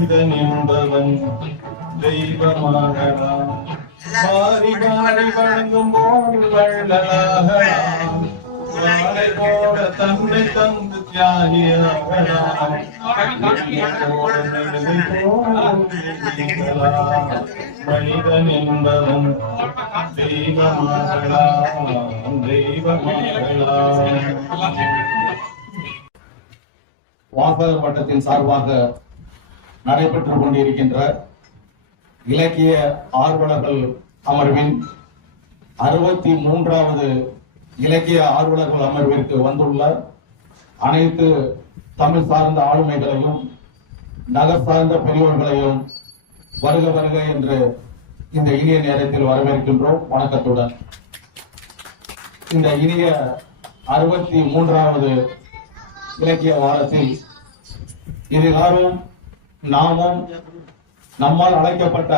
மனிதன் என்பவன் தெய்வமாகலாம். மாறி மாறி வணங்கும் போது வள்ளலாகலாம். வாழை போட தன்னை தந்து தியாகியாகலாம். மனிதன் என்பவன் தெய்வமாகலாம், தெய்வமாகலாம். வாசகர் வட்டத்தின் சார்பாக நடைபெற்றுக் கொண்டிருக்கின்ற இலக்கிய ஆர்வலர்கள் அமர்வின் 63வது இலக்கிய ஆர்வலர்கள் அமர்விற்கு வந்துள்ள அனைத்து தமிழ் சார்ந்த ஆளுமைகளையும் நகர் சார்ந்த பெரியோர்களையும் வருக வருக என்று இந்த இனிய நேரத்தில் வரவேற்கின்றோம். வணக்கத்துடன் இந்த இனிய 63வது இலக்கிய வாரத்தில் இதுகாரும் நாமும் நம்மால் அழைக்கப்பட்ட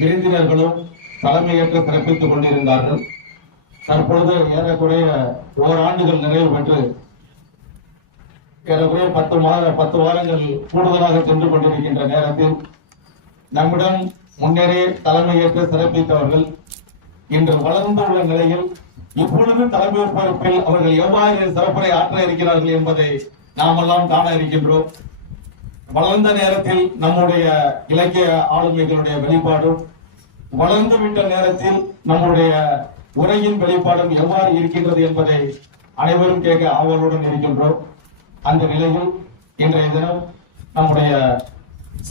விருந்தினர்களும் தலைமையேற்று சிறப்பித்துக் கொண்டிருந்தார்கள். தற்பொழுது ஏறக்குறைய ஓராண்டுகள் நிறைவு பெற்று ஏறக்குறைய 10 வாரங்கள் கூடுதலாக சென்று கொண்டிருக்கின்ற நேரத்தில் நம்மிடம் முன்னரே தலைமையேற்று சிறப்பித்தவர்கள் இன்று வளர்ந்துள்ள நிலையில் இப்பொழுது தலைமை பொறுப்பில் அவர்கள் எவ்வாறு சிறப்புரை ஆற்ற இருக்கிறார்கள் என்பதை நாமெல்லாம் காண இருக்கின்றோம். வளர்ந்த நேரத்தில் நம்முடைய இலக்கிய ஆளுமைகளுடைய வெளிப்பாடும், வளர்ந்துவிட்ட நேரத்தில் நம்முடைய உரையின் வெளிப்பாடும் எவ்வாறு இருக்கின்றது என்பதை அனைவரும் கேட்க ஆவலுடன் இருக்கின்றோம். அந்த நிலையில் இன்றைய தினம் நம்முடைய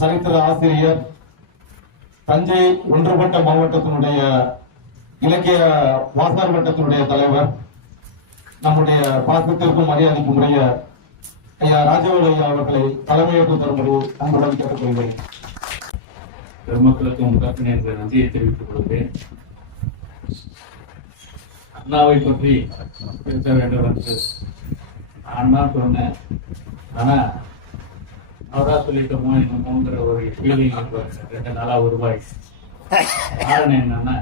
சரித்திர ஆசிரியர், தஞ்சை ஒன்றுபட்ட மாவட்டத்தினுடைய இலக்கிய வாசகர் வட்டத்தினுடைய தலைவர், நம்முடைய பாசத்திற்கும் மரியாதைக்கும் உடைய ஐயா ராஜவேலு ஐயா அவர்களை தலைமையேற்று தரும்படி அன்புடன் கேட்டுக்கொள்கிறேன். பெருமக்களுக்கு முதற்கனே என்ற நன்றியை தெரிவித்துக் கொள்கிறேன். அண்ணாவை பற்றி பேச வேண்டும் என்று நான் தான் சொன்னேன். ஆனா அவரா சொல்லிட்டோமோ என்னமோங்கிற ஒரு ஃபீலிங் 2 நாளா உருவாயிடுச்சு. காரணம் என்னன்னா,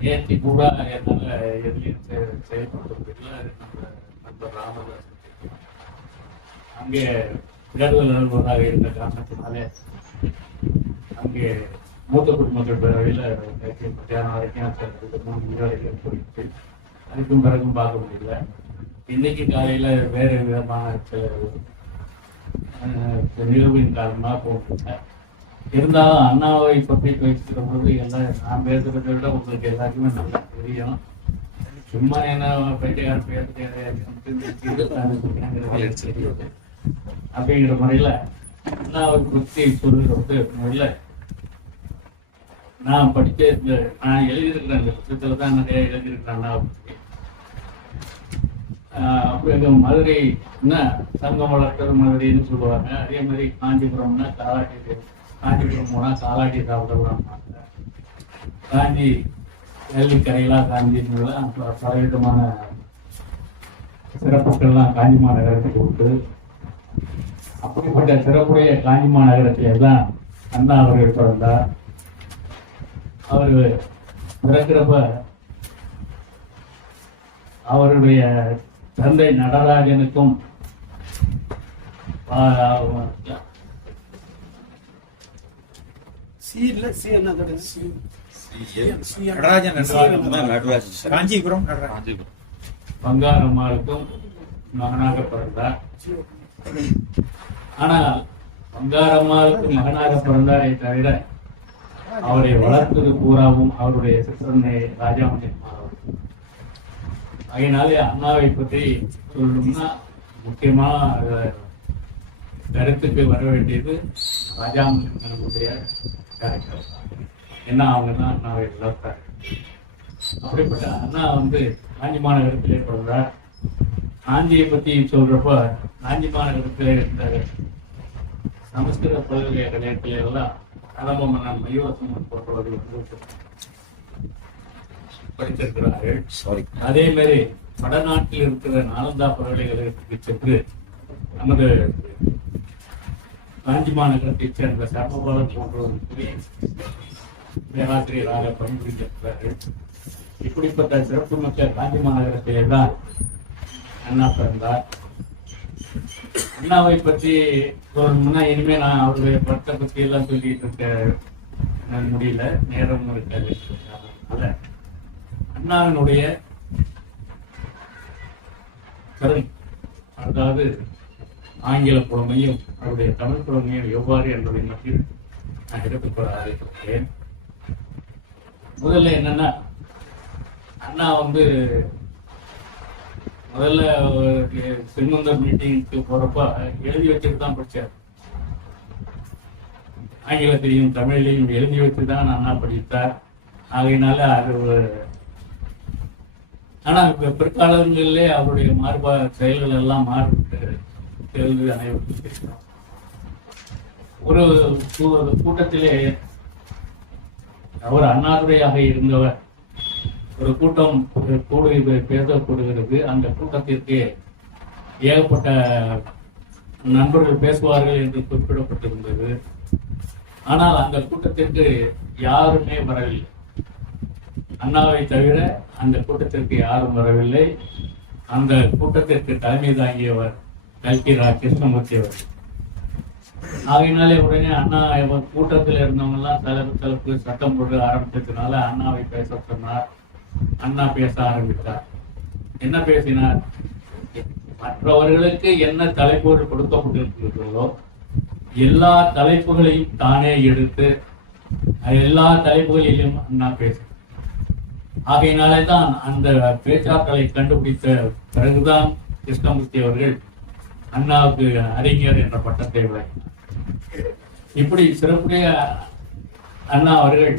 நேற்று கூட என்னால எதுலையும் செயல்படுறதில்லை. நண்பர் ராமதாஸ் அங்கே தேர்தல் அலுவலராக இருந்த காரணத்தினாலே அங்கே மூத்த குடிமக்கள் பேரவையில் மத்தியானம் வரைக்கும் 3 மணி வரைக்கும் போயிட்டு அதுக்கும் பிறகும் பார்க்க முடியல. இன்னைக்கு காலையில வேறு விதமான சில நிகழ்வின் காரணமாக போக முடியல. இருந்தாலும் அண்ணாவை பற்றி பேசுகிற பொழுது எல்லாம் நான் பேசுறதை விட உங்களுக்கு எல்லாருக்குமே நல்லா தெரியும். சும்மா என்ன பேட்டையார் அப்படிங்கிற முறையில அண்ணாவை பற்றி சொல்றது முதல்ல நான் படிச்ச நான் எழுதியிருக்கிறேன். இந்த புத்தகத்துல தான் நிறைய எழுதியிருக்கிறேன் அண்ணாவை பற்றி. அப்படி எங்க மதுரை என்ன சங்கம் வளர்த்தது மதுரைன்னு சொல்லுவாங்க. அதே மாதிரி காஞ்சிபுரம்னா காலாட்டி, காஞ்சிபுரம் போனா காலாட்டி சாப்பிட விடாம, காஞ்சி கரையிலா காஞ்சின்னு பலவிதமான சிறப்புகள்லாம் காஞ்சி மாநகரத்துக்கு உண்டு. அப்படிப்பட்ட சிறப்புடைய காஞ்சி மாநகரத்தில் எல்லாம் அண்ணா அவர்கள் பிறந்தார். அவர் பிறக்கிறப்ப அவருடைய தந்தை நடராஜனுக்கும் பங்காரம்மாளுக்கும் மகனாக பிறந்தார். ஆனால் பங்காரம்மாளுக்கு மகனாக பிறந்தாரே தவிர அவரை வளர்த்தது பூராவும் அவருடைய சிற்றன்னை ராஜாமணி. அதனாலே அண்ணாவை பற்றி சொல்லணும்னா முக்கியமா கருத்துக்கு வர வேண்டியது ராஜாமணிய கேரக்டர். ஏன்னா அவங்க தான் அண்ணாவை வளர்த்தார். அப்படிப்பட்ட அண்ணா காஞ்சி மாநகரத்திலே பிறந்தார். காஞ்சியை பத்தி சொல்றப்ப காஞ்சி மாநகரத்திலே இருந்த சமஸ்கிருத பல்கலைக்கழகத்தில எல்லாம் கதம்ப மன்னன் மயூரசம்மன் போன்றவர்கள் படித்திருக்கிறார்கள். அதே மாதிரி வடநாட்டில் இருக்கிற நாலந்தா பல்கலைக்கழகத்துக்கு சென்று நமது காஞ்சி மாநகரத்தைச் சேர்ந்த சர்மபாலன் போன்றவர்கள் பேராசிரியராக பணிபுரிந்திருக்கிறார்கள். இப்படிப்பட்ட சிறப்பு மிக்க காஞ்சி மாநகரத்திலே தான் அண்ணா பிறந்தார். அண்ணாவை பற்றி சொல்லணும்னா இனிமே நான் அவருடைய படத்தை பற்றி எல்லாம் சொல்லிட்டு இருக்க முடியல, நேரமும் இருக்காது. அதனால அண்ணாவினுடைய கருணை, அதாவது ஆங்கில புலமையும் அவருடைய தமிழ் புலமையும் எவ்வாறு என்பதை மட்டும் நான் எடுத்துக்கொள்ள ஆரம்பிக்கிறேன். முதல்ல என்னன்னா, அண்ணா வந்து முதல்ல செல்வந்தர் மீட்டிங்க்கு போறப்ப எழுதி வச்சுட்டு தான் படிச்சார். ஆங்கிலத்திலையும் தமிழிலையும் எழுதி வச்சுதான் அண்ணா படித்தார். ஆகையினால அது ஆனா பிற்காலங்களிலே அவருடைய செயல்கள் எல்லாம் மாறிவிட்டு தெரிந்து அனைவருக்கும் தெரியும். ஒரு கூட்டத்திலே அவர் அண்ணாதுரையாக இருந்தவர், ஒரு கூட்டம் பேசப்படுகிறது. அந்த கூட்டத்திற்கு ஏகப்பட்ட நண்பர்கள் பேசுவார்கள் என்று குறிப்பிடப்பட்டிருந்தது. ஆனால் அந்த கூட்டத்திற்கு யாருமே வரவில்லை. அண்ணாவை தவிர அந்த கூட்டத்திற்கு யாரும் வரவில்லை. அந்த கூட்டத்திற்கு தலைமை தாங்கியவர் கல்கி ரா கிருஷ்ணமூர்த்தி அவர். ஆகையினாலே உடனே அண்ணா கூட்டத்தில் இருந்தவங்க எல்லாம் தலைப்பு சட்டம் போட்டு ஆரம்பிச்சதுனால அண்ணாவை பேச சொன்னார். அண்ணா பேச ஆரம்பித்தார். என்ன பேசினார்? மற்றவர்களுக்கு என்ன தலைப்புகள் கொடுக்கப்பட்டிருக்கிறதோ எல்லா தலைப்புகளையும் தானே எடுத்து எல்லா தலைப்புகளிலும் அண்ணா பேச. ஆகையினாலே தான் அந்த பேச்சாற்றலை கண்டுபிடித்த பிறகுதான் கிருஷ்ணமூர்த்தி அவர்கள் அண்ணாவுக்கு அறிஞர் என்ற பட்டத்தை வழங்கினார். இப்படி சிறப்புடைய அண்ணா அவர்கள்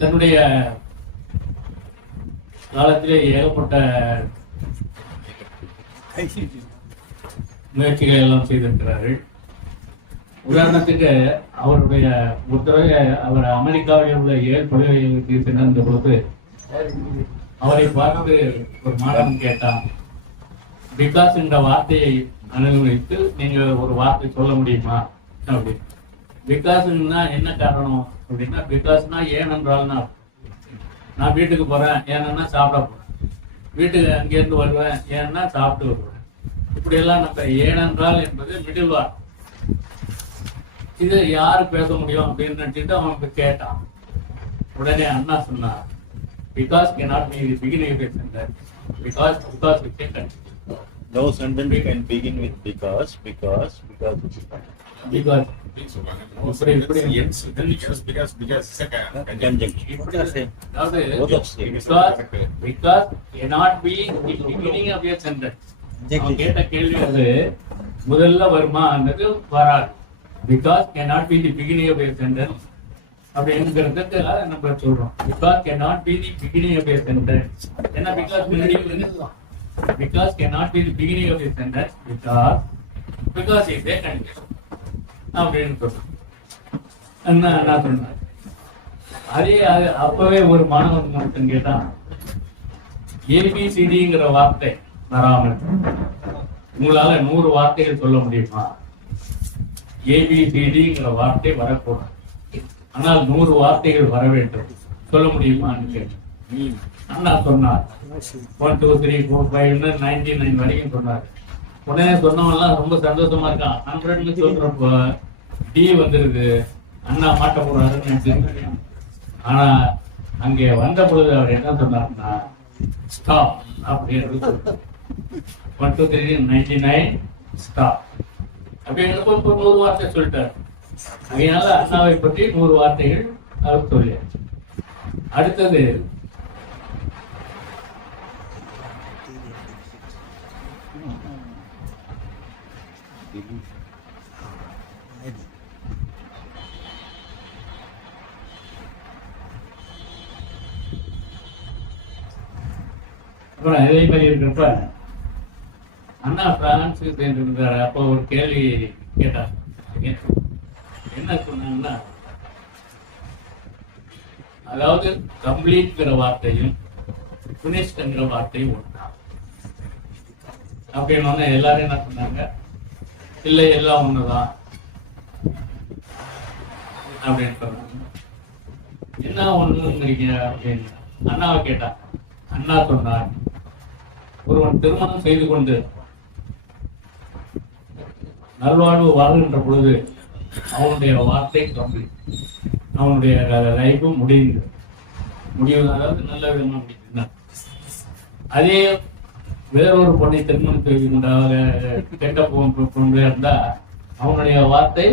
தன்னுடைய காலத்திலே ஏகப்பட்ட முயற்சிகளை எல்லாம் செய்திருக்கிறார்கள். உதாரணத்துக்கு அவருடைய ஒருத்தரவை அவர் அமெரிக்காவில் உள்ள ஏழு பல்கலைக்கழகத்துக்கு சென்றிருந்த பொழுது அவரை பார்த்து ஒரு மாணவன் கேட்டான், பிகாஸ் என்ற வார்த்தையை அனுபவித்து நீங்க ஒரு வார்த்தை சொல்ல முடியுமா அப்படி. பிகாஸ்னா என்ன காரணம் அப்படின்னா, பிகாஸ்னா ஏனென்றால்னா நான் வீட்டுக்கு போறேன், ஏன்னா சாப்பிட போறேன், வீட்டுக்கு அங்கேருந்து வருவேன், ஏன்னா சாப்பிட்டு வருவேன். இப்படி எல்லாம் நம்ம ஏனென்றால் என்பது மிடில் வார்த்தை. இது யாரு பேச முடியும் அப்படின்னு நினைச்சிட்டு அவனுக்கு கேட்டான். உடனே அண்ணா சொன்னார், because cannot be the beginning of a sentence, because we can continue. No sentence can begin with because. Because cannot be the beginning of a sentence. கேட்ட கேள்வி அது முதல்ல வருமா அல்லது வராது. Because cannot be the beginning of a sentence அப்படிங்கிறதுக்கு நம்ம சொல்றோம். Because cannot be the beginning of a sentence. என்ன because because cannot be the beginning of a sentence because is a condition அப்படின்னு சொல்றோம். என்ன சொன்னார்? அதே அப்பவே ஒரு மாணவன் மட்டும் கேட்டான், ஏபிசிடிங்கிற வார்த்தை வராமல் உங்களால 100 வார்த்தைகள் சொல்ல முடியுமா? ஏபிசிடிங்கிற வார்த்தை வரக்கூடாது, ஆனால் 100 வார்த்தைகள் வர வேண்டும், சொல்ல முடியுமான்னு கேட்டேன். அண்ணா சொன்னார் 1 2 3 4 5 99 வரைக்கும் சொன்னார். உடனே சொன்னவெல்லாம் ரொம்ப சந்தோஷமா இருக்கான். 100 சொல்றப்ப டி வந்துருது, அண்ணா மாட்ட போறாருன்னு. ஆனா அங்கே வந்த பொழுது அவர் என்ன சொன்னார்னா, ஸ்டாப் அப்படின்னு 1 2 3 99 ஸ்டாப் அப்படின்னு 100 வார்த்தை சொல்லிட்டார். அதனால அண்ணாவை பற்றி 100 வார்த்தைகள் அவர் சொல்லியாச்சு. அடுத்தது அப்புறம் இதே மாதிரி இருக்கிறப்ப அண்ணா பிரான்ஸ் இருந்தார். அப்போ ஒரு கேள்வி கேட்டார். என்ன சொன்னாங்கன்னா, அதாவது கம்ப்ளீட்ங்கிற வார்த்தையும் பினிஷ்ங்கிற வார்த்தையும் ஒன்றா அப்படின்னு எல்லாரும் என்ன சொன்னாங்க, இல்லை எல்லாம் ஒண்ணுதான் அப்படின்னு சொன்னாங்க. என்ன ஒண்ணுங்கிறீங்க அப்படின்னு அண்ணாவை கேட்டான். அண்ணா சொன்னார், ஒருவன் திருமணம் செய்து கொண்டு நல்வாழ்வு வாழ்கின்ற பொழுது அவனுடைய வார்த்தை கம்ப்ளீட், அவனுடைய லைஃபு முடிவு, அதாவது நல்ல விதமா முடியுதுன்னா. அதே வேறொரு பொண்ணை திருமணம் செய்கின்றாக கெட்ட பொண்ணு இருந்தா அவனுடைய வார்த்தை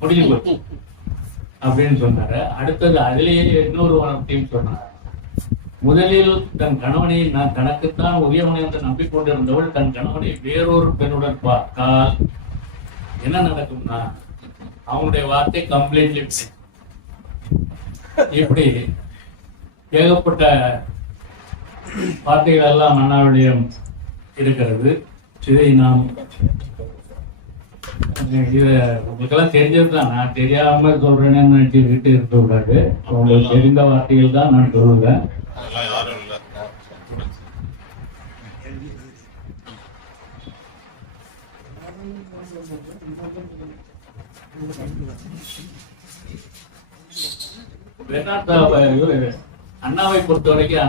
முடிஞ்சு போச்சு அப்படின்னு சொன்னாரு. அடுத்தது அதிலேயே இன்னொரு வார்த்தையும் சொன்னார். முதலில் தன் கணவனை நான் தனக்குத்தான் உரியவனை என்று நம்பிக்கொண்டிருந்தவள் தன் கணவனை வேறொரு பெண்ணுடன் பார்த்தால் என்ன நடக்கும்னா அவனுடைய வார்த்தை கம்ப்ளீட்லி. இப்படி ஏகப்பட்ட வார்த்தைகள் எல்லாம் அண்ணாவிடம் இருக்கிறது. இதை நாம் உங்களுக்கெல்லாம் தெரிஞ்சதுதான், நான் தெரியாம சொல்றேன்னு நினைச்சுக்கிட்டு இருக்க கூடாது. உங்களுக்கு தெரிந்த வார்த்தைகள் தான் நான் சொல்லுவேன். அண்ணாவை பொறுத்த வரைக்கும்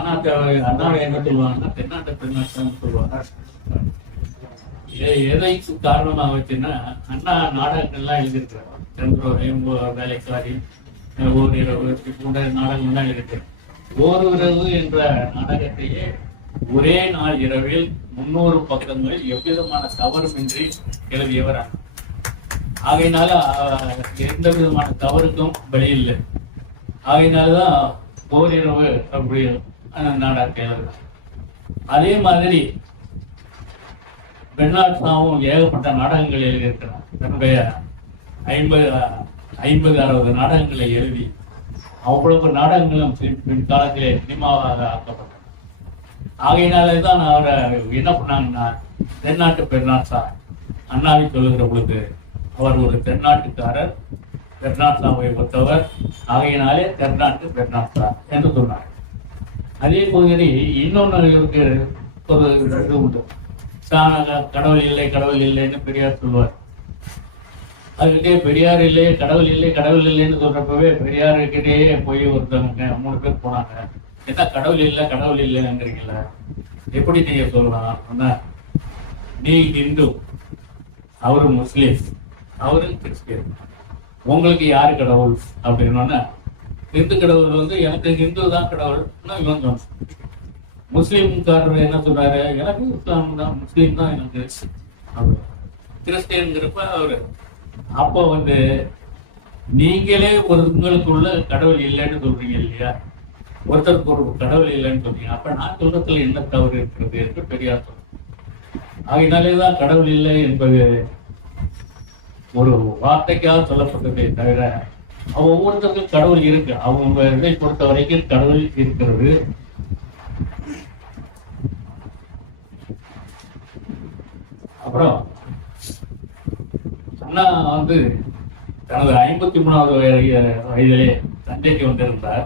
அண்ணாவை என்ன சொல்லுவாங்கன்னா தென்னாட்டு பெண்ணாட்டம் சொல்லுவாங்க. எதை காரணமாக வச்சுன்னா அண்ணா நாடகங்கள்லாம் எழுதியிருக்கிறார். சந்திரோதயம், வேலைக்காரி, ஓரிரவு போன்ற நாடகங்கள்லாம் எழுதியிருக்கிறார். ஓரிரவு என்ற நாடகத்தையே ஒரே நாள் இரவில் 300 பக்கங்கள் எவ்விதமான தவறுமின்றி எழுதியவர் அண்ணா. ஆகையினால எந்த விதமான தவறுக்கும் வழியில்லை. ஆகையினால்தான் ஓரிரவு அப்படி நாடகத்தை எழுதுறார். அதே மாதிரி பெண்ணாட்சாவும் ஏகப்பட்ட நாடகங்கள் எழுதியிருக்கிறார். தன்னுடைய 50-60 நாடகங்களை எழுதி அவ்வளவு நாடகங்களும் பின்காலத்திலே சினிமாவாக ஆக்கப்பட்டது. ஆகையினால்தான் அவரை என்ன பண்ணாங்கன்னா தென்னாட்டு பெண்ணாட்சா அண்ணாவை சொல்லுகிற பொழுது அவர் ஒரு தென்னாட்டுக்காரர், பெர்னாட்சாவை ஒத்தவர், ஆகையினாலே தென்னாட்டு பெர்னாட்சா என்று சொன்னார். அதே மாதிரி இன்னொன்று இவருக்கு ஒரு இது உண்டு. கடவுள் இல்லை கடவுள் இல்லைன்னு பெரியார் சொல்லுவார். அதுக்கிட்டே பெரியார் இல்லை கடவுள் இல்லை கடவுள் இல்லைன்னு சொல்றப்பவே பெரியாருக்கிட்டே போய் ஒருத்தவங்க 3 பேர் போனாங்க. என்ன கடவுள் இல்லைங்கிறீங்களா, எப்படி நீங்க சொல்லலாம்? நீ ஹிந்து, அவரு முஸ்லீம், அவரு கிறிஸ்டியன், உங்களுக்கு யாரு கடவுள் அப்படின்னா இந்து கடவுள் எனக்கு ஹிந்து தான் கடவுள் இவன் சொன்ன. முஸ்லீம்காரர் என்ன சொல்றாரு, எனக்கு இஸ்லாம் தான், முஸ்லீம் தான் எனக்கு கிறிஸ்டியன்ங்கிறப்ப அவரு அப்போ நீங்களே உங்களுக்குள்ள கடவுள் இல்லைன்னு சொல்றீங்க இல்லையா, ஒருத்தருக்கு ஒரு கடவுள் இல்லைன்னு சொல்றீங்க, அப்ப நான் சொல்றதுல என்ன தவறு இருக்கிறது என்று பெரியார் சொல்ற. ஆகினாலேதான் கடவுள் இல்லை என்பது ஒரு வார்த்தைக்காக சொல்லப்பட்டதே தவிர ஒவ்வொருத்தருக்கும் கடவுள் இருக்கு. அவங்க இதை பொறுத்த வரைக்கும் கடவுள் இருக்கிறது. அப்புறம் அண்ணா தனது 53வது வயதிலே தஞ்சைக்கு வந்திருந்தார்.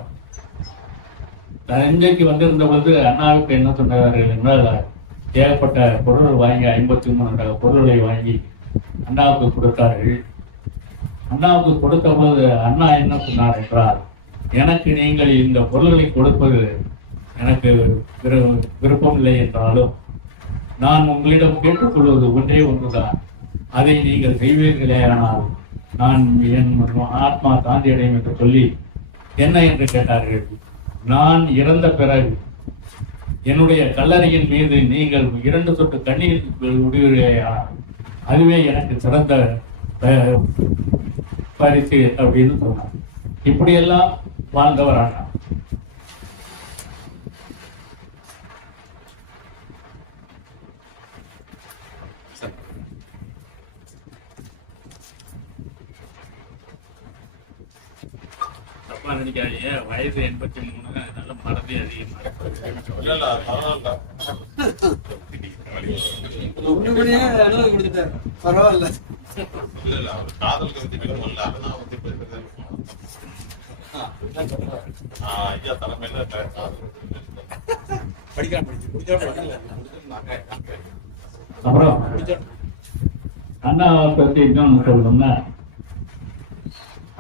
தஞ்சைக்கு வந்திருந்த பொழுது அண்ணாவுக்கு என்ன சொன்னார்கள் என்றால், ஏகப்பட்ட பொருள் வாங்கி 53 பொருளை வாங்கி அண்ணாவுக்கு கொடுத்தார்கள். அண்ணாவுக்கு கொடுத்த போது அண்ணா என்ன சொன்னார் என்றால், எனக்கு நீங்கள் இந்த பொருள்களை கொடுப்பது எனக்கு விருப்பம் இல்லை என்றாலும் நான் உங்களிடம் கேட்டுக்கொள்வது ஒன்றே ஒன்றுதான், அதை நீங்கள் செய்வீர்களே ஆனால் நான் என் ஆத்மா சாந்தி அடையும் என்று சொல்லி என்ன என்று கேட்டார்கள். நான் இறந்த பிறகு என்னுடைய கல்லறையின் மீது நீங்கள் 2 சொட்டு கண்ணீர் விடுவீர்களேயானால் அதுவே எனக்கு சிறந்த பரிசு அப்படின்னு சொன்னார். இப்படியெல்லாம் வாழ்ந்தவர் அண்ணா. நினைக்காதீங்க, வயது 83, அதனால மறதி அதிகமா பரவாயில்ல. அப்புறம் அண்ணா பத்தி இன்னொன்னு சொல்லணும்னா,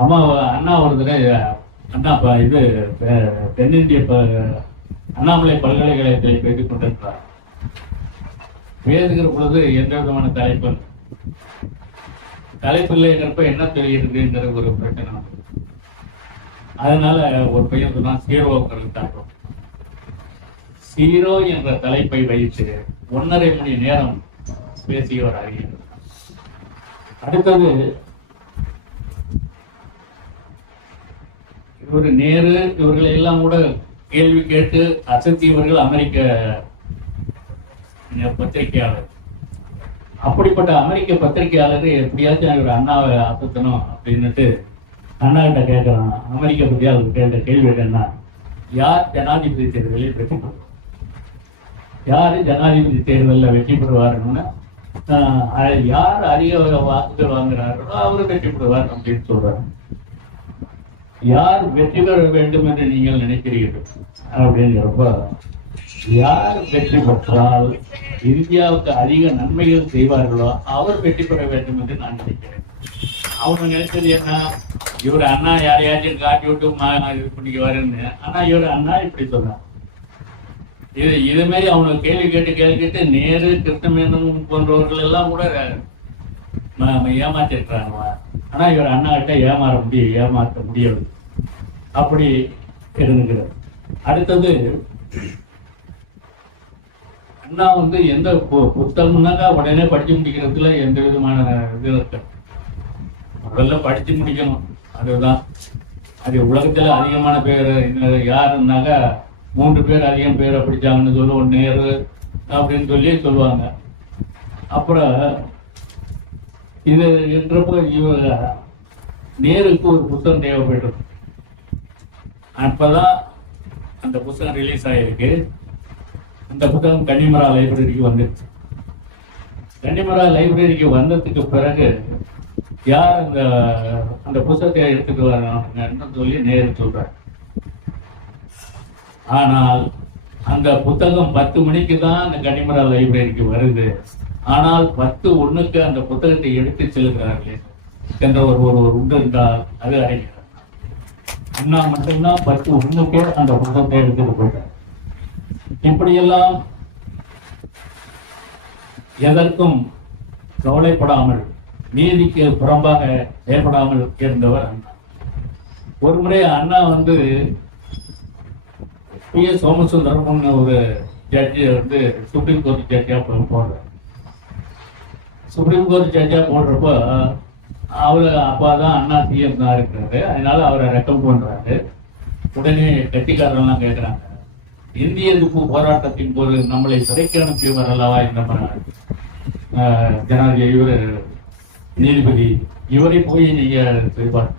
அண்ணா ஒரு தடவை அண்ணா தென்னிந்திய அண்ணாமலை பல்கலைக்கழகத்தை பேசிக் கொண்டிருக்கிறார். பேசுகிற பொழுது எந்த விதமான தலைப்பு இல்லைங்கிறப்ப என்ன தெரியுதுங்கிற ஒரு பிரச்சனை வந்து. அதனால ஒரு பையன் சொன்னா சீரோங்கிறது தாக்கம். சீரோ என்ற தலைப்பை வைத்து 1.5 மணி நேரம் பேசியவர் அறிஞர். அடுத்தது இவர் நேரு இவர்களை எல்லாம் கூட கேள்வி கேட்டு அசத்தியவர்கள் அமெரிக்க பத்திரிகையாளர். அப்படிப்பட்ட அமெரிக்க பத்திரிகையாளர் எப்படியாச்சும் இவர் அண்ணாவை அசத்தணும் அப்படின்னுட்டு அண்ணா கிட்ட கேட்கிறான். அமெரிக்க பத்திரிகையாளர் கேட்ட கேள்வி என்னன்னா, யார் ஜனாதிபதி தேர்தலில் வெற்றி பெறுவார், யாரு ஜனாதிபதி தேர்தலில் வெற்றி பெறுவாருன்னு, யார் அதிக வாக்குகள் வாங்குறார்களோ அவர் வெற்றி பெறுவார் அப்படின்னு சொல்றாரு. யார் வெற்றி பெற வேண்டும் என்று நீங்கள் நினைக்கிறீர்கள் அப்படிங்கிறப்ப, யார் வெற்றி பெற்றால் இந்தியாவுக்கு அதிக நன்மைகள் செய்வார்களோ அவர் வெற்றி பெற வேண்டும் என்று நான் நினைக்கிறேன். அவங்க நினைச்சது என்ன, இவர் அண்ணா யாரையாச்சும் காட்டி விட்டு இது பண்ணிக்குவாருன்னு. ஆனா இவர் அண்ணா இப்படி சொன்னார். இது மாதிரி அவங்க கேள்வி கேட்டு நேரு கிருஷ்ணமேனன் போன்றவர்கள் எல்லாம் கூட ஏமாத்திருக்கிறாங்க. ஆனா இவர் அண்ணா கிட்ட ஏமாற்ற முடியாது அப்படி இருந்துக்கிறார். அடுத்தது அண்ணா வந்து எந்த புத்தகம்னாக்கா உடனே படிச்சு முடிக்கிறதுல எந்த விதமான இது இருக்கு. முதல்ல படிச்சு முடிக்கணும். அதுதான் அது உலகத்துல அதிகமான பேர் யாருன்னாக்கா 3 பேர் அதிகம் பேரை படிச்சாங்கன்னு சொல்லுவோம், நேரு அப்படின்னு சொல்லி சொல்லுவாங்க. அப்புறம் இது என்றப்போ நேருக்கு ஒரு புத்தகம் தேவைப்பட்டது. அப்பதான் அந்த புத்தகம் ரிலீஸ் ஆகிருக்கு. அந்த புத்தகம் கன்னிமரா லைப்ரரிக்கு வந்துருச்சு. கன்னிமரா லைப்ரரிக்கு வந்ததுக்கு பிறகு யார் அந்த புத்தகத்தை எடுத்துட்டு வரணும்னு சொல்லி நேரு சொல்றாரு. ஆனால் அந்த புத்தகம் 10 மணிக்கு தான் அந்த கன்னிமரா லைப்ரரிக்கு வருது. ஆனால் 10:01 அந்த புத்தகத்தை எடுத்து செல்கிறார்களே என்ற ஒரு உண்டு என்றால் அது அறிஞர் அண்ணா மட்டும்தான் 10:01 அந்த புத்தகத்தை எடுத்துட்டு போயிட்டார். இப்படியெல்லாம் எதற்கும் கவலைப்படாமல் நீதிக்கு புறம்பாக செயல்படாமல் இருந்தவர் அண்ணா. ஒரு முறை அண்ணா வந்து P.S. சோமசுந்தரம் ஒரு ஜட்ஜி வந்து சுப்ரீம் கோர்ட் ஜட்ஜா போடுறார். சுப்ரீம் கோர்ட் ஜட்ஜா போடுறப்போ அவரு அப்பாதான் அண்ணா சிஎம் தான் இருக்கிறாரு. அதனால அவரை ரெக்கம் பண்றாரு. உடனே கட்சிக்காரெல்லாம் கேட்கிறாங்க, இந்திய எதிர்ப்பு போராட்டத்தின் போது நம்மளை சிறைக்கு அனுப்பியவர் அல்லவா இந்த ஜனாதிபதி இவர் நீதிபதி, இவரை போய் நீங்க செய்வார்.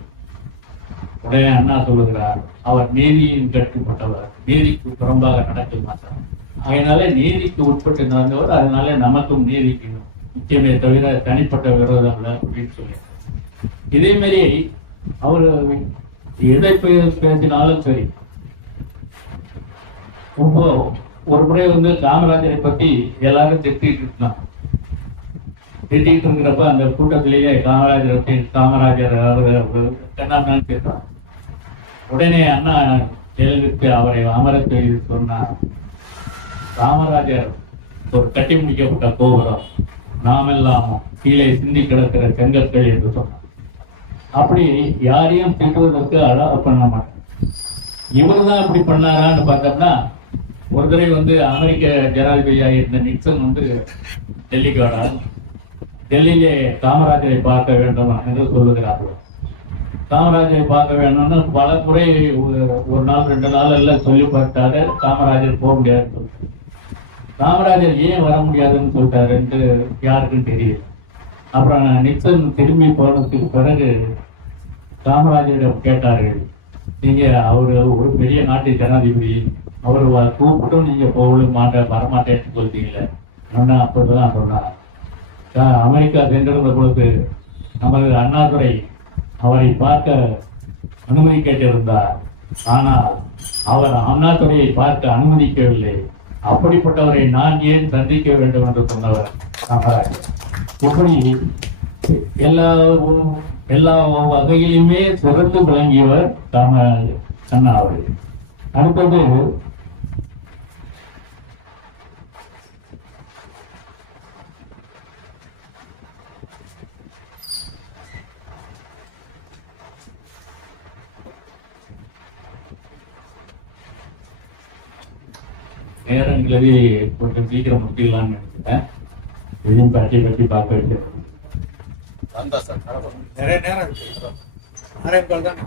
உடனே அண்ணா சொல்லுகிறார், அவர் நீதியின் கட்டுப்பட்டவர், நீதிக்கு புறம்பாக நடக்க மாட்டார். அதனால நீதிக்கு உட்பட்டு நடந்தவர். அதனால நமக்கும் நீதிக்கு முக்கியமே தவிர தனிப்பட்ட விரோதம் இல்லை அப்படின்னு சொல்லி. இதே மாதிரி அவர் எதை பேசினாலும் சரி. இப்போ ஒரு முறை வந்து காமராஜரை பத்தி எல்லாரும் திட்டிட்டு இருந்தாங்க. திட்டிட்டு இருக்கிறப்ப அந்த கூட்டத்திலேயே காமராஜர் அவர் கண்ணான்னு பேசுறாங்க. உடனே அண்ணா எழுதிட்டு அவரை அமரத் சொன்னார், காமராஜர் ஒரு கட்டி முடிக்கப்பட்ட கோபுரம், நாமெல்லாம் கீழே சிந்தி கிடக்கிற செங்கற்கள் என்று சொன்னார். அப்படி யாரையும் திட்டுவதற்கு அழகா பண்ண மாட்டேன். இவர் தான் இப்படி பண்ணாரான்னு பார்த்தோம்னா, ஒரு தடவை வந்து அமெரிக்க ஜனாதிபதியாக இருந்த நிக்சன் வந்து டெல்லிக்கு வரார். டெல்லியிலே காமராஜரை பார்க்க வேண்டும் என்று சொல்லுகிறார்கள். காமராஜரை பார்க்க வேணும்னு பல முறை ஒரு நாள் 2 நாள் எல்லாம் சொல்லி பார்த்தாரு. காமராஜர் போக முடியாதுன்னு சொல்லிட்டாரு. காமராஜர் ஏன் வர முடியாதுன்னு சொல்லிட்டாருன்ட்டு யாருக்கும் தெரியல. அப்புறம் நிக்சன் திரும்பி போனதுக்கு பிறகு காமராஜரிடம் கேட்டார்கள், நீங்க அவரு ஒரு பெரிய நாட்டு ஜனாதிபதி, அவரு கூப்பிட்டும் நீங்க போக வரமாட்டேன்னு சொல்லிட்டீங்களே. அப்போதான் சொன்னார், அமெரிக்கா சென்றிருந்த பொழுது நமது அண்ணாதுரை அவரை பார்க்க அனுமதி கேட்டிருந்தார். ஆனால் அவர் அண்ணாதுரையை பார்க்க அனுமதிக்கவில்லை. அப்படிப்பட்டவரை நான் ஏன் சந்திக்க வேண்டும் என்று சொன்னவர் காமராஜர். இப்படி எல்லா வகையிலுமே சிறந்து விளங்கியவர் அண்ணா அவர்கள். அடுத்தது நேரங்களே கொஞ்சம் சீக்கிரம் முடிக்கலாம்னு நினைக்கிறேன். இதையும் பற்றி பார்க்க வேண்டியது. நிறைய நேரம் இருக்கு. 6:15 தானே.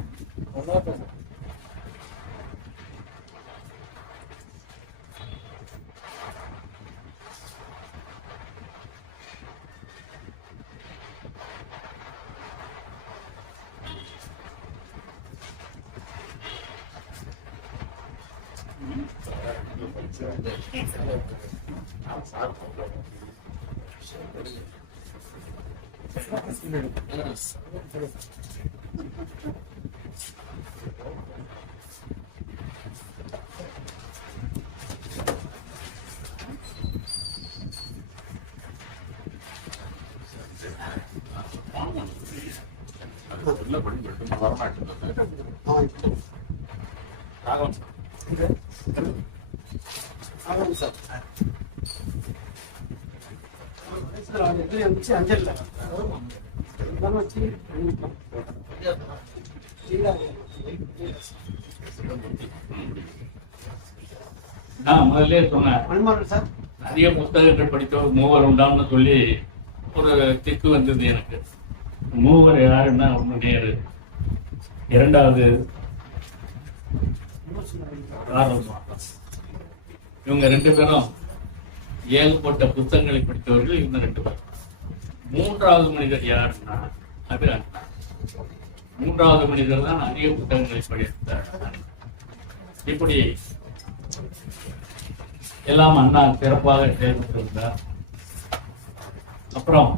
நான் முதல்ல சொன்னேன், நிறைய புத்தகங்கள் படித்த ஒரு மூவர் உண்டான்னு சொல்லி ஒரு திக்கு வந்தது எனக்கு. மூவர் யாருன்னா ஒண்ணு நேரு, இரண்டாவது கார்ல் மார்க்ஸ். இவங்க 2 பேரும் ஏகப்பட்ட புத்தகங்களை படித்தவர்கள். இவங்க 2 பேரும். 3வது மனிதர் யாருன்னா அது அண்ணா. 3வது மனிதர் தான் நிறைய புத்தகங்களை படித்தார். இப்படி எல்லாம் அண்ணா சிறப்பாக செயல்பட்டிருந்தார். அப்புறம்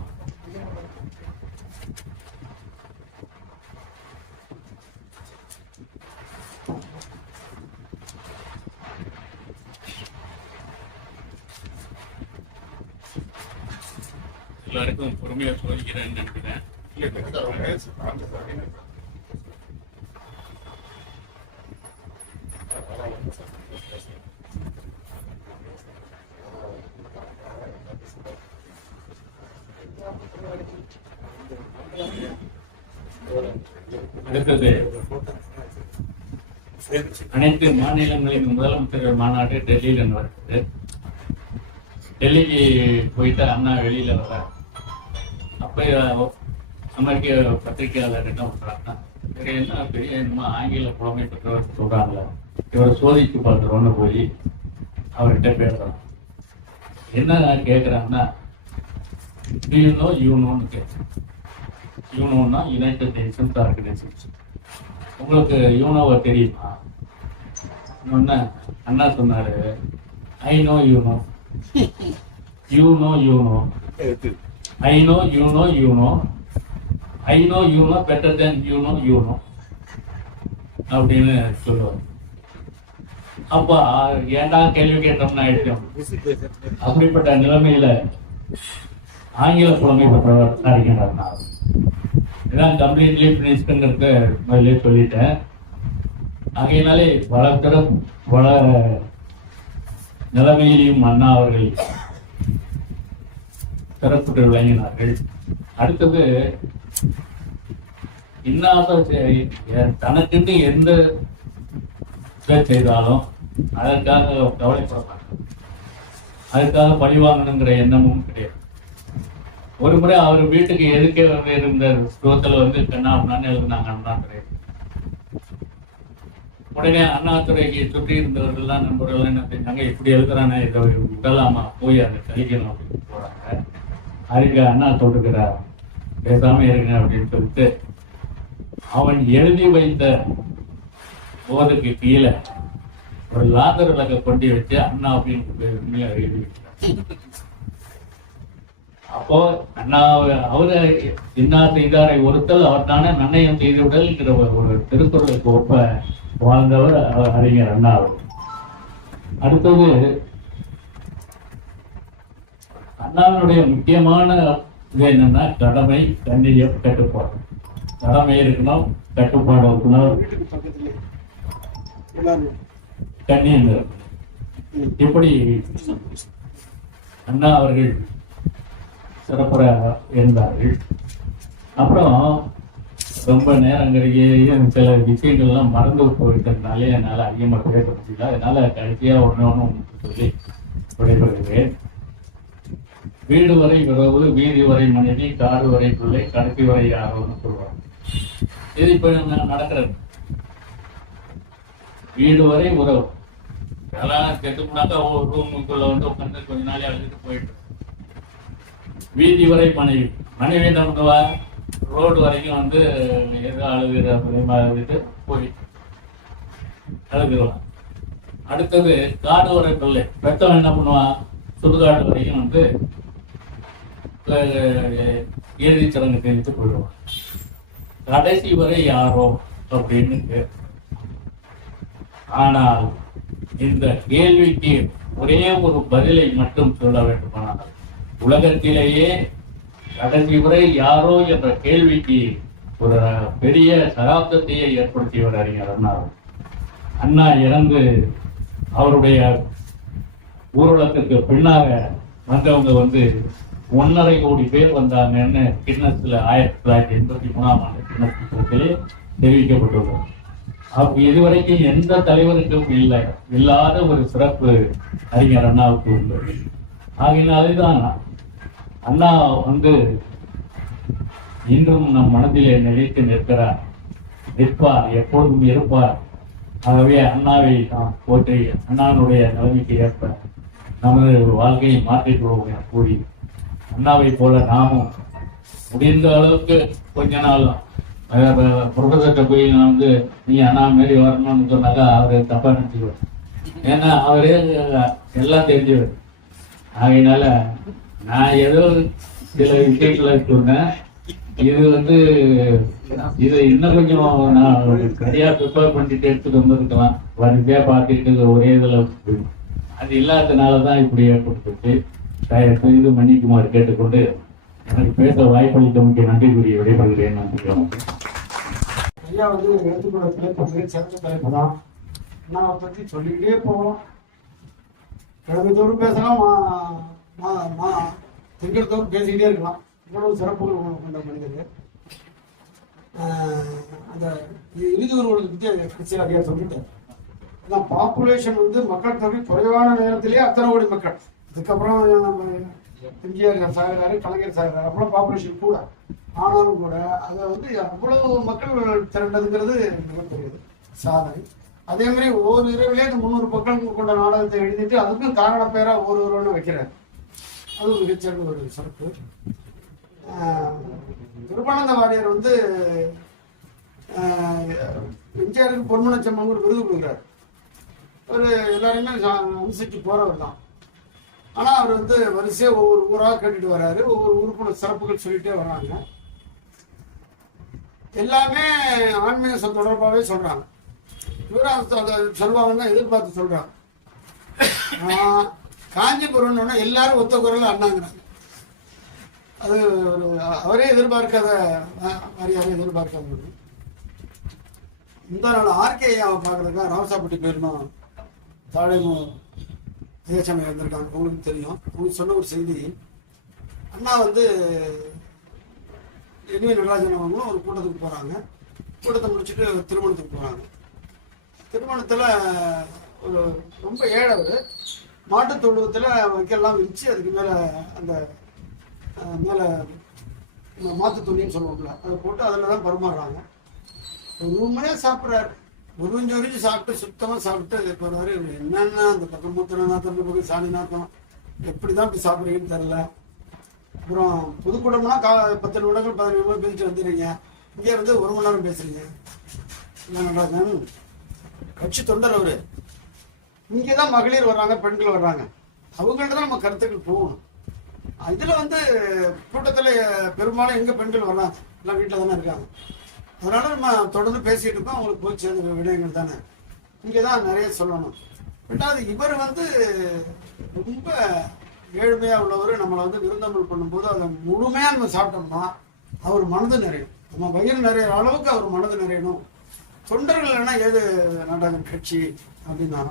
எல்லாருக்கும் பொறுமையா சோதிக்கிறேன்னு நினைக்கிறேன். அடுத்தது அனைத்து மாநிலங்களின் முதலமைச்சர்கள் மாநாடு டெல்லியில நடக்குது. டெல்லிக்கு போயிட்டு அண்ணா வெளியில வர அப்ப அமெரிக்க பத்திரிகையாளர் என்ன பண்றாங்கன்னா, என்ன பெரிய என்னமோ ஆங்கில புலமை பெற்றவர் சொல்றாங்க, இவரை சோதிச்சு பார்த்துருவோன்னு போய் அவர்கிட்ட பேசுறான். என்ன கேட்கிறாங்கன்னா, யூனோன்னு கேட்கிறேன். யூனோன்னா யுனைடெட் நேஷன்ஸ் ஆர்கனைசேஷன். உங்களுக்கு யூனோவை தெரியுமா? அண்ணா சொன்னாரு, I know you know, you know you know, I know you know you know, I know you know better then you know you know அப்படின்னு சொல்லுவார். அப்ப ஏண்டா கேள்வி கேட்டோம்னா ஆயிடுச்சோம். அப்படிப்பட்ட நிலைமையில ஆங்கில புலமை பெற்றவர் அறிஞர். இதான் கம்ப்ளீட்லி பினிஷ்ங்கிறத முதலே சொல்லிட்டேன். ஆகையினாலே பல நிலைமையிலையும் அண்ணா அவர்கள் சிறப்பு விளங்கினார்கள். அடுத்தது இன்னாத தனக்குன்னு எந்த செய்தாலும் அதற்காக கவலைப்பட மாட்டார். அதுக்காக பழிவாங்கணுங்கிற எண்ணமும் கிடையாது. ஒரு முறை அவர் வீட்டுக்கு எதுக்கே வந்து இருந்த ஸ்லோகத்தில் கண்ணாமண்ணான்னு எழுதுனாங்க அண்ணாதுரை. உடனே அண்ணாதுரைக்கு சுற்றி இருந்தவர்கள்லாம் நண்பர்கள் என்ன செஞ்சாங்க, இப்படி எழுதுறானே இதை விடலாமா, போய் அதை கழிக்கணும் அப்படின்னு போறாங்க. அதுக்கு அண்ணா சொல்லுகிறார், பேசாம இருங்க அப்படின்னு சொல்லிட்டு அவன் எழுதி வைத்த போதுக்கு கீழே ஒரு லாதர் விளக்க கொண்டு வச்சு அண்ணா அப்படின்னு எழுதி வைக்கிறார். அப்போ அண்ணா அவரு இன்னா செய்தாரை ஒருத்தல் அவர் தானே நன்னயம் செய்துவிடல் என்கிற ஒரு திருக்குறளுக்கு ஒப்ப வாழ்ந்தவர் அறிஞர் அண்ணா அவர். அடுத்தது அண்ணாவினுடைய முக்கியமான இது என்னன்னா, கடமை, கண்ணியம், கட்டுப்பாடு. கடமை இருக்கணும், கட்டுப்பாடு இருக்கணும், கண்ணியம் இருக்கணும். இப்படி அண்ணா அவர்கள் சிறப்புற இருந்தார்கள். அப்புறம் ரொம்ப நேரங்களிலேயும் சில விஷயங்கள்லாம் மறந்து போயிட்டதுனாலே என்னால் அதிகமாக பேச முடியல. அதனால கடைசியாக ஒன்று சொல்லி விடைபெறுகிறேன். வீடு வரை உறவு, வீதி வரை மனைவி, காடு வரை பிள்ளை, கடைசி வரை யாரோன்னு சொல்லுவாங்க. இது இப்ப நடக்கிறது. வீடு வரை உறவு, அதெல்லாம் கெட்டுனாக்கா ஒரு ரூமுக்குள்ள வந்து உட்காந்து கொஞ்ச நாளே அழுதுட்டு போயிட்டு. வீதி வரை மனைவி, மனைவி என்ன பண்ணுவா, ரோடு வரைக்கும் வந்து ஏதோ அழுகிற அழுதுட்டு போயிட்டு அழுதுருவான். அடுத்தது காடு வரை பிள்ளை, பெத்தவன் என்ன பண்ணுவான், சுடுகாடு வரைக்கும் வந்து இறுதி சடங்கு தெரிவித்து கொள்வான். கடைசி வரை யாரோ அப்படின்னு. ஆனால் இந்த கேள்விக்கு ஒரே ஒரு பதிலை மட்டும் சொல்ல வேண்டுமானால், உலகத்திலேயே கடைசி வரை யாரோ என்ற கேள்விக்கு ஒரு பெரிய சகாப்தத்தையே ஏற்படுத்தியவர் அறிஞர் அண்ணா. அண்ணா இறந்து அவருடைய ஊர்வலத்திற்கு பின்னாக வந்தவங்க வந்து 1.5 கோடி பேர் வந்தாங்கன்னு கின்னஸ்ல 1983 கின்னஸ் புத்தகத்திலே தெரிவிக்கப்பட்டுள்ளது. இதுவரைக்கும் எந்த தலைவருக்கும் இல்லாத ஒரு சிறப்பு அறிஞர் அண்ணாவுக்கு உண்டு. ஆகினால்தான் அண்ணா வந்து இன்றும் நம் மனதிலே நிலைத்து நிற்பார், எப்பொழுதும் இருப்பார். ஆகவே அண்ணாவை நாம் போற்றி அண்ணாவுடைய நிலைமைக்கு ஏற்ப நமது வாழ்க்கையை மாற்றிக் கொள்வோம் என கூறி, அண்ணாவை போல நாமும் முடிந்த அளவுக்கு கொஞ்ச நாள் ப்ரொஃபஸர்கிட்ட போய் நான் வந்து நீ அண்ணா மாரி வரணும்னு சொன்னாக்கா அவரு தப்பா நினைச்சுக்குவார். ஏன்னா அவரே எல்லாம் தெரிஞ்சவர். ஆகையினால நான் ஏதோ சில விஷயங்களை சொன்னேன். இது வந்து இதை இன்னும் கொஞ்சம் நான் சரியா ப்ரிப்பேர் பண்ணிட்டு எடுத்துட்டு வந்திருக்கலாம். வரிசையா பார்த்துட்டு ஒரே இதில் அது இல்லாததுனாலதான் இப்படி ஏற்பட்டு இது மன்னிக்குமாறு கேட்டுக்கொண்டு எனக்கு பேச வாய்ப்பளித்தவங்களுக்கு நன்றி கூறிய விடைபெறுகிறேன். நன்றி. ஐயா வந்து எடுத்துக்கொள்ள தலைப்பு சிறந்த தலைப்பு தான். நான் பற்றி சொல்லிக்கிட்டே போவோம். கிழமைத்தோறும் பேசலாம், திங்கட்தோறும் பேசிக்கிட்டே இருக்கலாம். இவ்வளவு சிறப்புகள் கொண்ட மனிதர். அந்த இறுதி ஒருவர்களுக்கு பற்றி கிறிஸ்டியன் ஐயா சொல்லிட்டேன். அதான் பாப்புலேஷன் வந்து மக்கள் தொகை குறைவான நேரத்திலேயே அத்தனை கோடி மக்கள். அதுக்கப்புறம் எம்ஜிஆர் சாகிறாரு, கலைஞர் சாகிறாரு, அப்புறம் பாப்புலேஷன் கூட. ஆனாலும் கூட அதை வந்து அவ்வளவு மக்கள் திரண்டதுங்கிறது மிகப்பெரியது சாதனை. அதே மாதிரி ஒவ்வொரு இரவிலே இந்த 300 மக்கள் கொண்ட நாடகத்தை எழுதிட்டு அதுக்கும் காரண பேரா ஒருவர்னு வைக்கிறார். அது ஒரு மிகச்சிறந்த ஒரு சிறப்பு. திருப்பானந்த வாரியார் வந்து எம்ஜிஆருக்கு பொன்மனச்செம்மல் ஒரு விருது கொடுக்குறாரு. ஒரு எல்லாருமே அனுசரிச்சு போறவர் தான். ஆனா அவர் வந்து வரிசையா ஒவ்வொரு ஊராக கேட்டுட்டு வர்றாரு. ஒவ்வொரு ஊருக்குள்ள சிறப்புகள் சொல்லிட்டே வர்றாங்க. எல்லாமே ஆன்மீக தொடர்பாகவே சொல்றாங்க. இவரும் சொல்லுவாங்கன்னா எதிர்பார்த்து சொல்றாங்க. காஞ்சிபுரம்னு எல்லாரும் ஒத்த குரல் அண்ணாங்கிறாங்க. அது ஒரு அவரே எதிர்பார்க்காத மாதிரியாக எதிர்பார்க்காத. இந்த நாள் ஆர்கேயாவை பார்க்கறதுக்காக ராவசாப்பட்டி போயிருந்தோம். தாழைமு தேசமே வந்திருக்காங்க. உங்களுக்கு தெரியும். உங்களுக்கு சொன்ன ஒரு செய்தி, அண்ணா வந்து என்வி நடராஜன் அவங்களும் ஒரு கூட்டத்துக்கு போறாங்க. கூட்டத்தை முடிச்சுட்டு திருமணத்துக்கு போறாங்க. திருமணத்துல ஒரு ரொம்ப ஏழவர் மாட்டு தொழுவத்துல வைக்கலாம் விரிச்சு அதுக்கு மேல அந்த மேல மாத்து துணின்னு சொல்லுவோம்ல, அதை போட்டு அதில் தான் பரிமாறுறாங்க. ஒரு மணியாக சாப்பிட்றாரு. உறிஞ்சு சாப்பிட்டு சுத்தமாக சாப்பிட்டு போறாரு. என்னன்னா அந்த பக்கம் மூத்திர நாத்தம், இந்த பக்கம் சாணி நாத்தம், எப்படிதான் இப்படி சாப்பிட்றீங்கன்னு தெரியல. அப்புறம் புதுக்கூட்டம்னா 10 நிமிடங்கள் 15 நிமிடம் பேசிட்டு வந்துடுறீங்க. இங்கே வந்து 1 மணி நேரம் பேசுறீங்க. என்ன நடராஜன் கட்சி தொண்டர் அவரு. இங்கேதான் மகளிர் வர்றாங்க, பெண்கள் வர்றாங்க. அவங்கள்ட்ட தான் நம்ம கருத்துக்கள் போகணும். இதுல வந்து கூட்டத்துல பெரும்பாலும் எங்க பெண்கள் வரலாம், எல்லாம் வீட்டுல தானே இருக்காங்க. அதனால நம்ம தொடர்ந்து பேசிட்டு இருக்கோம். அவங்களுக்கு போய் சேர்ந்த விடயங்கள் தானே இங்கதான் நிறைய சொல்லணும். ரெண்டாவது, இவர் வந்து ரொம்ப ஏழ்மையா உள்ளவர். நம்மளை வந்து விருந்தமிழ் பண்ணும்போது அதை முழுமையா நம்ம சாப்பிட்டோம்னா அவர் மனது நிறையும். நம்ம வயிறு நிறைய அளவுக்கு அவர் மனது நிறையணும். தொண்டர்கள் என்ன ஏது நாடகம் கட்சி அப்படின்னா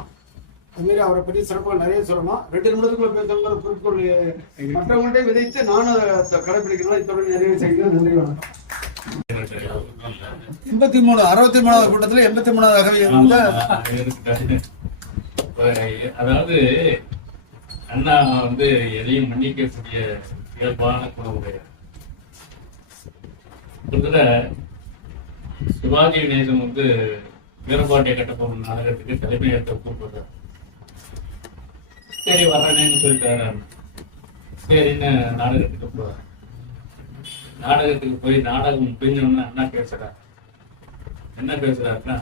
அதுமாரி அவரை பற்றி சிறப்புகள் நிறைய சொல்லணும். 2 நிமிடத்துக்குள்ள பேசுகிற குறிக்கோள் மற்றவங்கள்ட்டே விதைத்து நானும் அதை கடைபிடிக்கணும். இத்தோடு நிறைய செய்கிறது. நன்றி, வணக்கம். 63வது கூட்டத்துல 83வது அகவை வந்து அதாவது அண்ணா வந்து எதையும் மன்னிக்கக்கூடிய இயல்பான குணமுடையார். சிவாஜி கணேசன் வந்து வீரபாண்டிய கட்டபொம்மன் நாடகத்துக்கு தலைமையேற்ற கூப்பிடுறார். சரி வர்றேன்னு சொல்லிட்டாரு. சரின்னு நாடகத்துக்கு போறார். நாடகத்துக்கு போய் நாடகம் புரிஞ்சோம்னா அண்ணா பேசுறார். என்ன பேசுறாருன்னா,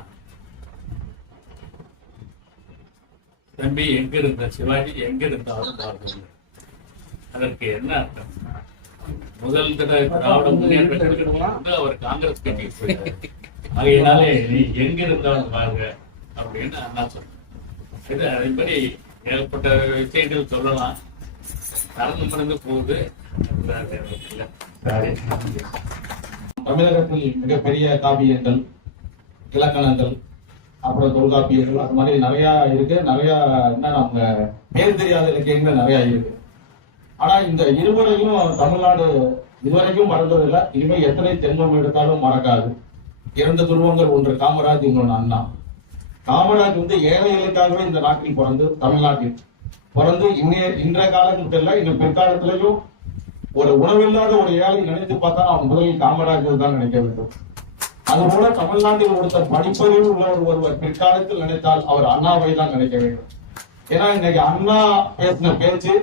தம்பி எங்க இருந்த சிவாஜி எங்க இருந்தாலும் பாருங்க. அதற்கு என்ன அர்த்தம்? முதல் தடவை திராவிட முன்னேற்ற கழகத்துல வந்து அவர் காங்கிரஸ் கட்சிக்கு போயிட்டாரு. ஆகையினாலே நீ எங்க இருந்தாலும் பாருங்க அப்படின்னு அண்ணா சொன்னார். அதேபடி ஏகப்பட்ட விஷயங்கள் சொல்லலாம். நடந்து மறந்து போகுது. தமிழகத்தில் மிகப்பெரிய காப்பியங்கள், இலக்கணங்கள், அப்புறம் தொல்காப்பியங்கள், அது மாதிரி நிறைய இருக்கு. நிறைய என்ன நம்ம பேர் தெரியாத இலக்கியங்கள் நிறைய இருக்கு. ஆனா இந்த இருவரையும் தமிழ்நாடு இதுவரைக்கும் மறந்ததில்லை. இனிமேல் எத்தனை ஜென்மம் எடுத்தாலும் மறக்காது. 2 துருவங்கள், ஒன்று காமராஜ், இன்னொன்று அண்ணா. காமராஜ் வந்து ஏழைகளுக்காகவே இந்த நாட்டில் பிறந்து, தமிழ்நாட்டில் பிறந்து இன்றைய காலம் மட்டும் இல்ல, இன்னும் பிற்காலத்திலையும் ஒரு உணவில்லாத ஒரு ஏழை நினைத்து பார்த்தா அவன் முதலில் காமராஜர் தான் நினைக்க வேண்டும். அதுபோல தமிழ்நாட்டில் ஒருத்தர் படிப்பறிவு உள்ளவர் ஒருவர் பிற்காலத்தில் நினைத்தால் அவர் அண்ணாவை தான் நினைக்க வேண்டும். ஏன்னா இன்னைக்கு அண்ணா பேசின பேச்சு,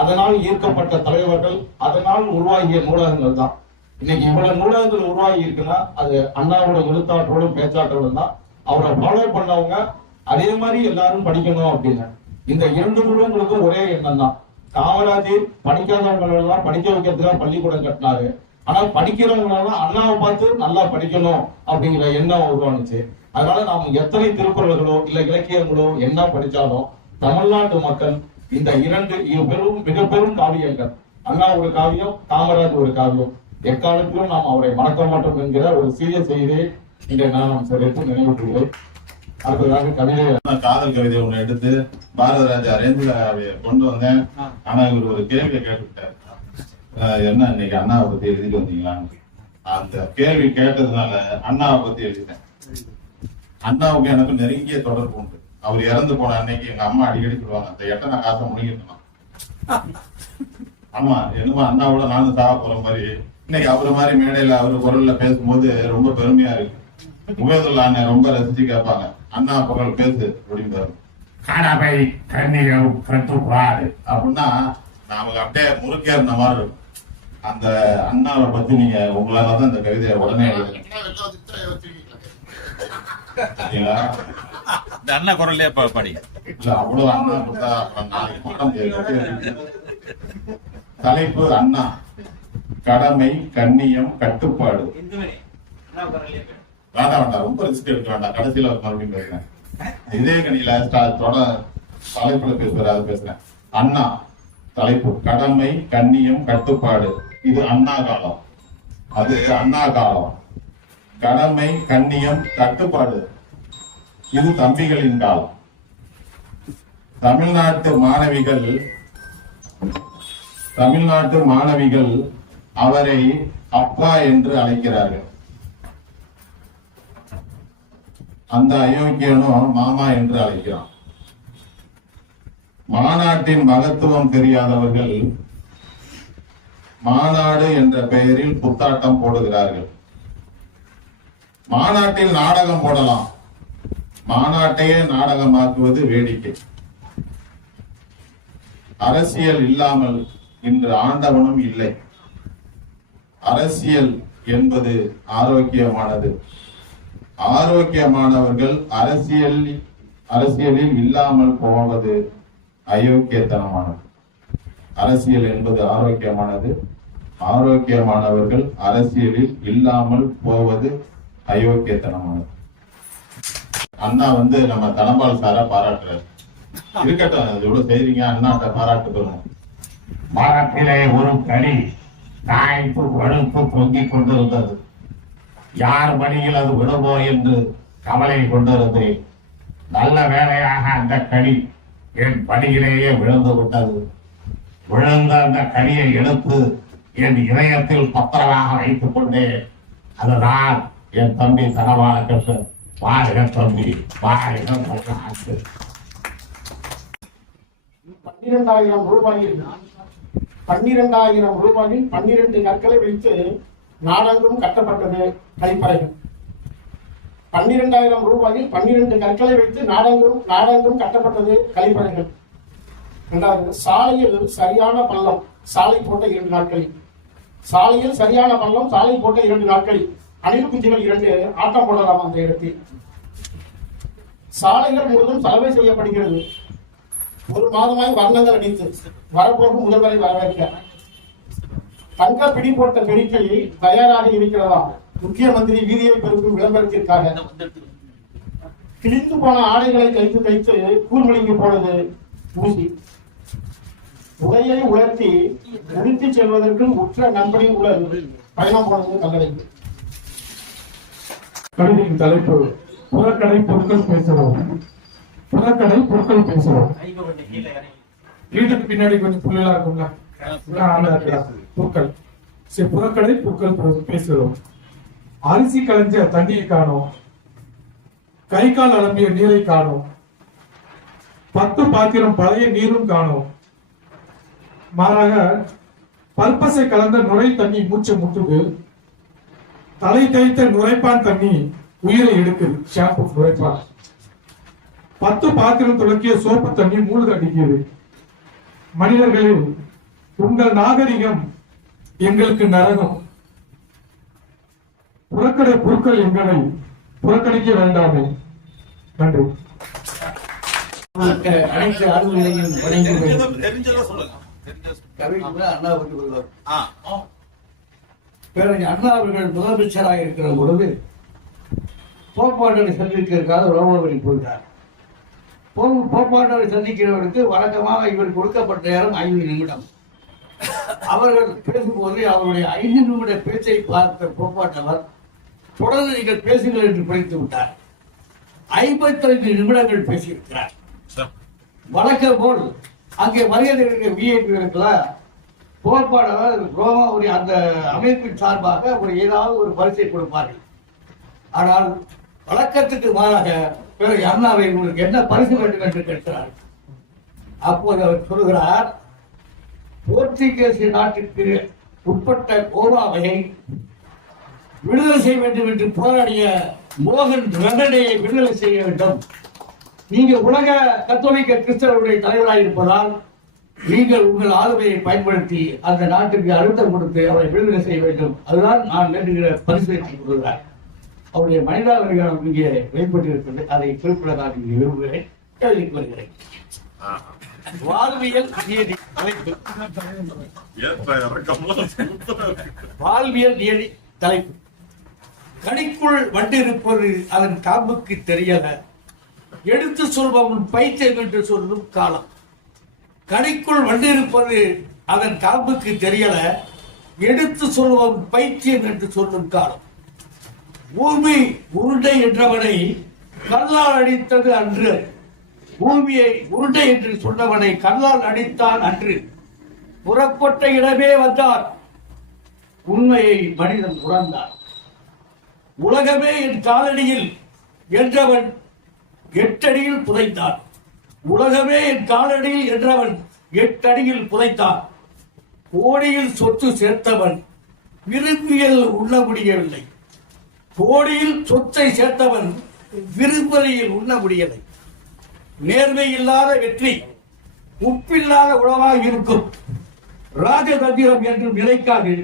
அதனால் ஈர்க்கப்பட்ட தலைவர்கள், அதனால் உருவாகிய நூலகங்கள் தான். இன்னைக்கு இவ்வளவு நூலகங்கள் உருவாகி இருக்குன்னா அது அண்ணாவோட எழுத்தாற்றோடும் பேச்சாற்றலும் தான். அவரை ஃபாலோ பண்ணவங்க அதே மாதிரி எல்லாரும் படிக்கணும் அப்படின்னு. இந்த 2 குழுங்களுக்கும் ஒரே எண்ணம் தான். காமராஜர் படிக்காதவங்களெல்லாம் படிக்க வைக்கிறதுக்காக பள்ளிக்கூடம் கட்டினாரு. ஆனா படிக்கிறவங்களெல்லாம் அண்ணாவை பார்த்து நல்லா படிக்கணும் அப்படிங்கிற எண்ணம் உருவானுச்சு. அதனால நாம எத்தனை திருக்குறள்களோ இல்ல இலக்கியங்களோ என்ன படிச்சாலும் தமிழ்நாட்டு மக்கள் இந்த 2 மிக பெரும் காவியங்கள், அண்ணா ஒரு காவியம், காமராஜ் ஒரு காவியம், எக்காலத்திலும் நாம் அவரை மறக்க மாட்டோம் என்கிற ஒரு சிறிய செய்தியை இன்றைய நான் சொல்லிட்டு நினைவு கூறுகிறேன். அடுத்ததாக கவிதை, காதல் கவிதை ஒண்ணு எடுத்து பாரத ராஜா ரேஞ்சில கொண்டு வந்தேன். ஆனா இவர் ஒரு கேள்வியை கேட்டுவிட்டாரு. என்ன இன்னைக்கு அண்ணாவை பத்தி எழுதிட்டு வந்தீங்களான்னு. அந்த கேள்வி கேட்டதுனால அண்ணாவை பத்தி எழுதிட்டேன். அண்ணாவுக்கு எனக்கு நெருங்கிய தொடர்பு உண்டு. அவர் இறந்து போன அன்னைக்கு எங்க அம்மா அடிக்கடி சொல்லுவாங்க, அந்த எட்டனை காசை முடிக்கணும். ஆமா, என்னமா அண்ணாவோட நானும் சாக போற மாதிரி. இன்னைக்கு அவரு மாதிரி மேடையில அவரு குரல்ல பேசும்போது ரொம்ப பெருமையா இருக்கு. முகதுல்லா அண்ணன் ரொம்ப ரசிச்சு கேட்பாங்க, அண்ணா புகழ் பேசு அப்படின்பாரு. கடமை கண்ணியம் கட்டுப்பாடு அப்படின்னா நமக்கு அப்படியே முறுக்கேறின மாதிரி இருக்கும். அந்த அண்ணாவை பத்தி நீங்க உங்களாலதான் இந்த கவிதையை உடனே இந்த அண்ணா குரல்லே படிங்க. அவ்வளவு அண்ணா கொடுத்தா நாளைக்கு மட்டும். தலைப்பு அண்ணா, கடமை கண்ணியம் கட்டுப்பாடு. வேண்டாம், ரொம்ப ரிஸ்க் எடுக்க வேண்டாம். கடைசியில மறுபடியும் பேசுறேன். இதே கணியில தலைப்புல பேசுறேன். அண்ணா தலைப்பு கடமை கண்ணியம் கட்டுப்பாடு. இது அண்ணா காலம், அது அண்ணா காலம். கடமை கண்ணியம் கட்டுப்பாடு இது தம்பிகளின் காலம். தமிழ்நாட்டு மாணவிகள் அவரை அப்பா என்று அழைக்கிறார்கள். அந்த அயோக்கியனும் மாமா என்று அழைக்கிறான். மாநாட்டின் மகத்துவம் தெரியாதவர்கள் மாநாடு என்ற பெயரில் புத்தாட்டம் போடுகிறார்கள். மாநாட்டில் நாடகம் போடலாம், மாநாட்டையே நாடகமாக்குவது வேடிக்கை. அரசியல் இல்லாமல் இன்று ஆண்டவனும் இல்லை. அரசியல் என்பது ஆரோக்கியமானது. ஆரோக்கியமானவர்கள் அரசியலில் இல்லாமல் போவது அயோக்கியத்தனமானது. அரசியல் என்பது ஆரோக்கியமானது. ஆரோக்கியமானவர்கள் அரசியலில் இல்லாமல் போவது அயோக்கியத்தனமானது. அண்ணா நம்ம தனபால் சார பாராட்டுறாரு. இருக்கட்டும், அது எவ்வளவு செய்றீங்க, அண்ணாட்ட பாராட்டு பெறணும். மரத்திலே ஒரு கனி காய்ப்பு வழுப்பு பொங்கிக் கொண்டிருந்தது. யார் மணியில் அது விடுமோ என்று கவலை கொண்டிருந்தேன். நல்ல வேளையாக அந்த கனி என் பணியிலேயே விழுந்து விட்டது. விழுந்த அந்த கனியை எடுத்து என் இதயத்தில் பத்திரமாக வைத்துக் கொண்டேன். அதுதான் என் தம்பி தனவான கிருஷ்ணன். வாழ்க தம்பி, வாழ்க தமிழ்நாடு. 12,000 ரூபாயில் 12 கற்களை வைத்து நாடெங்கும் கட்டப்பட்டது கழிப்பறைகள். 12,000 ரூபாயில் 12 கற்களை வைத்து நாடெங்கும் கட்டப்பட்டது கழிப்பறைகள். இரண்டாவது, சாலையில் சரியான பள்ளம் சாலை போட்ட 2 நாட்களில். சாலையில் சரியான பள்ளம் சாலை போட்ட 2 நாட்களில் அணில் குஞ்சுகள் 2 ஆட்டம் போடலாம் அந்த இடத்தில். சாலைகள் முழுவதும் சலவை செய்யப்படுகிறது. 1 மாதமாய் வர்ணங்கள் அடித்து வரப்போகும் முதல்வரை வரவேற்க தங்க பிடி போட்ட பெருக்கை தயாராக இருக்கிறதா முக்கிய மந்திரி வீதியை பெருக்கும் விளம்பரத்திற்காக. கிழிந்து போன ஆடைகளை தைத்து கூர்மொழிங்கு போனது ஊசி. உடையை உலர்த்தி உடுத்தி செல்வதற்கு உற்ற நண்பனின் உடல் பயணம் போனது கல்லறை. கவிதையின் தலைப்பு புறக்கடை பொருட்கள் பேசுறோம். புறக்கடை பொருட்கள் பேசுறோம். வீட்டுக்கு பின்னாடி கொஞ்சம் புள்ளலா இருக்கும்ல, பொருட்கள். சரி, புறக்கடை பொருட்கள் பேசுறோம். அரிசி களைஞ்ச தண்ணியை காணோம், கை கால் அலம்பிய நீரை காணோம், 10 பாத்திரம் பழைய நீரும் காணோம். மாறாக பல்பசை கலந்த நுரை தண்ணி மூச்சு முட்டுது, தலை தைத்த நுரைப்பான் தண்ணி உயிரை எடுக்குது, ஷாம்பு நுரைப்பான். 10 பாத்திரம் துளக்கிய சோப்பு தண்ணி மூழ்க அடிக்குது. மனிதர்களில் உங்கள் நாகரிகம் எங்களுக்கு நரகம். புறக்கடை பொருட்கள் எங்களை புறக்கணிக்க வேண்டாமே. நன்றி. அனைத்து ஆளுநரையும் வணங்கி தெரிஞ்சதை சொல்லுங்க. அண்ணா பேரறிஞர் அண்ணா அவர்கள் முதலமைச்சராக இருக்கிற பொழுது போப்பாட்டரை சந்திக்கிறதுக்காக ரோமாபுரி போகிறார். போப்பாட்டரை சந்திக்கிறவருக்கு வழக்கமாக இவர் கொடுக்கப்பட்ட நேரம் 5 நிமிடம். அவர்கள் பேசும்போது அவருடைய 5 நிமிட பேச்சை பார்த்த போப்பாட்டவர் தொடர்ந்து நீங்கள் பேசுங்கள் என்று படித்து விட்டார். 55 நிமிடங்கள் பேசியிருக்கிறார். வழக்கம் போல் அங்கே மரியாதை இருக்கிற விஐபிகளுக்கெல்லாம் போப்பாளர் ரோமாவுடைய அந்த அமைப்பின் சார்பாக ஒரு ஏதாவது ஒரு பரிசை கொடுப்பார்கள். ஆனால் வழக்கத்துக்கு மாறாக பிறகு அண்ணாவை உங்களுக்கு என்ன பரிசு வேண்டும் என்று கேட்கிறார். அப்போது அவர் சொல்கிறார், போர்ச்சுகீச நாட்டிற்கு உட்பட்ட கோவாவை விடுதலை செய்ய வேண்டும் என்று போராடிய மோகன் ரங்கனையை விடுதலை செய்ய வேண்டும். நீங்க உலக கத்தோலிக்க கிறிஸ்தவருடைய தலைவராக இருப்பதால் நீங்கள் உங்கள் ஆளுமையை பயன்படுத்தி அந்த நாட்டுக்கு அழுத்தம் கொடுத்து அவரை விடுதலை செய்ய வேண்டும். அதுதான் நான் வேண்டுகிற பரிசு கொடுக்கிறார். அவருடைய மனிதாபிமானம் இங்கே வெளிப்பட்டிருக்கிறது. அதை குறிப்பிட நான் இங்கே விரும்புகிறேன். கேள்விக்கு வருகிறேன். வாழ்வியல் நியதி தலைப்பு. வாழ்வியல் நியதி தலைப்பு. கடிக்குள் வண்டு இருப்பது அதன் காம்புக்கு தெரியல, எடுத்து சொல்பவன் பைத்தியம் என்று சொல்லும் காலம். கடிக்குள் வண்டு இருப்பது அதன் காம்புக்கு தெரியல, எடுத்து சொல்பவன் பைத்தியம் என்று சொல்லும் காலம். பூமி உருண்டை என்றவனை கல்லால் அடித்தது அன்று. பூமியை உருண்டை என்று சொன்னவனை கல்லால் அடித்தான் அன்று. புறப்பட்ட இடமே வந்தார், உண்மையை மனிதன் உணர்ந்தார். உலகமே என் காலடியில் என்றவன் 8 அடியில் புதைத்தான். உலகமே என் காலடியில் என்றவன் 8 அடியில் புதைத்தான். கோடியில் சொத்து சேர்த்தவன் விரும்பியல் உண்ண முடியவில்லை. கோடியில் சொத்தை சேர்த்தவன் விரும்பலையில் உண்ண முடியலை. நேர்மை இல்லாத வெற்றி உப்பில்லாத உணவாக இருக்கும். ராஜதந்திரம் என்றும் நிலைக்காது,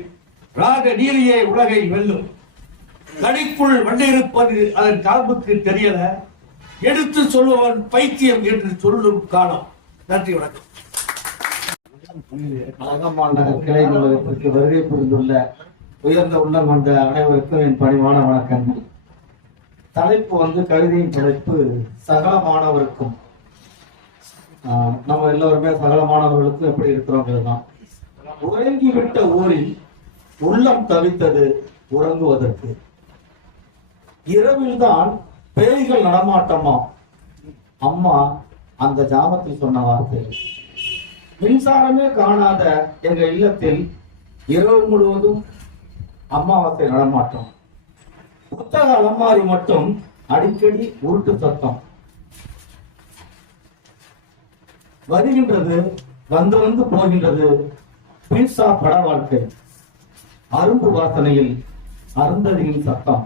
ராஜ நீதியே உலகை வெல்லும். கடிக்குள் வண்டிருப்பது அதன் காம்புக்கு தெரியல, எடுத்து சொல்லுவன் பைத்தியம் என்று சொல்லும் காலம். நன்றி, வணக்கம். அழகமான கிளை நிலையத்திற்கு வருகை புரிந்துள்ள உயர்ந்த உள்ளம் வந்த அனைவருக்கும் என் பணிவான வணக்கங்கள். தலைப்பு கவிதையின் தலைப்பு சகல மாணவருக்கும். நம்ம எல்லோருமே சகல மாணவர்களுக்கும் எப்படி இருக்கிறோங்கிறதுதான். உறங்கிவிட்ட ஊரில் உள்ளம் தவித்தது உறங்குவதற்கு. இரவில் தான் பேய்கள் நடமாட்டமா, அம்மா அந்த ஜாமத்தில் சொன்ன வார்த்தை. மின்சாரமே காணாத எங்க இல்லத்தில் இரவு முழுவதும் அமாவாசை நடமாட்டம். புத்தக அலமாரி மட்டும் அடிக்கடி உருட்டு சத்தம் வருகின்றது, வந்து வந்து போகின்றது. பீட்சா பட வாழ்க்கை, அரும்பு வாசனையில் அருந்ததியின் சத்தம்,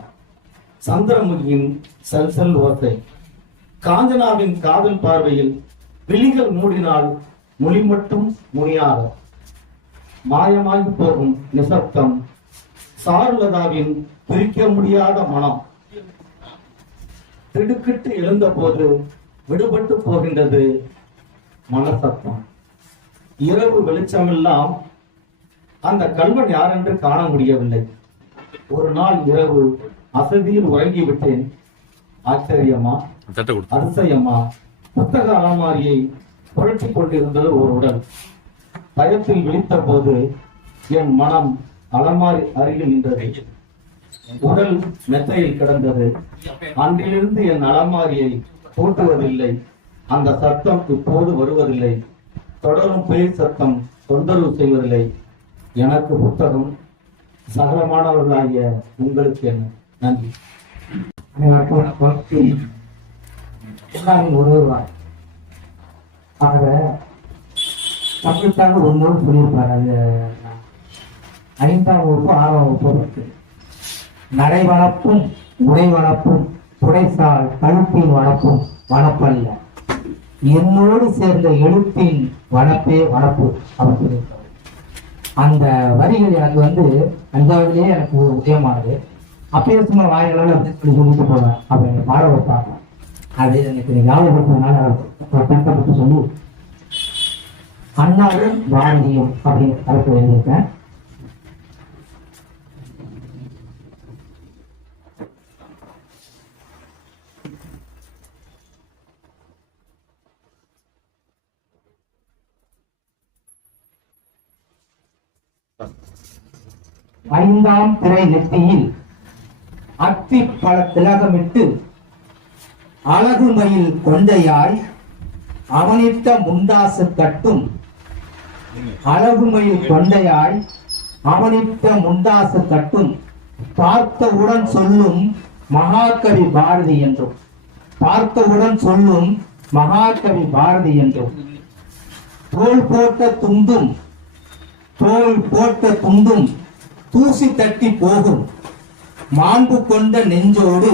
சந்திரமுகியின் செல்செல் ஓசை, காஞ்சனாவின் காதல் பார்வையில் விழிகள் மூடினால் மொழி மட்டும் முனியாத மாயமாகி போகும் நிசப்தம், சாருலதாவின் பிரிக்க முடியாத மனம், திடுக்கிட்டு எழுந்த போது விடுபட்டு போகின்றது மனசத்தம். இரவு வெளிச்சமெல்லாம் அந்த கல்வன் யாரென்று காண முடியவில்லை. ஒரு நாள் இரவு அசதியில் உறங்கிவிட்டேன். ஆச்சரியமா, அதிசயமா, புத்தக அலமாரியை புரட்டி கொண்டிருந்தது ஒரு உடல். பயத்தில் விழித்த போது என் மனம் அலமாரி அருகில் நின்றது. உடல் மெத்தையில் கிடந்தது. அன்றிலிருந்து என் அலமாரியை பூட்டுவதில்லை. அந்த சத்தம் இப்போது வருவதில்லை. தொடரும் பேய் சத்தம் தொந்தரவு செய்வதில்லை. எனக்கு புத்தகம், சகலமானவர்களாகிய உங்களுக்கு என்ன. நன்றி. எல்லாரும் ஒருவர் ஆக தமிழ்த்தாங்க ஒரு நூல் சொல்லியிருப்பார். அது 5ஆம் வகுப்பு 6ஆம் வகுப்பு. நடை வளர்ப்பும் உடை வளர்ப்பும் துடைசால் கழுப்பின் வளர்ப்பும் வளப்பல்ல, என்னோடு சேர்ந்த எழுத்தின் வளப்பே வளர்ப்பு அப்படின்னு சொல்லியிருப்பார். அந்த வரிகள் எனக்கு 5ஆவதுலேயே எனக்கு உதயமானது. அப்பயே சும்மா வாயிலான அப்படின்னு சொல்லிட்டு போவேன். அப்போ என்னை பாட வைப்பாங்க. அது எனக்கு ஞாபகப்படுத்தினால பற்றி சொல்லி அண்ணாவும் பாரதியும் அப்படின்னு தலைப்பு எழுதியிருக்கேன். ஐந்தாம் திரை நெத்தியில் அத்தி பல திலகமிட்டு அழகு மயில் கொண்டையாய் அவனிட்ட முண்டாசு கட்டும், அழகு மயில் கொண்டையாய் அவனிட்ட முண்டாசு கட்டும், பார்த்தவுடன் சொல்லும் மகாகவி பாரதி என்றும், பார்த்தவுடன் சொல்லும் மகாகவி பாரதி என்றும், தோல் போட்ட துண்டும் தூசி தட்டி போகும், மாண்பு கொண்ட நெஞ்சோடு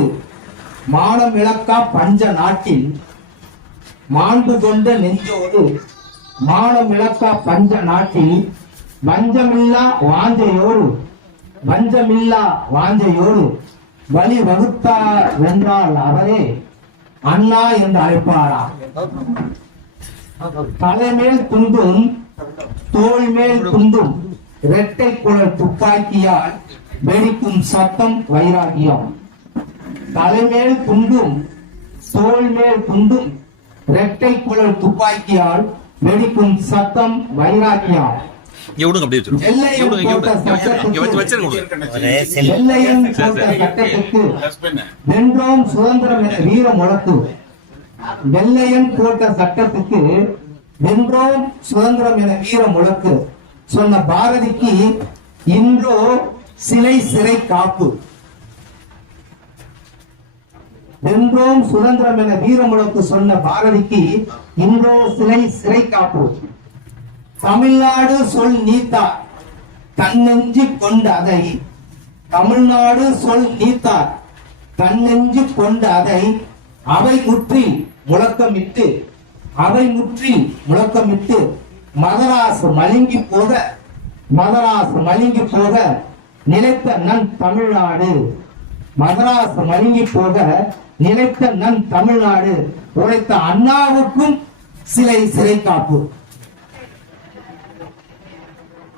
மானம் இழக்கா பஞ்ச நாட்டில், மாண்பு கொண்ட நெஞ்சோடு மானம் இழக்கா பஞ்ச நாட்டில், வஞ்சமில்லா வாஞ்சையோடு வழி வகுத்தார் வென்றால் அவரே அண்ணா என்று அழைப்பாரா. தலைமேல் துண்டும் தோல் மேல் துண்டும் இரட்டை குழல் துப்பாக்கியால் வெடிக்கும் சத்தம் வைராகியம். தலைமேல் துண்டும் தோல் மேல் துண்டும் இரட்டை குழல் துப்பாக்கியால் வெடிக்கும் சத்தம் வைராகியம். வெள்ளையன் போட்ட சட்டத்துக்கு வென்றோம் சுதந்திரம் என வீர முழக்கு. வெள்ளையன் போட்ட சட்டத்துக்கு வென்றோம் சுதந்திரம் என வீர முழக்கு சொன்ன பாரதிக்கு இன்றோ சிறை காப்பு. வென்றோம் சுதந்திரம் என வீர முழக்கு சொன்ன பாரதிக்கு இன்றோ சிறை காப்பு. தமிழ்நாடு சொல் நீத்தார் தன்னெஞ்சு கொண்ட அதை, தமிழ்நாடு சொல் நீத்தார் தன்னெஞ்சு கொண்ட அதை அவை முற்றி முழக்கமிட்டு மதராசு மழுங்கி போக நிலைத்த நன் தமிழ்நாடு, மதராசு மழுங்கி போக நிலைத்த நன் தமிழ்நாடு உரைத்த அண்ணாவுக்கும் சிறை காப்பு.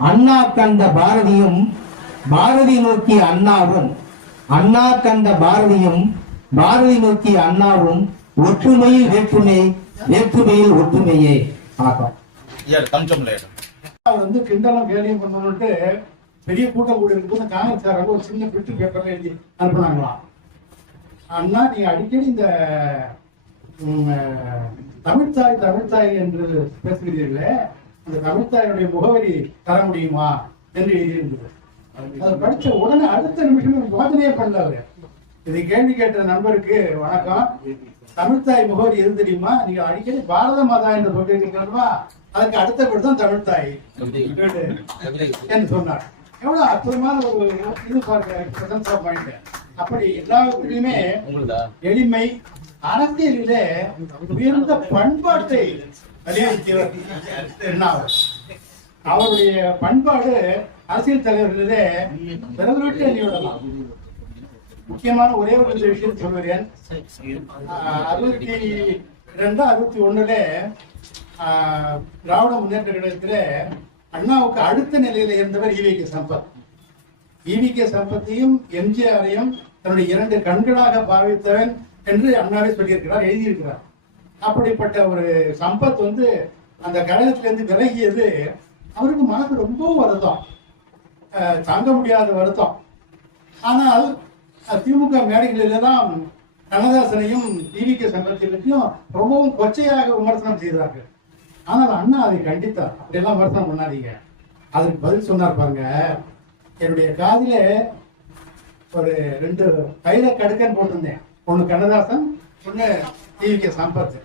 அண்ணா கண்ட பாரதியும் பாரதி நோக்கிய அண்ணாவும், அண்ணா கண்ட பாரதியும் பாரதி நோக்கிய அண்ணாவும் ஒற்றுமையில் வேற்றுமையில் ஒற்றுமையே. வணக்கம். கிண்டலும் கேலியும் பண்ணணும்ட்டு பெரிய கூட்டம் கூட இருக்கும்போது காங்கிரஸ்காரங்க ஒரு சின்ன பிரிட்டு பேப்பர்ல எழுதி அனுப்புனாங்களாம். அண்ணா நீங்க அடிக்கடி இந்த தமிழ்த்தாய் என்று பேசுகிறீர்களே, அந்த தமிழ்த்தாயுடைய முகவரி தர முடியுமா என்று எழுதியிருந்தது. அதை படிச்ச உடனே அடுத்த நிமிஷம் யோசனையே பண்ணல அவரு. இதை கேள்வி கேட்ட நண்பருக்கு வணக்கம். தமிழ்த்தாய் முகவரி எது தெரியுமா? நீங்க அடிக்கடி பாரத மாதா என்று சொல்லியிருக்கீங்களா, அதுக்கு அடுத்த பேர் தான் தமிழ்த்தாய் என்று சொன்னார். எவ்வளவு அற்புதமான ஒரு இது பாருங்க. அப்படி எல்லாத்துலயுமே எளிமை, அரசியலிலே உயர்ந்த பண்பாட்டை வலியுறுத்தியவர் அண்ணாவர். அவருடைய பண்பாடு அரசியல் தலைவர்களிலே விரல்விட்டு எண்ணிவிடலாம். முக்கியமான ஒரே ஒரு விஷயம் சொல்கிறேன். 62, 61 திராவிட முன்னேற்ற கழகத்தில அண்ணாவுக்கு அடுத்த நிலையில இருந்தவர் ஈவி.கே. சம்பத். ஈவி.கே. சம்பத்தையும் எம்ஜிஆரையும் தன்னுடைய 2 கண்களாக பாவித்தவன் என்று அண்ணாவே சொல்லியிருக்கிறார், எழுதியிருக்கிறார். அப்படிப்பட்ட ஒரு சம்பத் அந்த கழகத்திலிருந்து விலகியது அவருக்கு மனது ரொம்ப வருத்தம், தாங்க முடியாத வருத்தம். ஆனால் திமுக மேடைகளிலெல்லாம் கண்ணதாசனையும் ஈவி.கே. சம்பத்திற்கும் ரொம்பவும் கொச்சையாக விமர்சனம் செய்தார்கள். ஆனால் அண்ணா அதை கண்டித்தார். அப்படியெல்லாம் விமர்சனம் பண்ணாதீங்க. அதுக்கு பதில் சொன்னார் பாருங்க. என்னுடைய காதில ஒரு 2 கையில கடுக்கன் போட்டிருந்தேன். ஒண்ணு கண்ணதாசன், ஒண்ணு ஈவி.கே. சம்பத்.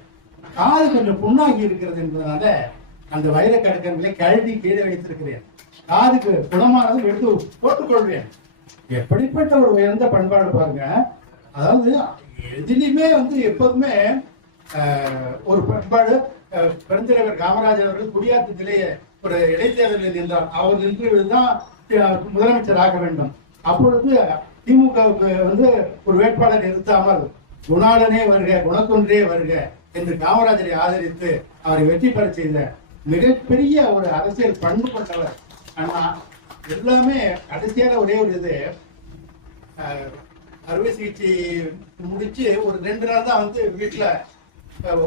காது கொஞ்சம் புண்ணாகி இருக்கிறது என்பதனால அந்த வைர கடுக்கன்களை கழுவி கீழே வைத்திருக்கிறேன். காதுக்கு குணமானதும் எடுத்து போட்டுக்கொள்வேன். எப்படிப்பட்ட ஒரு உயர்ந்த பண்பாடு பாருங்க. அதாவது எதிலுமே எப்போதுமே ஒரு பண்பாடு. பெருந்தலைவர் காமராஜர் அவர்கள் குடியாத்தத்திலே ஒரு இடைத்தேர்தலில் நின்றார். அவர் நின்றுதான் முதலமைச்சர் ஆக வேண்டும். அப்பொழுது திமுகவுக்கு ஒரு வேட்பாளர் நிறுத்தாமல் குணாளனே வருக, குணக்குன்றே வருக என்று காமராஜரை ஆதரித்து அவரை வெற்றி பெற செய்த மிகப்பெரிய ஒரு அரசியல் பண்பு கொண்டவர் அண்ணா. எல்லாமே கடைசியான ஒரே ஒரு இது, அறுவை சிகிச்சை முடிச்சு ஒரு 2 நாள் தான் வீட்டுல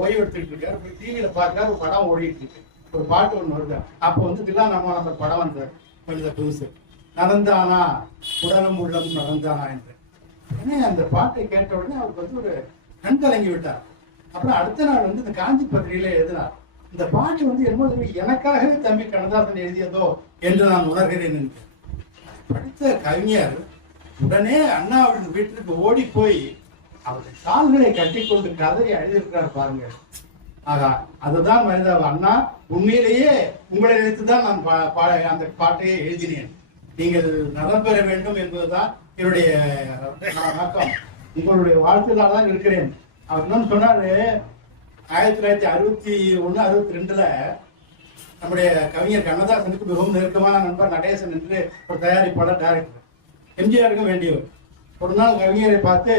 ஓய்வு எடுத்துட்டு இருக்காரு. டிவியில பாக்குறாரு, ஒரு படம் ஓடிட்டு இருக்கு, ஒரு பாட்டு ஒண்ணு வருது. அப்போ தில்லா நம்ம படம் வந்த கொஞ்சம் புதுசு, நடந்தானா உடலும் உள்ளதும் நடந்தானா என்று. அந்த பாட்டை கேட்ட உடனே அவருக்கு ஒரு கண் கலங்கி விட்டார். அப்புறம் அடுத்த நாள் இந்த காஞ்சி பத்திரிகையில எழுதினார், இந்த பாட்டு என்னோட எனக்காகவே தம்பி கண்ணதாசன் எழுதியதோ என்று நான் உணர்கிறேன் என்று. படித்த கவிஞர் உடனே அண்ணா அவர்கள் வீட்டிற்கு ஓடி போய் அவருடைய கால்களை கட்டிக்கொண்டு கதையை எழுதியிருக்கிறார் பாருங்க. ஆகா, அதுதான் மனிதாவை. அண்ணா, உண்மையிலேயே உங்களை நினைத்துதான் நான் அந்த பாட்டையே எழுதினேன். நீங்கள் நலம் பெற வேண்டும் என்பதுதான் என்னுடைய நோக்கம். உங்களுடைய வாழ்த்துதான் தான் இருக்கிறேன். அவர் இன்னும் சொன்னாரு, 1961, 62 நம்முடைய கவிஞர் கண்ணதாசனுக்கு மிகவும் நெருக்கமான நண்பர் நடேசன் என்று ஒரு தயாரிப்பாளர், டைரக்டர், எம்ஜிஆருக்கும் வேண்டியவர். ஒரு நாள் கவிஞரை பார்த்து,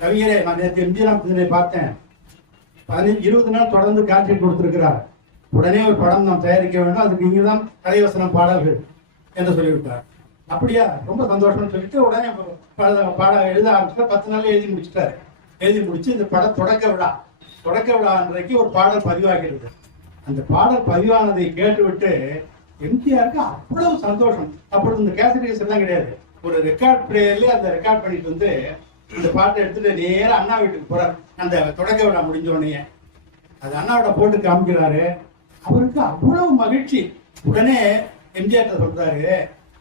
கவிஞரை நான் நேற்று எம்ஜிஆர் பார்த்தேன், 15-20 நாள் தொடர்ந்து காட்சி கொடுத்திருக்கிறார், உடனே ஒரு படம் நாம் தயாரிக்க வேண்டும், அதுக்கு இங்குதான் கதைவசனம் பாடல்கள் என்று சொல்லிவிட்டார். அப்படியா, ரொம்ப சந்தோஷம்னு சொல்லிட்டு உடனே பாடம் எழுத ஆரம்பிச்சு 10 நாள் எழுதி முடிச்சிட்டாரு. எழுதி முடிச்சு இந்த படம் தொடக்க விழா அன்றைக்கு ஒரு பாடல் பதிவாகிறது. அந்த பாடல் பதிவானதை கேட்டுவிட்டு எம்ஜிஆருக்கு அவ்வளவு சந்தோஷம். அப்பொழுது இந்த கேசட் எல்லாம் கிடையாது, ஒரு ரெக்கார்ட் பிளேயர்ல அந்த ரெக்கார்ட் பண்ணிட்டு இந்த பாட்டை எடுத்துட்டு நேரம் அண்ணா வீட்டுக்கு போறார். அந்த தொடக்க விழா முடிஞ்ச உடனே அது அண்ணாவோட போட்டு காமிக்கிறாரு. அவருக்கு அவ்வளவு மகிழ்ச்சி. உடனே எம்ஜிஆர் சொல்றாரு,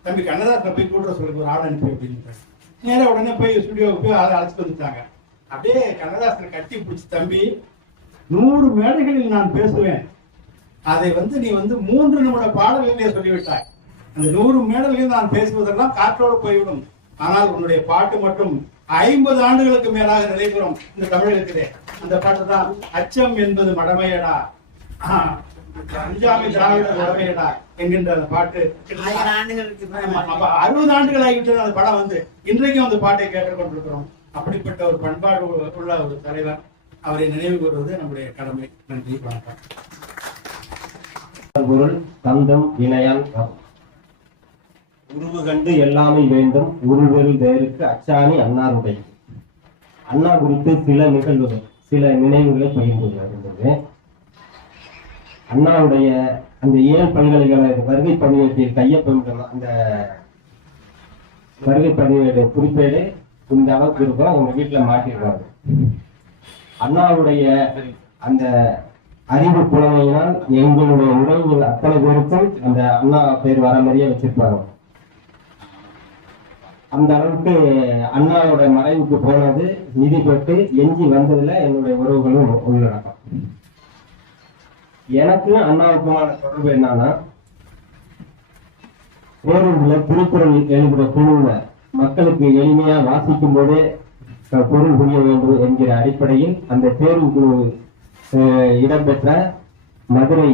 தம்பி கண்ணதாசனை போய் கூட்டுற சொல்லுங்க, ஒரு ஆள் அனுப்பி அப்படின்னு. நேரம் உடனே போய் ஸ்டுடியோவுக்கு போய் ஆளை அழைச்சிட்டு வந்துட்டாங்க. அப்படியே கண்ணதாசனை கட்டி பிடிச்சி, தம்பி 100 மேடைகளில் நான் பேசுவேன், அதை நீ 3 நிமிட பாடல்களே சொல்லிவிட்டாய். அந்த 100 மேடைகளில் நான் பேசுவதெல்லாம் காற்றோடு போய்விடும். ஆனால் உன்னுடைய பாட்டு மட்டும் 50 ஆண்டுகளுக்கு மேலாக நிலைபெறும் இந்த தமிழகத்திலே. அந்த பாட்டு தான் அச்சம் என்பது மடமையடா, அஞ்சாமை திராவிட மடமையடா என்கின்ற அந்த பாட்டு. 60 ஆண்டுகள் ஆகிவிட்டது அந்த படம் இன்றைக்கும் அந்த பாட்டை கேட்டுக்கொண்டிருக்கிறோம். அப்படிப்பட்ட ஒரு பண்பாடு உள்ள ஒரு தலைவர். அவரை நினைவு கூறுவது நம்முடைய கடமை. நன்றி, வணக்கம். பொருள் தந்தம் இணையான் உருவு கண்டு எல்லாமே வேண்டும், உருவெல் வேருக்கு அச்சாணி அன்னாருடைய. அண்ணா குறித்து சில நிகழ்வுகள், சில நினைவுகளை பகிர்ந்துள்ளார். அண்ணாவுடைய அந்த ஏழ் பல்கலைக்கழக வருகை பதிவேட்டில் கையொப்பம், அந்த வருகை பதிவேடு குறிப்பேடு இந்த அளவுக்கு இருக்கும், அவங்க வீட்டுல மாட்டிருக்காங்க. அண்ணாவுடைய அந்த அறிவு புலமையினால் எங்களுடைய உறவுகள் அத்தனை பேருக்கும் அந்த அண்ணா பேர் வர மாதிரியே வச்சிருப்பாங்க. அந்த அளவுக்கு அண்ணாவோட மறைவுக்கு போனது நிதி பெற்று எஞ்சி வந்ததுல என்னுடைய உறவுகளும் உள்ளடக்கம். எனக்கு அண்ணாவுக்குமான தொடர்பு என்னன்னா, பேருந்துல திருக்குறள் எழுதுகிற குழுல மக்களுக்கு எளிமையா வாசிக்கும் போதே பொருள் புரிய வேண்டும் என்கிற அடிப்படையில் அந்த தேர்வு குழு இடம்பெற்ற மதுரை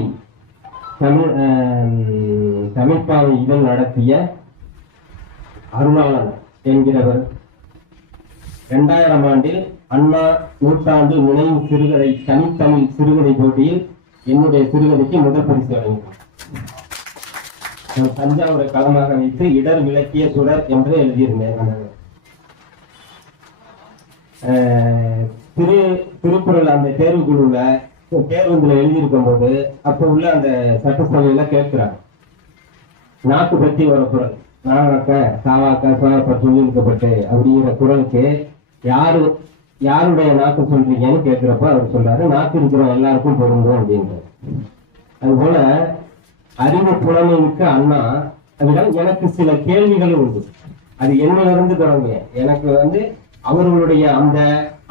தமிழ்பாவை இதழ் நடத்திய அருளாளன் என்கிறவர் 2000 ஆண்டில் அண்ணா நூற்றாண்டு நினைவு சிறுகதை தனித்தமிழ் சிறுகதை போட்டியில் என்னுடைய சிறுகதைக்கு முதல் பரிசு வழங்கினார். தஞ்சாவூரை களமாக வைத்து இடர் விளக்கிய சுடர் என்று எழுதியிருந்தேன். திருக்குறள் அந்த தேர்வு குழுல பேருந்துல எழுதியிருக்கும் போது அப்ப உள்ள அந்த சட்டசபையில கேட்கிறாங்க, நாக்கு பற்றி ஒரு குரல், நாவாக்க சாவாக்க சுவாப்பட்டு சொல்லியிருக்கப்பட்டு அப்படிங்கிற குரலுக்கு யாருடைய நாக்கு சொல்றீங்கன்னு கேட்கிறப்ப அவர் சொல்றாரு, நாக்கு இருக்கிற எல்லாருக்கும் பொருந்தும் அப்படின்றார். அதுபோல அறிவு புலமைக்கு அண்ணா அதனால் எனக்கு சில கேள்விகளும் உண்டு. அது என்னிலிருந்து தொடங்க எனக்கு அவர்களுடைய அந்த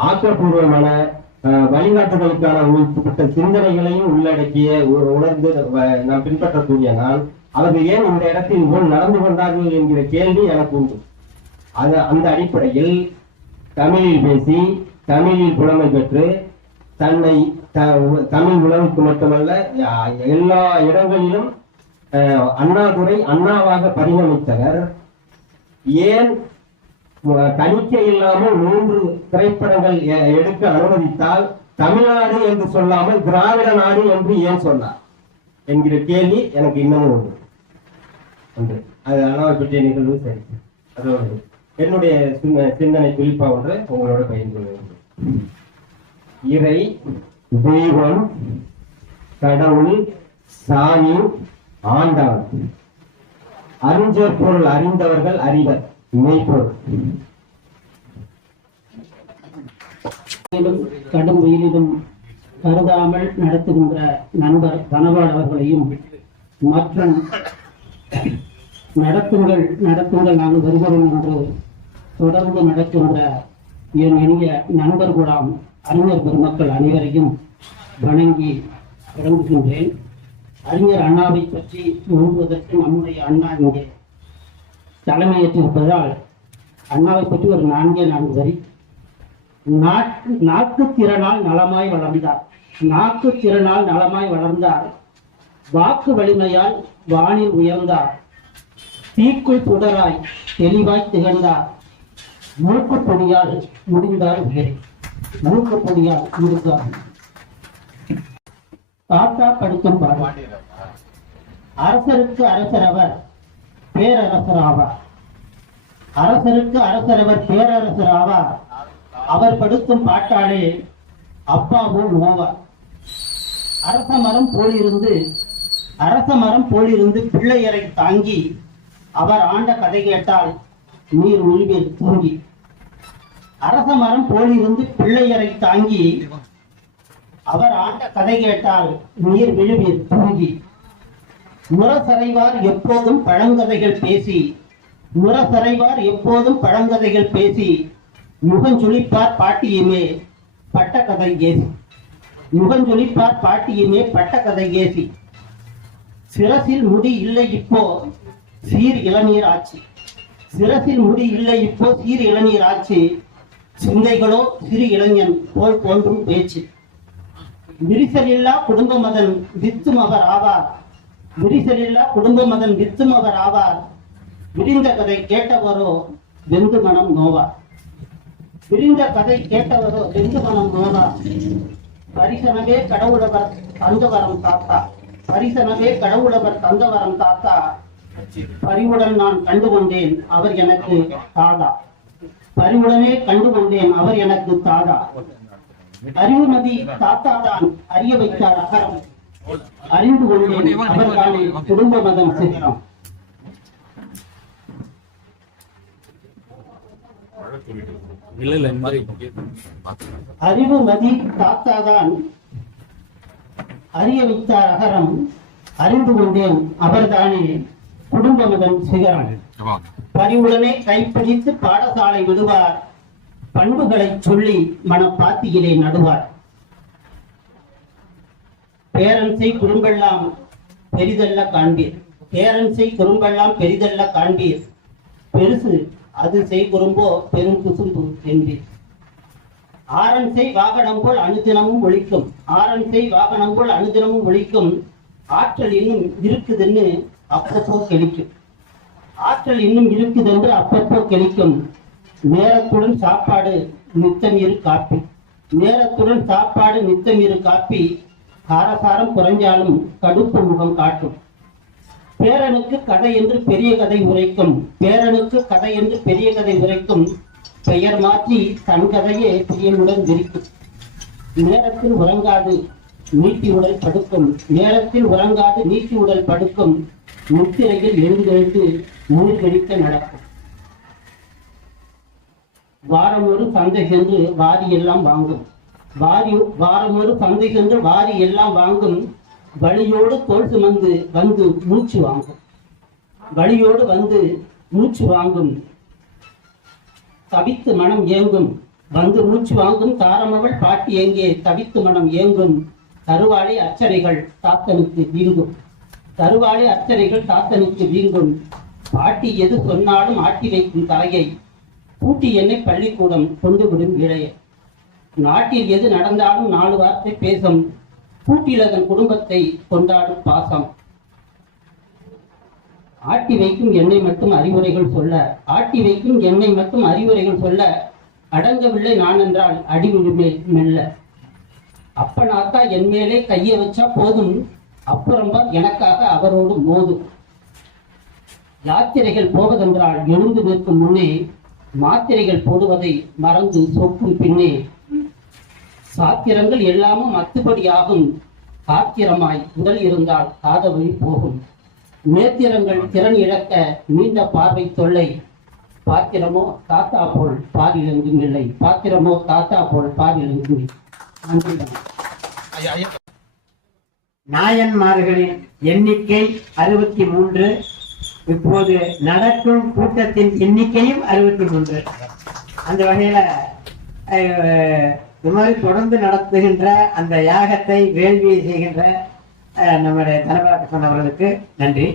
ஆக்கப்பூர்வமான வழிகாட்டுதலுக்கான உட்பட்ட சிந்தனைகளையும் உள்ளடக்கிய உணர்ந்து நாம் பின்பற்றக்கூடிய நான் அவர்கள் ஏன் இந்த இடத்தில் போல் நடந்து கொண்டார்கள் என்கிற கேள்வி எனக்கு உண்டு. அந்த அடிப்படையில் தமிழில் பேசி தமிழில் புலமை பெற்று தன்னை தமிழ் உலகுக்கு மட்டுமல்ல எல்லா இடங்களிலும் அண்ணாதுரை அண்ணாவாக பரிணமித்தவர் ஏன் தணிக்க இல்லாமல் 3 திரைப்படங்கள் எடுக்க அனுமதித்தால் தமிழ்நாடு என்று சொல்லாமல் திராவிட நாடு என்று ஏன் சொன்னார் என்கிற கேள்வி எனக்கு இன்னமும் உண்டு. அது அண்ணாவை பற்றிய நிகழ்வு சரி. அதோடு என்னுடைய சிந்தனை குறிப்பா ஒன்று உங்களோட பகிர்ந்து கொள்ள வேண்டும். இறை, தெய்வம், கடவுள், சாமி, ஆண்டவன், அறிஞர் பொருள் அறிந்தவர்கள் அறிவர், மெய்ப்பொருள். கடும் வெயிலிலும் கருதாமல் நடத்துகின்ற நண்பர் தனபால் அவர்களையும் மற்றும் நடத்துங்கள் நாங்கள் வருகிறோம் என்று தொடர்ந்து நடக்கின்ற என் இனிய நண்பர் குலாம் அறிஞர் பெருமக்கள் அனைவரையும் வணங்கி தொடங்குகின்றேன். அறிஞர் அண்ணாவை பற்றி எழுதுவதற்கு நம்முடைய அண்ணா இங்கே தலைமையேற்றிருப்பதால் அண்ணாவை பற்றி ஒரு 4 வரி. நாக்கு திறனால் நலமாய் வளர்ந்தார், நாக்கு திறனால் நலமாய் வளர்ந்தார், வாக்கு வலிமையால் வானில் உயர்ந்தார், தீக்குள் புடராய் தெளிவாய் திகழ்ந்தார், மூக்குப்பொடியால் முடிந்தார் உயிரை, மூக்குப்பொடியால் முடிந்தார். தாத்தா படிக்கும் பாடல். அரசருக்கு அரசர் அவர் பேரரசர் ஆவார், அரசருக்கு அரசர் அவர் பேரரசர் ஆவார், அவர் படுத்தும் பாட்டாளே அப்பாவோ நோவார். அரச மரம் போலிருந்து பிள்ளையரை தாங்கி அவர் ஆண்ட கதை கேட்டால் நீர் உள்வீர் தூங்கி. அரச மரம் போலிருந்து பிள்ளையரை தாங்கி அவர் ஆண்ட கதை கேட்டால் நீர் விழுவீர் தூங்கி. முரசறைவார் எப்போதும் பழங்கதைகள் பேசி, முரசறைவார் எப்போதும் பழங்கதைகள் பேசி, முகஞ்சொலிப்பார் பாட்டியுமே பட்டக்கதை ஏசி, முகஞ்சொலிப்பார் பாட்டியுமே பட்டக்கதை ஏசி. சிரசில் முடி இல்லை இப்போ சீர் இளநீர் ஆட்சி, சிரசில் முடி இல்லை இப்போ சீர் இளநீர் ஆட்சி, சிந்தைகளோ சிறு இளைஞன் போல் தோன்றும் பேச்சு. விரிசலில்லா குடும்ப மதன் வித்தும் அவர் ஆவார், விரிசலில்லா குடும்ப மதன் வித்தும் அவர் ஆவார், விரிந்த கதை கேட்டவரோ வெந்து மனம் நோவார், விரிந்த கதை கேட்டவரோ வெந்து மனம் நோவார். பரிசனவே கடவுளவர் தந்தவரம் தாத்தா, பரிசனவே கடவுளவர் தந்தவரம் தாத்தா, பரிவுடன் நான் கண்டுகொண்டேன் அவர் எனக்கு தாதா, பரிவுடனே கண்டுகொண்டேன் அவர் எனக்கு தாதா. அறிவுமதி தாத்தா தான் அறிய வைத்தார் அகரம், அறிந்து கொண்டேன் அவர் தானே குடும்ப மதம் சித்திரம். அறிவுமதி தாத்தா தான் அறிய வைத்தார் அகரம், அறிந்து கொண்டேன் அவர் தானே குடும்பமதன் சிகரம். பரிவுடனே கைப்பிடித்து பாடசாலை விடுவார், பண்புகளை சொல்லி மனப்பாத்தியிலே நடுவார். பேரன்சை குறும்பெல்லாம் பெரிதல்ல காண்பீர், பேரன்சை குறும்பெல்லாம் பெரிதல்ல காண்பீர், பெருசு அது செய் குறும்போ பெரும் குசும்பு என்பீர். ஆரன்சை வாகனம் போல் அனுதினமும் ஒழிக்கும், ஆரன்சை வாகனம் போல் அனுதினமும் ஒழிக்கும், ஆற்றல் இன்னும் இருக்குதுன்னு அப்பப்போ கெளிக்கும், ஆற்றல் இன்னும் இருக்குதென்று அப்பப்போ கெளிக்கும். நேரத்துடன் சாப்பாடு நித்தம் இரு காப்பி, நேரத்துடன் சாப்பாடு நித்தம் இரு காப்பி, காரசாரம் குறைஞ்சாலும் கடுப்பு முகம் காட்டும். பேரனுக்கு கதை என்று பெரிய கதை உரைக்கும், பேரனுக்கு கதை என்று பெரிய கதை உரைக்கும், பெயர் மாற்றி தன் கதையே பிரியனுடன் விரிக்கும். நேரத்தில் உறங்காது நீட்டி உடல் படுக்கும், நேரத்தில் உறங்காது நீட்டி உடல் படுக்கும், முத்திரையில் எழுந்தெழுந்து நீர் கழிக்க நடக்கும். வாரம் ஒரு சந்தை சென்று வாரி எல்லாம் வாங்கும், வாரம் ஒரு சந்தை சென்று வாரி எல்லாம் வாங்கும், வழியோடு தோல் சுமந்து வந்து மூச்சு வாங்கும், வழியோடு வந்து மூச்சு வாங்கும், தவித்து மனம் ஏங்கும், வந்து மூச்சு வாங்கும், தாரமவள் பாட்டி எங்கே தவித்து மனம் ஏங்கும், தருவாளி அர்ச்சனைகள் தாத்தனுக்கு வீங்கும், தருவாளி அர்ச்சனைகள் தாத்தனுக்கு வீங்கும், பாட்டி எது சொன்னாலும் ஆட்டி வைக்கும் தலையை, கூட்டி என்னை பள்ளிக்கூடம் கொண்டு விடும் இளைய, நாட்டில் எது நடந்தாலும் 4 வார்த்தை பேசும், கூட்டில் அதன் குடும்பத்தை கொண்டாடும் பாசம். ஆட்டி வைக்கும் எண்ணெய் மட்டும் அறிவுரைகள் சொல்ல, ஆட்டி வைக்கும் எண்ணெய் மட்டும் அறிவுரைகள் சொல்ல, அடங்கவில்லை நான் என்றால் அடிவிழுமே மெல்ல. அப்பனாக்கா என் மேலே கையை வச்சா போதும், அப்புறம்பா எனக்காக அவரோடு மோதும். யாத்திரைகள் போவதென்றால் எழுந்து நிற்கும் முன்னே, மாத்திரைகள் போடுவதை மறந்து சொக்கும் பின்னே, சாத்திரங்கள் எல்லாமும் அத்துப்படியாகும், காத்திரமாய் உடல் இருந்தால் காத வழி போகும். நேத்திரங்கள் திறன் இழக்க நீண்ட பார்வை தொல்லை, பாத்திரமோ தாத்தா போல் பாரிலெங்கும் இல்லை, பாத்திரமோ தாத்தா போல் பாரிலெங்கும். நாயன்மார்களின் எண்ணிக்கை 63. இப்போது நடக்கும் கூட்டத்தின் எண்ணிக்கையும் 63. அந்த வகையில இது மாதிரி தொடர்ந்து நடத்துகின்ற அந்த யாகத்தை வேள்வியை செய்கின்ற நம்முடைய தனபாலகிருஷ்ணன் அவர்களுக்கு நன்றி.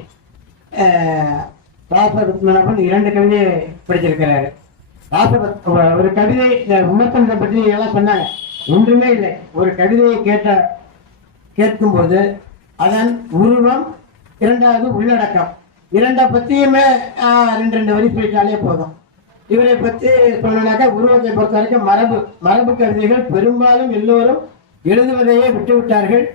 ராசபத்மநாபன் 2 கவிதை படிச்சிருக்கிறாரு. ஒரு கவிதை விமர்சனத்தை பற்றி எல்லாம் சொன்னாங்க, ஒன்றுமே இல்லை. ஒரு கவிதையை கேட்கும்போது அதன் உருவம், 2வது உள்ளடக்கம், 2 பத்தியுமே 2 வரி சொல்லிட்டாலே போதும். இவரை பற்றி சொல்லனாக்கா உருவத்தை பொறுத்த வரைக்கும் மரபு கவிதைகள் பெரும்பாலும் எல்லோரும் எழுதுவதையே விட்டுவிட்டார்கள்.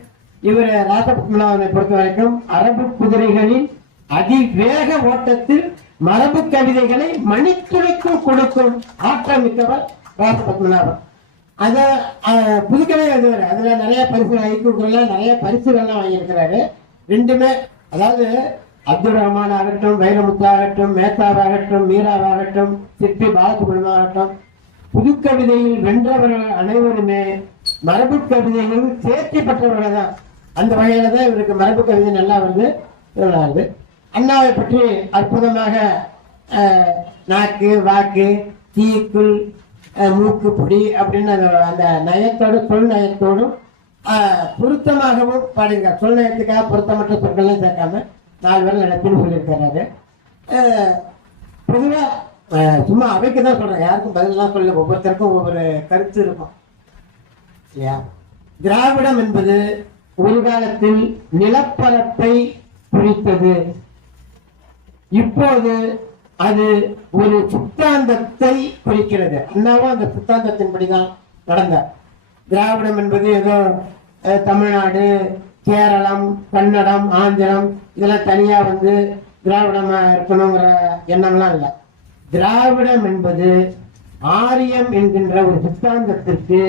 இவர் ராசபத்மநாபனை பொறுத்த வரைக்கும் அரபு குதிரைகளின் அதிவேக ஓட்டத்தில் மரபு கவிதைகளை மணித்துளைக்கும் கொடுக்கும் ஆற்றல் மிக்கவர் ராசபத்மநாபன். அத புதுக்கவே எழுதுவார். அதுல நிறைய ஐக்கூக்கள்லாம் நிறைய பரிசுகள்லாம் வாங்கியிருக்கிறாரு. 2மே, அதாவது அப்துல் ரஹ்மான் ஆகட்டும், வைரமுத்தாகட்டும், மேத்தாவாகட்டும், மீராவாகட்டும், சிற்பி பாலசுப்ரமணியமாகட்டும், புதுக்கவிதையில் வென்றவர்கள் அனைவருமே மரபு கவிதைகள் தேர்ச்சி பெற்றவர்கள் தான். அந்த வகையில தான் இவருக்கு மரபு கவிதை நல்லா வருது. அண்ணாவை பற்றி அற்புதமாக நாக்கு, வாக்கு, தீக்குள், மூக்கு, பொடி அப்படின்னு அந்த நயத்தோடு சொல் நயத்தோடும் பொருத்தமாகவும் பாடுங்க. சொல் நயத்துக்காக பொருத்தமற்ற சொற்கள்லாம் சேர்க்காம 4 பேர் நடத்தின்னு சொல்லியிருக்கிறாரு. பொதுவா சும்மா அவைக்கு தான் சொல்றேன், யாருக்கும் பதிலெல்லாம் சொல்ல, ஒவ்வொருத்தருக்கும் ஒவ்வொரு கருத்து இருக்கும். திராவிடம் என்பது ஒரு காலத்தில் நிலப்பரப்பை குறித்தது. இப்போது அது ஒரு சித்தாந்தத்தை குறிக்கிறது. அண்ணாவும் அந்த சித்தாந்தத்தின்படிதான் நடந்தார். திராவிடம் என்பது ஏதோ தமிழ்நாடு, கேரளம், கன்னடம், ஆந்திரம் இதெல்லாம் தனியா திராவிடமா இருக்கணுங்கிற எண்ணம்லாம் இல்லை. திராவிடம் என்பது ஆரியம் என்கின்ற ஒரு சித்தாந்தத்திற்கு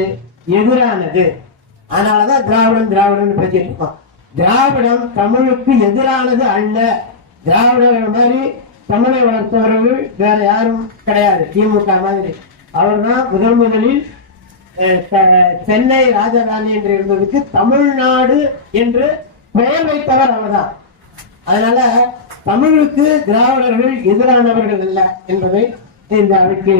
எதிரானது. அதனாலதான் திராவிடம் பேசிட்டு இருக்கோம். திராவிடம் தமிழுக்கு எதிரானது அல்ல. திராவிடர்கள் மாதிரி தமிழை வளர்த்தவர்கள் வேற யாரும் கிடையாது. திமுக மாதிரி அவர்தான் முதலில் சென்னை ராஜதானி என்று இருந்ததுக்கு தமிழ்நாடு என்று பெயர் வைத்தவர் அவர்தான். அதனால தமிழுக்கு திராவிடர்கள் எதிரானவர்கள் அல்ல என்பதை இந்த அவைக்கு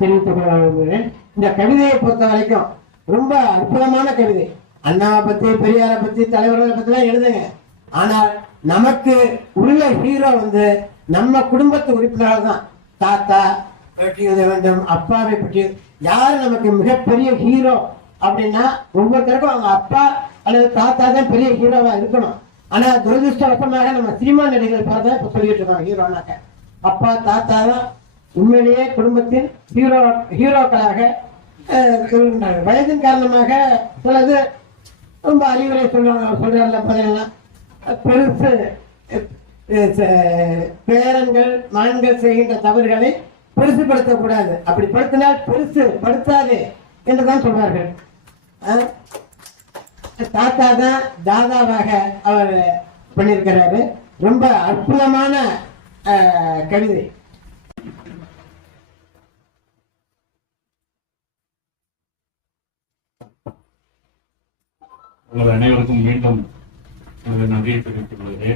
தெரிவித்துக் கொள்ள விரும்புகிறேன். இந்த கவிதையை பொறுத்த வரைக்கும் ரொம்ப அற்புதமான கவிதை. அண்ணாவை பத்தி, பெரியாரை பத்தி, தலைவர்களை பத்தி எல்லாம் எழுதுங்க. ஆனால் நமக்கு உள்ள ஹீரோ நம்ம குடும்பத்து உறுப்பினர்கள் தான். தாத்தா பற்றி எழுத வேண்டும், அப்பாவை பற்றி. யாரு நமக்கு மிகப்பெரிய ஹீரோ அப்படின்னா ஒவ்வொருத்தருக்கும் அவங்க அப்பா அல்லது தாத்தா தான் பெரிய ஹீரோவா இருக்கணும். ஆனா துரதிருஷ்டவசமாக நம்ம சினிமா நடிகர்கள் பார்த்தா இப்ப சொல்லிட்டு இருக்கோம் ஹீரோனாக்க. அப்பா தாத்தா தான் உண்மையிலேயே குடும்பத்தின் ஹீரோக்களாக இருக்கின்றார்கள். வயதின் காரணமாக சிலது ரொம்ப அறிவுரை சொல்றாருல பார்த்தீங்கன்னா பெருசு பேரன்கள் மகன்கள் செய்கின்ற தவறுகளை பெருசுபடுத்தக்கூடாது. அப்படி படுத்தினால் பெருசு படுத்தாது என்றுதான் சொல்வார்கள். தாத்தா தான் தாதாவாக அவர் பண்ணியிருக்கிறாரு. ரொம்ப அற்புதமான கவிதை. உங்கள் அனைவருக்கும் மீண்டும் நன்றியை தெரிவித்துள்ளது.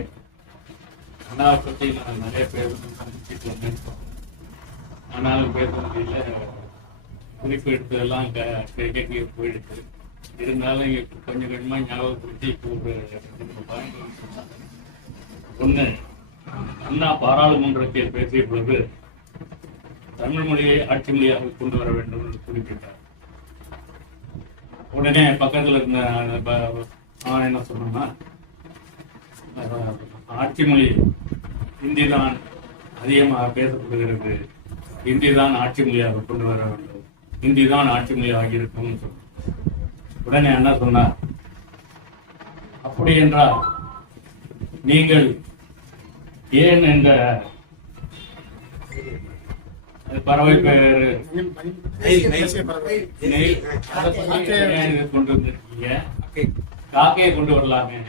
அண்ணாவை பற்றி நான் நிறைய பேர் சந்திச்சுட்டு வந்தேன். ஆனாலும் பேச முடியல. குறிப்பு எடுத்ததெல்லாம் கேட்க போயிடுச்சு. இருந்தாலும் கொஞ்சம் கொஞ்சமா ஞாபகப்படுத்தி ஒண்ணு, அண்ணா பாராளுமன்றத்தில் பேசிய பொழுது தமிழ் மொழியை ஆட்சி மொழியாக கொண்டு வர வேண்டும் என்று குறிப்பிட்டார். உடனே பக்கத்துல இருந்த அவன் என்ன சொன்னா, ஆட்சி மொழி ஹிந்தி தான் அதிகமாக பேசப்படுகிறது, ஹிந்தி தான் ஆட்சி மொழியாக கொண்டு வர வேண்டும், ஹிந்தி தான் ஆட்சி மொழியாக இருக்கும்னு சொன்னார். உடனே என்ன சொன்னார், அப்படி என்றால் நீங்கள் ஏன் இந்த பறவை பெயர் கொண்டு வந்திருக்கீங்க, காக்கையை கொண்டு வரலாமே,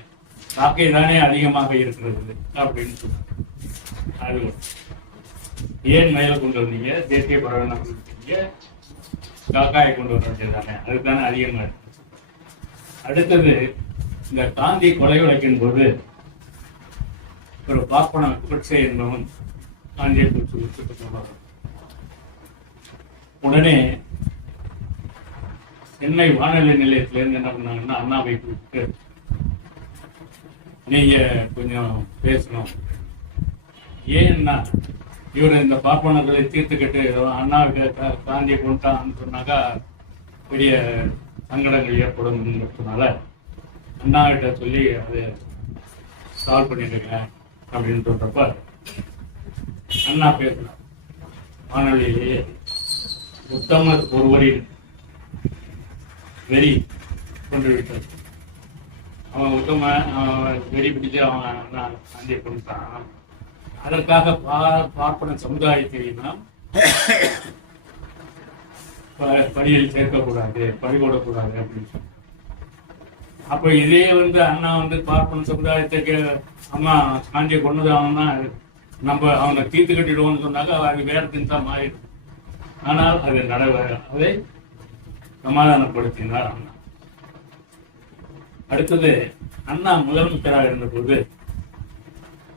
காக்கை தானே அதிகமாக இருக்கிறது அப்படின்னு சொன்னார். அது ஏன் மயிலை கொண்டு வந்தீங்க, தேசிய பறவை காக்காயை கொண்டு வர வேண்டியதானே, அதுதானே அதிகமாக இருக்கு. அடுத்தது, இந்த காந்தி கொலை வழக்கின் போது ஒரு பார்ப்பன குட்சை என்பவன் காந்தியை குறித்து சொல்வார். உடனே சென்னை வானொலி நிலையத்திலிருந்து என்ன பண்ணாங்கன்னா, அண்ணாவை கூப்பிட்டு நீங்க கொஞ்சம் பேசணும், ஏன்னா இவர் இந்த பார்ப்பனர்களை தீர்த்துக்கிட்டு அண்ணாவுக்கு காந்தியை கொண்டான்னு சொன்னாக்கா பெரிய சங்கடங்கள் ஏற்படும்ன்றதுனால அண்ணாவிட்ட சொல்லி அதை சால்வ் பண்ணிடுங்க அப்படின்னு சொல்றப்ப அண்ணா பேசலாம் வானொலியிலேயே, உத்தமர் ஒருவரின் வெறி கொண்டு விட்டார். அவன் உத்தம வெறி பிடிச்சு அவன் அண்ணா காந்தியை கொண்டான். அதற்காக பார்ப்பன சமுதாயத்தை நாம் பணியில் சேர்க்கக்கூடாது, பறிகொடக்கூடாது அப்படின்னு சொல்லி. அப்ப இதே அண்ணா பார்ப்பன சமுதாயத்துக்கு அம்மா காந்தியை கொண்டதாகனா நம்ம அவனை தீர்த்து கட்டிடுவோம்னு சொன்னாக்க அது வேற தின்தா மாறிடும். ஆனால் அது அதை சமாதானப்படுத்தினார் அண்ணா. அடுத்தது, அண்ணா முதலமைச்சராக இருந்த போது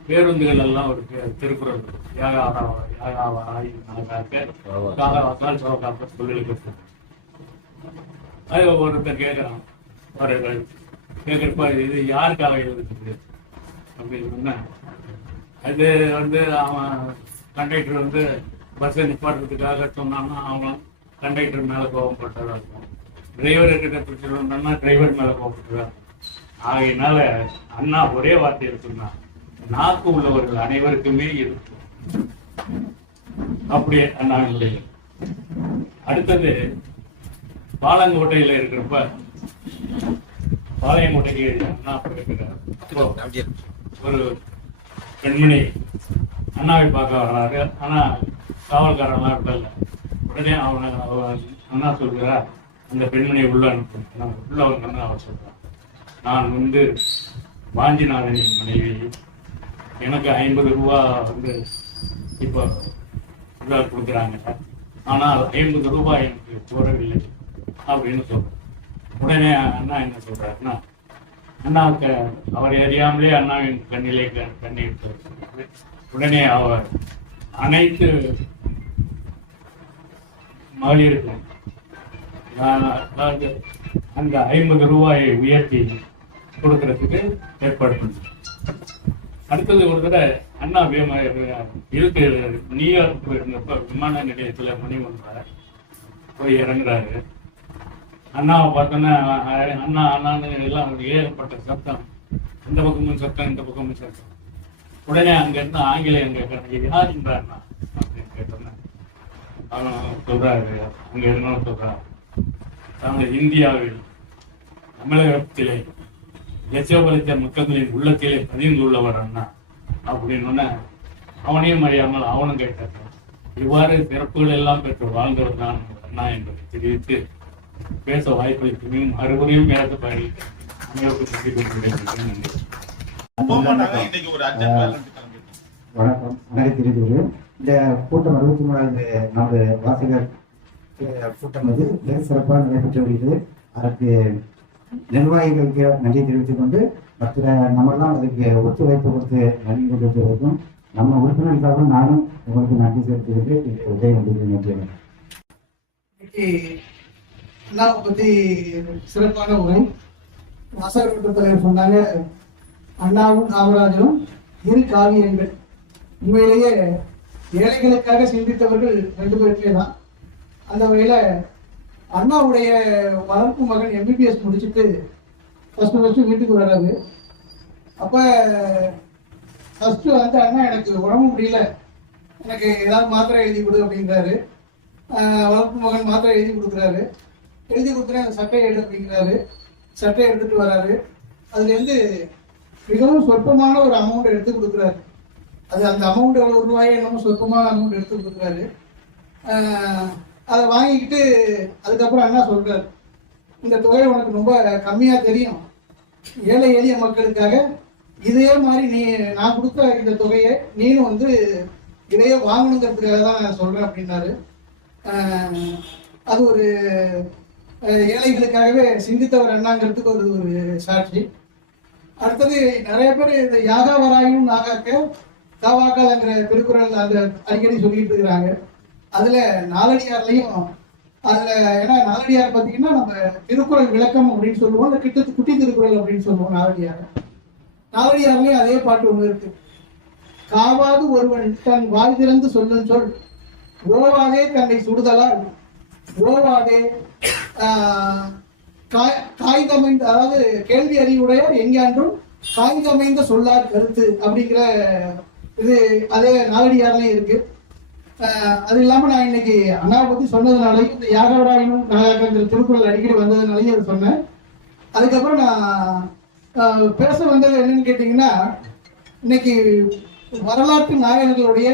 பேருந்துகள் எல்லாம் ஒரு திருக்குறள் அது ஒருத்தர் கேட்கிறான், கேட்கிறப்ப இது யாருக்காக எழுதுறது அப்படின்னு சொன்ன, அது அவன் கண்டக்டர் பஸ்ஸை நிப்பாட்டுறதுக்காக சொன்னான்னா அவங்க கண்டக்டர் மேல கோபப்பட்டதா இருக்கும், டிரைவர் கிட்ட பிடிச்சிருந்தோம்னா டிரைவர் மேல கோபப்பட்டதா. ஆகையினால அண்ணா ஒரே வார்த்தையில் சொன்னா, நாக்கு உள்ளவர்கள் அனைவருக்குமே இருக்கும். அப்படியே அண்ணாவினுடைய. அடுத்தது, பாலங்கோட்டையில இருக்கிறப்ப பாளையங்கோட்டைக்கு அண்ணா இருக்கிறார். ஒரு பெண்மணி அண்ணாவை பார்க்க வர்றாரு. ஆனா காவல்காரெல்லாம் விடல. உடனே அண்ணா சொல்கிறார், அந்த பெண்மணியை உள்ள அனுப்ப. உள்ள வந்து அவர் சொல்றார், நான் வாஞ்சிநாதனின் மனைவி, எனக்கு 50 ரூபா இப்போ கொடுக்குறாங்க, ஆனால் 50 ரூபாய் எனக்கு போறவில்லை அப்படின்னு சொல்றேன். உடனே அண்ணா என்ன சொல்றாருன்னா, அண்ணாவுக்கு அவரை அறியாமலே அண்ணாவின் கண்ணிலே கண்ணீர் தோன்றியது. உடனே அவர் அனைத்து மகளிருக்கும் அதாவது அந்த 50 ரூபாயை உயர்த்தி கொடுக்கறதுக்கு ஏற்பாடு பண்ணார். அடுத்தது ஒரு தடவை அண்ணா இதுக்கு நியூயார்க் போயிருந்தப்ப விமான நிலையத்துல மணிமண்டபம் போய் இறங்குறாரு. அண்ணாவை பார்த்தோன்னா அண்ணா அண்ணான்னு எல்லாம் ஏகப்பட்ட சத்தம், இந்த பக்கமும் சத்தம் இந்த பக்கமும் சத்தம். உடனே அங்க இருந்து ஆங்கிலேயம் கேட்கறாங்க, யார் இந்த அண்ணா அப்படின்னு கேட்டோன்னா அவன் சொல்றாரு, அங்க இருந்தாலும் சொல்றாரு, தாங்கள் இந்தியாவில் தமிழகத்திலே லட்சோபலட்ச மக்களின் உள்ளத்திலே பதிந்துள்ளவர் அண்ணா அப்படின்னு அவனையும் அறியாமல் அவனும் கேட்டார். இவ்வாறு சிறப்புகள் எல்லாம் பெற்று வாழ்ந்தவர் தான் அண்ணா என்பதை தெரிவித்து பேச வாய்ப்பளித்து மறுபடியும் எனக்கு பாடி அனைவருக்கும் நன்றி கொண்டிருக்கிறேன். இன்னைக்கு ஒரு அர்ஜென்ட் வணக்கம். அனைத்து தெரிவித்து இந்த கூட்டம் 63வது நமது வாசகர் கூட்டம் வந்து மிக சிறப்பாக நடைபெற்று வருகிறது. அதற்கு நிர்வாகிகளுக்கு நன்றி தெரிவித்துக் கொண்டு மற்ற நம்மெல்லாம் அதுக்கு ஒத்துழைப்பு கொடுத்து நன்றி கொண்டிருக்கிறதும் நம்ம உறுப்பினர்களுக்காக நானும் உங்களுக்கு நன்றி செலுத்துகிறது. உதயம் நன்றி. இன்னைக்கு அண்ணாவை பற்றி சிறப்பான உரை வாசகர் கூட்ட தலைவர் சொன்னாங்க. அண்ணாவும் காமராஜரும் இரு காவியங்கள். உண்மையிலேயே ஏழைகளுக்காக சிந்தித்தவர்கள் 2 பேருக்கே தான். அந்த வகையில் அண்ணாவுடைய வளர்ப்பு மகன் MBBS முடிச்சுட்டு ஃபர்ஸ்ட் வீட்டுக்கு வர்றாரு. அப்போ ஃபர்ஸ்ட் வந்து அண்ணா எனக்கு உடம்பு முடியல, எனக்கு ஏதாவது மாத்திரை எழுதி கொடு அப்படிங்கிறாரு. வளர்ப்பு மகன் மாத்திரை எழுதி கொடுக்குறாரு. எழுதி கொடுத்துட்டு சட்டையை எடு அப்படிங்கிறாரு. சட்டையை எடுத்துட்டு வர்றாரு. அதுலேருந்து மிகவும் சொற்பமான ஒரு அமௌண்ட் எடுத்து கொடுக்குறாரு. அது அந்த அமௌண்ட் எவ்வளோ ரூபாயே என்னமோ சொற்பமான அமௌண்ட் எடுத்து கொடுக்குறாரு. அதை வாங்கிக்கிட்டு அதுக்கப்புறம் அண்ணா சொல்றாரு, இந்த தொகை உனக்கு ரொம்ப கம்மியாக தெரியும், ஏழை எளிய மக்களுக்காக இதே மாதிரி நான் கொடுத்த இந்த தொகையை நீனும் வந்து இதையே வாங்கணுங்கிறதுக்காக தான் நான் சொல்றேன் அப்படின்னாரு. அது ஒரு ஏழைகளுக்காகவே சிந்தித்தவர் அண்ணாங்கிறதுக்கு ஒரு சாட்சி. அடுத்தது நிறைய பேர் இந்த யாகாவராயும் நாகாக்க காவாக்காலங்கிற திருக்குறள் அந்த அடிக்கடி சொல்லிட்டு இருக்கிறாங்க. அதுல நாலடியார்லையும் அதுல ஏன்னா நாலடியார் பார்த்தீங்கன்னா நம்ம திருக்குறள் விளக்கம் அப்படின்னு சொல்லுவோம், இந்த குட்டி திருக்குறள் அப்படின்னு சொல்லுவோம். நாலடியார்லையும் அதே பாட்டு ஒண்ணு இருக்கு. காவாது ஒருவன் தன் வாய் திறந்து சொல்லும் சொல் ஓவாதே தன்னை சுடுதலால் ஓவாதே காய்தமைந்த, அதாவது கேள்வி அறிவுடையார் எங்கேன்றும் காய்தமைந்த சொல்லார் கருத்து அப்படிங்கிற இது அதே நாலடியார்லையும் இருக்கு. அது இல்லாம நான் இன்னைக்கு அண்ணாவை பத்தி சொன்னதுனாலையும் இந்த யாகவராயனும் நாகாக்கிற திருக்குறள் அடிக்கடி வந்ததுனாலையும் அதை சொன்னேன். அதுக்கப்புறம் நான் பேச வந்தது என்னன்னு கேட்டீங்கன்னா, இன்னைக்கு வரலாற்று நாயகர்களுடைய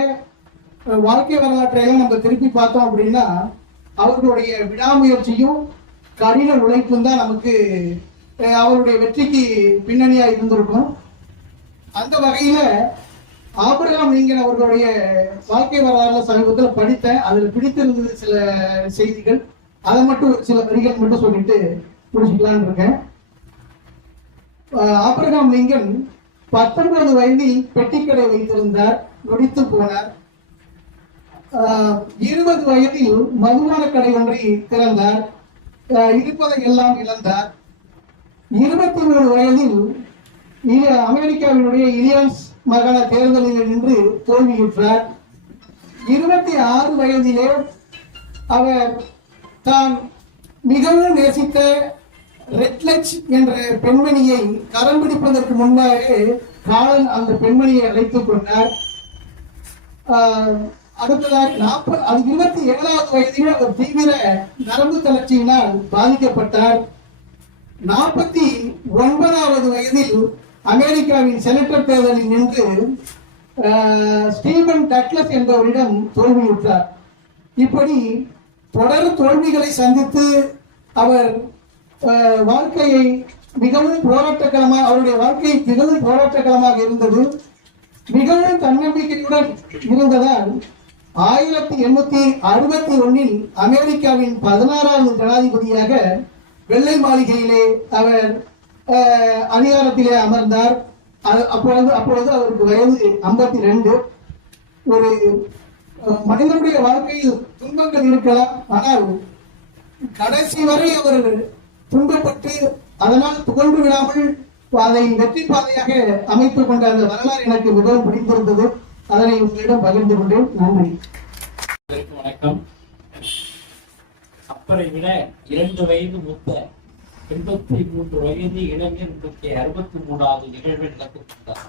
வாழ்க்கை வரலாற்றையெல்லாம் நம்ம திருப்பி பார்த்தோம் அப்படின்னா அவர்களுடைய விடாமுயற்சியும் கடின உழைப்பும் தான் நமக்கு அவருடைய வெற்றிக்கு பின்னணியா இருந்திருக்கும். அந்த வகையில ஆபிரகாம் லிங்கன் அவர்களுடைய வாழ்க்கை வரலாறு சமீபத்தில் படித்தேன். அதில் பிடித்திருந்தது சில செய்திகள், அதை மட்டும் சில வரிகள் மட்டும் சொல்லிட்டு முடிச்சுக்கலான்னு இருக்கேன். ஆபிரகாம் லிங்கன் 19 வயதில் பெட்டிக்கடை வைத்திருந்தார், நொடித்து போனார். 20 வயதில் மதுபான கடை ஒன்றை திறந்தார், இருப்பதை எல்லாம் இழந்தார். 23 வயதில் அமெரிக்காவினுடைய இலியான்ஸ் மாகாண தேர்தலில் நின்று தோல்வியுற்றார். 26 வயதிலே அவர் தான் மிகவும் நேசித்த ரெட்லெச் என்ற பெண்மணியை கரம் பிடிப்பதற்கு முன்னாலே காலன் அந்த பெண்மணியை அழைத்துக் கொண்டார். அடுத்ததாக 27வது வயதிலே அவர் தீவிர நரம்பு தளர்ச்சியினால் பாதிக்கப்பட்டார். 49வது வயதில் அமெரிக்காவின் செனட்டர் தேர்தலில் நின்று ஸ்டீபன் டக்ளஸ் என்பவரிடம் தோல்வியுற்றார். இப்படி தொடர் தோல்விகளை சந்தித்து அவர் வாழ்க்கையை மிகவும் போராட்டக்களமாக, அவருடைய வாழ்க்கை மிகவும் போராட்டக்களமாக இருந்தது. மிகவும் தன்னம்பிக்கையுடன் இருந்ததால் 1861 அமெரிக்காவின் 16வது ஜனாதிபதியாக வெள்ளை மாளிகையிலே அவர் அதிகாரத்திலே அமர்ந்தார். அப்பொழுது அவருக்கு வயது 52. ஒரு மனிதனுடைய வாழ்க்கையில் துன்பங்கள் இருக்கலாம், ஆனால் கடைசி வரை அவர் துன்பப்பட்டு அதனால் துவண்டு விடாமல் அதை வெற்றி பாதையாக அமைத்துக் கொண்ட அந்த வரலாறு எனக்கு மிகவும் பிடித்திருந்தது. அதனை உங்களிடம் பகிர்ந்து கொண்டேன். நன்றி. வணக்கம். அப்பரை விட 2 வயது மூத்த 83 வயது இளைஞர் 63வது நிகழ்வில் நடத்திருந்தார்.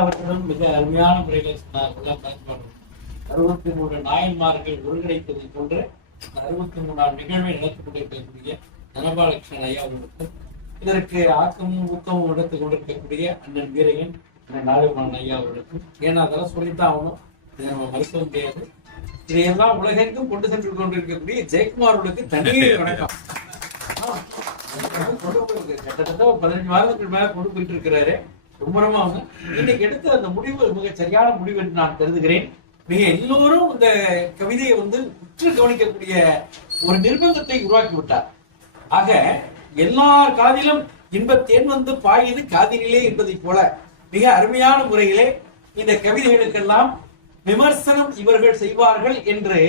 அவர்களும் மிக அருமையான முறையில் சொன்னார்கள். 63 நாயன்மார்கள் ஒருங்கிணைத்ததை போன்ற 63ஆம் நிகழ்வை நடத்திக் கொண்டிருக்கக்கூடிய தனபாலகிருஷ்ணன் ஐயா அவர்களுக்கு, இதற்கு ஆக்கமும் ஊக்கமும் எடுத்துக் கொண்டிருக்கக்கூடிய அண்ணன் வீரையன், அண்ணன் நாகமான் ஐயா அவர்களுக்கு, ஏன்னா அதெல்லாம் சொல்லித்தான் ஆகணும், இதை நம்ம மறுக்க முடியாது. இதையெல்லாம் உலகெங்கும் கொண்டு சென்று கொண்டிருக்கக்கூடிய ஜெயக்குமார் அவர்களுக்கு தனியே வணக்கம். கிட்டத்தட்ட 15 வாரத்துக்கு மேல கொண்டு போயிட்டு இருக்கிறாரு. ரொம்ப ரொம்ப இன்னைக்கு எடுத்த அந்த முடிவு மிக சரியான முடிவு என்று நான் கருதுகிறேன். மிக எல்லோரும் இந்த கவிதையை உற்று கவனிக்கக்கூடிய ஒரு நிர்பந்தத்தை உருவாக்கி விட்டார். ஆக எல்லார் காதிலும் இன்பத்தேன் பாயுது காதிலே என்பதை போல மிக அருமையான முறையிலே இந்த கவிதைகளுக்கெல்லாம் விமர்சனம் இவர்கள் செய்வார்கள் என்று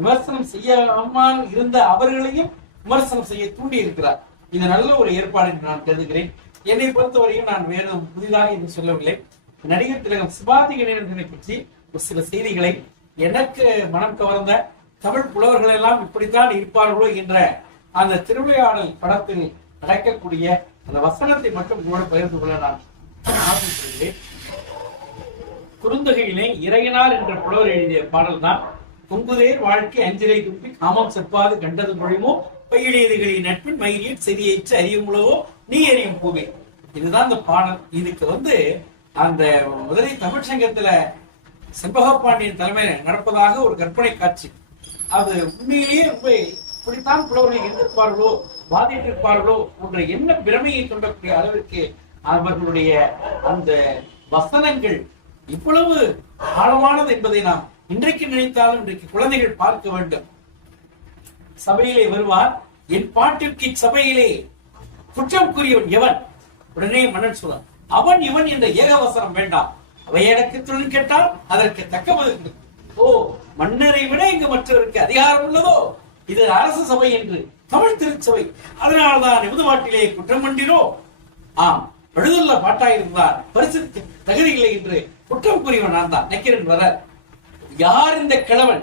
விமர்சனம் செய்யாமல் இருந்த அவர்களையும் விமர்சனம் செய்ய தூண்டி இருக்கிறார். இது நல்ல ஒரு ஏற்பாடு என்று நான் கருதுகிறேன். என்னை பொறுத்தவரையும் நான் வேறு புதிதாக என்று சொல்லவில்லை. நடிகர் திலகம் சிவாஜி கணேசனை பற்றி ஒரு சில செய்திகளை, எனக்கு மனம் கவர்ந்த தமிழ் புலவர்கள் எல்லாம் இப்படித்தான் இருப்பார்களோ என்ற அந்த திருவிளையாடல் படத்தில் நடக்கக்கூடிய அந்த வசனத்தை மட்டும் கூட பகிர்ந்து கொள்ள நான் ஆசைப்படுகிறேன். குறுந்தொகையிலே இறையனார் என்ற புலவர் எழுதிய பாடல் தான் குங்குதேர் வாழ்க்கை அஞ்சிலை துப்பி காமம் செப்பாது கண்டது மொழிமோ பயிலியதுகளின் நட்பின் மயிலில் செறியேற்று அறியுமுளவோ நீ அறியும் பூவே. இதுதான் இந்த பாடல். இதுக்கு அந்த முதலை தமிழ்ச்சங்கத்துல செண்பகப்பாண்டியன் தலைமையில் நடப்பதாக ஒரு கற்பனை காட்சி. அது உண்மையிலேயே ரொம்ப இப்படித்தான் புலவர்கள் எதிர்ப்பார்களோ வாதிட்டிருப்பார்களோ என்ற என்ன பிரமையை கொண்டக்கூடிய அளவிற்கு அவர்களுடைய அந்த வசனங்கள் இவ்வளவு ஆழமானது என்பதை நாம் இன்றைக்கு நினைத்தாலும் இன்றைக்கு குழந்தைகள் பார்க்க வேண்டும். சபையிலே வருவார், என் பாட்டிற்கு சபையிலே குற்றம் கூறியவன் எவன்? உடனே மன்னன் சொல்வார், அவன் இவன் என்ற ஏகவசனம் வேண்டாம், அவையடக்கு தொழில் கேட்டால் அதற்கு தக்க பதில். ஓ, மன்னரை விட இங்கு மற்றவருக்கு அதிகாரம் உள்ளதோ? இது அரசு சபை என்று தமிழ் திருச்சபை, அதனால்தான் எமது பாட்டிலே குற்றம் கண்டிரோ? ஆம், எழுதுள்ள பாட்டாயிருந்தார் பரிசு தகுதி இல்லை என்று குற்றம் கூறியவன் நான் தான். நக்கீரன் வர, யார் இந்த கிழவன்?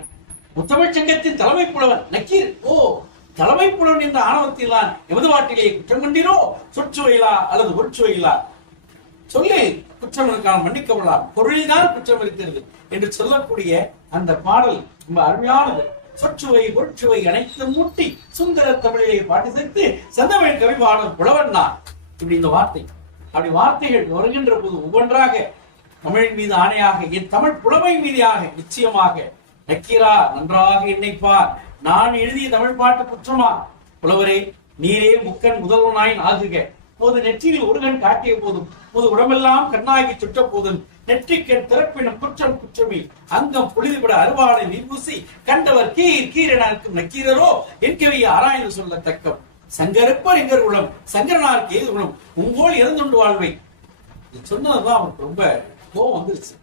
முத்தமிழ் சங்கத்தின் தலைமை புலவன் நக்கீர். ஓ, தலைமை புலவன் என்ற ஆணவத்தில் தான் எமது பாட்டிலே குற்றம் கண்டீரோ? சொற்சுவையிலா அல்லது உட்சுவையிலா? சொல்லி குற்றவனுக்கான மன்னிக்கப்படலாம், பொருளில்தான் குற்றம் இருக்கிறது என்று சொல்லக்கூடிய அந்த பாடல் ரொம்ப அருமையானது. சொற்சுவை உட்சுவை அனைத்தும் மூட்டி சுந்தர தமிழிலே பாட்டு சேர்த்து செந்தமிழ் கவி பாடும் புலவன் தான். இப்படி இந்த வார்த்தை, அப்படி வார்த்தைகள் வருகின்ற போது ஒவ்வொன்றாக தமிழின் மீது ஆணையாக, என் தமிழ் புலமை மீதியாக நிச்சயமாக நக்கீரா நன்றாக எண்ணைப்பார், நான் எழுதிய தமிழ் பாட்டு குற்றமா? புலவரே, நீரே முக்கன் முதல்வனாயின் ஆகுக. போது நெற்றியில் ஒரு கண் காட்டிய போதும் போது உடம்பெல்லாம் கண்ணாகி சுட்ட போதும் நெற்றிக்கண் திறப்பினும் குற்றம் குற்றமே அங்கம் புலிதுபட அருவாளை நீர்பூசி கண்டவர் கீர் கீரனார்க்கும் நக்கீரரோ என் கவியை ஆராய்ந்து சொல்லத்தக்கம். சங்கரப்பர் எங்கர் குலம் சங்கரனாருக்கு ஏது குலம் உங்கோல் இறந்துண்டு வாழ்வை. சொன்னதுதான் அவனுக்கு ரொம்ப கோபம் வந்துருச்சு.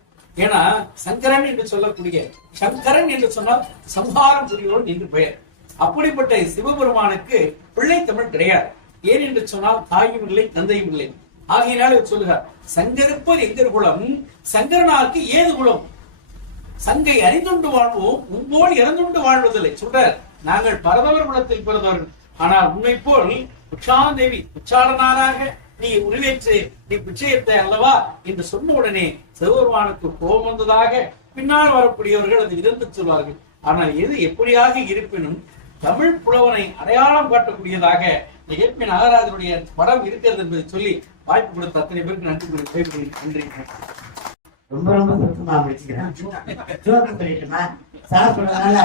ஏன்னா சங்கரன் என்று சொல்லக்கூடிய, சங்கரன் என்று சொன்னால் சம்ஹாரம் புரியோன் என்று பெயர். அப்படிப்பட்ட சிவபெருமானுக்கு பிள்ளை தமிழ் கிடையாது. ஏன் என்று சொன்னால் தாயும் இல்லை தந்தையும் இல்லை. ஆகையினால சொல்லுகிறார், சங்கரப்பர் எங்கர் குலம் சங்கரனாருக்கு ஏது குலம்? சங்கை அறிந்துண்டு வாழ்வோம் உங்கோல் இறந்துண்டு வாழ்வதில்லை சொல்றார். நாங்கள் பரதவர் குலத்தில் பிறந்தவர்கள், ஆனால் உண்மை போல் உச்சாந்தேவி உச்சாரணாராக நீ உருவேற்று நீ பிச்சையத்தை அல்லவா என்று சொன்ன உடனே சிவபெருமானுக்கு கோபம் வந்ததாக பின்னால் வரக்கூடியவர்கள் அதை விதந்து சொல்வார்கள். ஆனால் எது எப்படியாக இருப்பினும் தமிழ் புலவனை அடையாளம் காட்டக்கூடியதாக ஏற்பி நாகராஜனுடைய படம் இருக்கிறது என்பதை சொல்லி வாய்ப்பு கொடுத்த அத்தனை பேருக்கு நன்றி. ரொம்ப ரொம்ப சுருக்கமா முடிச்சுக்கிறேன். ஜோக்கு சொல்லிட்டுமா சார் சொல்றதுனால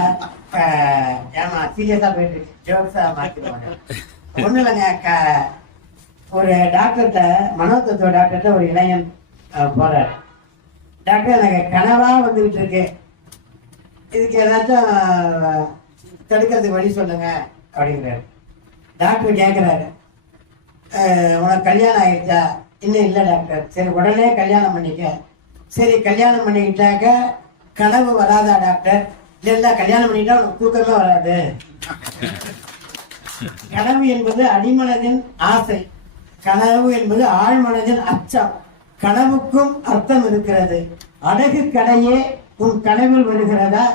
ஏமா சீரியஸா போயிட்டு ஜோக்ஸா மாத்திடுவாங்க. ஒண்ணு இல்லைங்க, ஒரு டாக்டர்கிட்ட மனோதத்துவ டாக்டர்கிட்ட ஒரு இளைஞன் போறாரு. டாக்டர், எனக்கு கனவா வந்துகிட்டு இருக்கு, இதுக்கு ஏதாச்சும் தடுக்கிறதுக்கு வழி சொல்லுங்க அப்படிங்கிறாரு. டாக்டர் கேட்குறாரு, உனக்கு கல்யாணம் ஆகிடுச்சா? இன்னும் இல்லை டாக்டர். சரி, உடனே கல்யாணம் பண்ணிக்க. சரி, கல்யாணம் பண்ணிக்கிட்டாக்க கனவு வராதா டாக்டர்? இல்லை, கல்யாணம் பண்ணிக்கிட்டா உனக்கு தூக்கமே வராது. கனவு என்பது அடிமனதின் ஆசை, கனவு என்பது ஆழ்மனதின் அச்சம். கனவுக்கும் அர்த்தம் இருக்கிறது. அடகு கடையே உன் கனவில் வருகிறதா?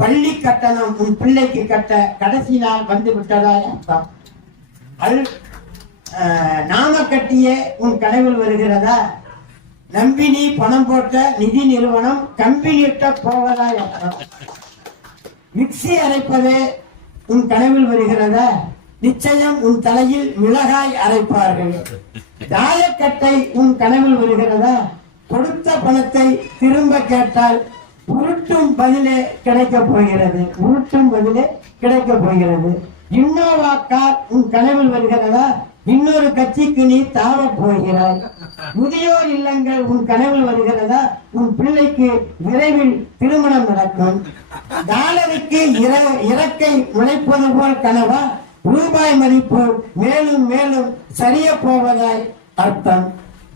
பள்ளி கட்டணம் உன் பிள்ளைக்கு கட்ட கடைசி நாள் வந்து விட்டதா அர்த்தம். நாம கட்டியே உன் கனவில் வருகிறதா? நம்பினி பணம் போட்ட நிதி நிறுவனம் கம்பியிட்ட போவதா அர்த்தம். மிக்சி அரைப்பதே உன் கனவில் வருகிறதா? நிச்சயம் உன் தலையில் மிளகாய் அரைப்பார்கள். தாயக்கட்டை உன் கனவில் வருகிறதா? கொடுத்த பணத்தை திரும்ப கேட்டால் உருட்டும் பதிலே கிடைக்க போகிறது. உருட்டும் பதிலே கிடைக்க போகிறது. இன்னோவா கார் உன் கனவில் வருகிறதா? இன்னொரு கட்சிக்கு நீ தாவ போகிறாய். முதியோர் இல்லங்கள் உன் கனவில் வருகிறதா? உன் பிள்ளைக்கு விரைவில் திருமணம் நடக்கும். டாலருக்கு இறக்கை முளைப்பது போல் கனவா? ரூபாய் மதிப்பு மேலும் மேலும் சரிய போவதாய் அர்த்தம்.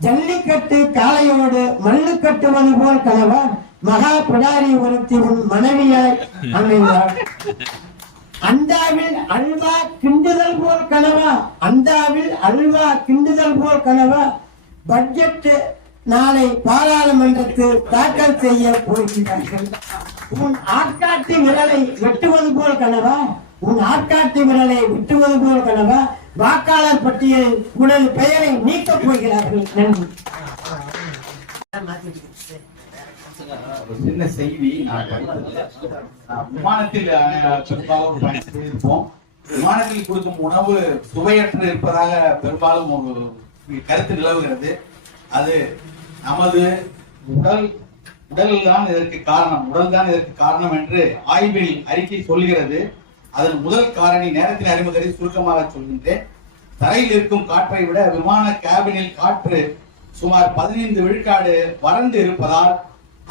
ஜல்லிக்கட்டு காளையோடு மல்லு கட்டுவது போல் கனவா? மகா பிடாரி ஒருத்தி உன் மனைவியாய் அமைந்தார். அண்டாவில் அல்வா கிண்டுதல் போல் கனவா? அண்டாவில் அல்வா கிண்டுதல் போல் கனவா? பட்ஜெட் நாளை பாராளுமன்றத்தில் தாக்கல் செய்ய போகிறார்கள். உன் ஆட்காட்டி விரலை வெட்டுவது போல் கனவா? உன் ஆட்காட்டி விரலை வெட்டுவது போல் கனவா? வாக்காளர் பட்டியலில் உனது பெயரை நீக்கப் போகிறார்கள். நன்றி. ஒரு சின்ன செய்தி. விமானத்தில் பெரும்பாலும் பயணித்திருப்போம். விமானத்தில் கொடுக்கும் உணவு சுவையற்று இருப்பதாக பெரும்பாலும் ஒரு கருத்து நிலவுகிறது. அது நமது உடல் தான் இதற்கு காரணம், உடல் தான் இதற்கு காரணம் என்று ஆய்வில் அறிக்கை சொல்கிறது. அதன் முதல் காரணி நேரத்தில் அறிமுகத்தை சுருக்கமாக சொல்கின்றேன். தரையில் இருக்கும் காற்றை விட விமான கேபினில் காற்று சுமார் 15 விழுக்காடு வறண்டு இருப்பதால்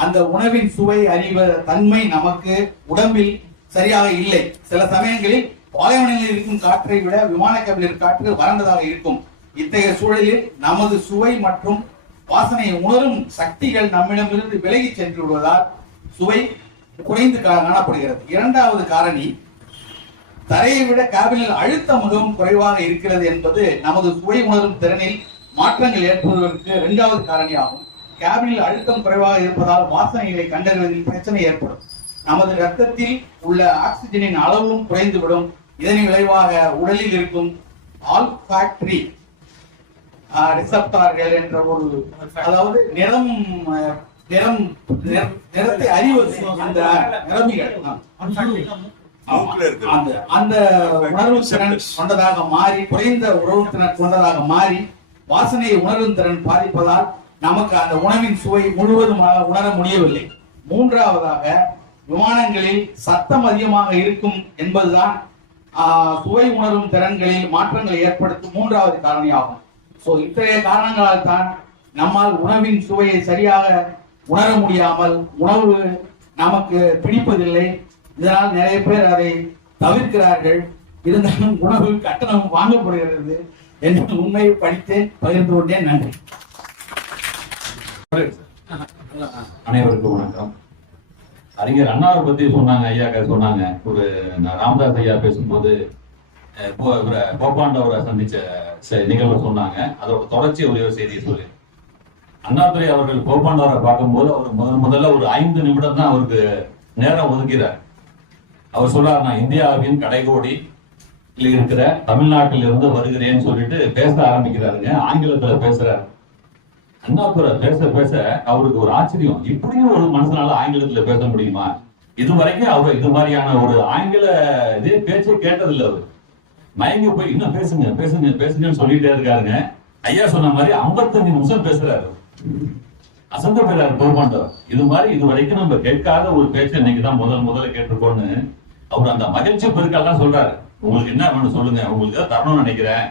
அந்த உணவின் சுவை அறிவ தன்மை நமக்கு உடம்பில் சரியாக இல்லை. சில சமயங்களில் பாலைவனத்தில் இருக்கும் காற்றை விட விமான கேபினில் காற்று வறண்டதாக இருக்கும். இத்தகைய சூழலில் நமது சுவை மற்றும் வாசனையை உணரும் சக்திகள் நம்மிடமிருந்து விலகி சென்று விடுவதால் சுவை குறைந்து காணப்படுகிறது. இரண்டாவது காரணி, தரையை விட கேபினில் அழுத்தம் மிகவும் குறைவாக இருக்கிறது என்பது நமது சுவை உணரும் திறனில் மாற்றங்கள் ஏற்படுவதற்கு இரண்டாவது காரணியாகும். கேபினில் அழுத்தம் குறைவாக இருப்பதால் வாசனைகளை கண்டறிவதில் பிரச்சனை ஏற்படும். நமது ரத்தத்தில் உள்ள ஆக்சிஜனின் அளவும் குறைந்துவிடும். இதன் விளைவாக உடலில் இருக்கும் ஆல்ஃபாக்டரி ரிசப்டார்கள் என்ற ஒரு, அதாவது நிறத்தை அறிவது அந்த நிறமிகள் அந்த உணர்வு திறன் கொண்டதாக மாறி, குறைந்த உணர்வு திறன் கொண்டதாக மாறி வாசனையை உணரும் திறன் பாதிப்பதால் நமக்கு அந்த உணவின் சுவை முழுவதுமாக உணர முடியவில்லை. மூன்றாவதாக, விமானங்களில் சத்தம் அதிகமாக இருக்கும் என்பதுதான் சுவை உணரும் திறன்களில் மாற்றங்களை ஏற்படுத்தும் மூன்றாவது காரணியாகும். இத்தகைய காரணங்களால் தான் நம்மால் உணவின் சுவையை சரியாக உணர முடியாமல் உணவு நமக்கு பிடிப்பதில்லை. இதனால் நிறைய பேர் அதை தவிர்க்கிறார்கள். இருந்தாலும் உணவு கட்டணம் வாங்கப்படுகிறது என்று உண்மையை படித்தேன், பகிர்ந்து கொண்டேன். நன்றி. அனைவருக்கும் வணக்கம். அறிஞர் அண்ணாவை பத்தி சொன்னாங்க, ஐயா சொன்னாங்க. ஒரு ராமதாஸ் ஐயா பேசும்போது போப்பாண்டவரை சந்திச்ச நிகழ்வு சொன்னாங்க. அதோட தொடர்ச்சி ஒரே ஒரு செய்தியை சொல்லி, அண்ணாதுரை அவர்கள் போப்பாண்டவரை பார்க்கும்போது அவர் முதல்ல ஒரு 5 நிமிடம் தான் அவருக்கு நேரம் ஒதுக்கிறார். அவர் சொல்றார், நான் இந்தியாவின் கடைகோடி இருக்கிற தமிழ்நாட்டில் இருந்து வருகிறேன்னு சொல்லிட்டு பேச ஆரம்பிக்கிறாருங்க. ஆங்கிலத்துல பேசுறாரு. அண்ணாதுரை பேச பேச அவருக்கு ஒரு ஆச்சரியம், இப்படியும் ஒரு மனுஷனால ஆங்கிலத்துல பேச முடியுமா? இதுவரைக்கும் அவர் இது மாதிரியான ஒரு ஆங்கில இதே பேச்சை கேட்டதில்லை. அவர் மயங்கி போய் இன்னும் பேசுங்க பேசுங்க பேசுங்கன்னு சொல்லிட்டே இருக்காருங்க. ஐயா சொன்ன மாதிரி 55 நிமிஷம் பேசுறாரு. அசந்த பேராரு போப்பாண்டவர். இது மாதிரி இது வரைக்கும் நம்ம கேட்காத ஒரு பேச்சு இன்னைக்குதான் முதல்ல கேட்டிருக்கோன்னு அவர் அந்த மகிழ்ச்சி பெருக்கெல்லாம் சொல்றாரு. உங்களுக்கு என்ன வேணும் சொல்லுங்க, உங்களுக்கு தான் தரணும்னு நினைக்கிறேன்,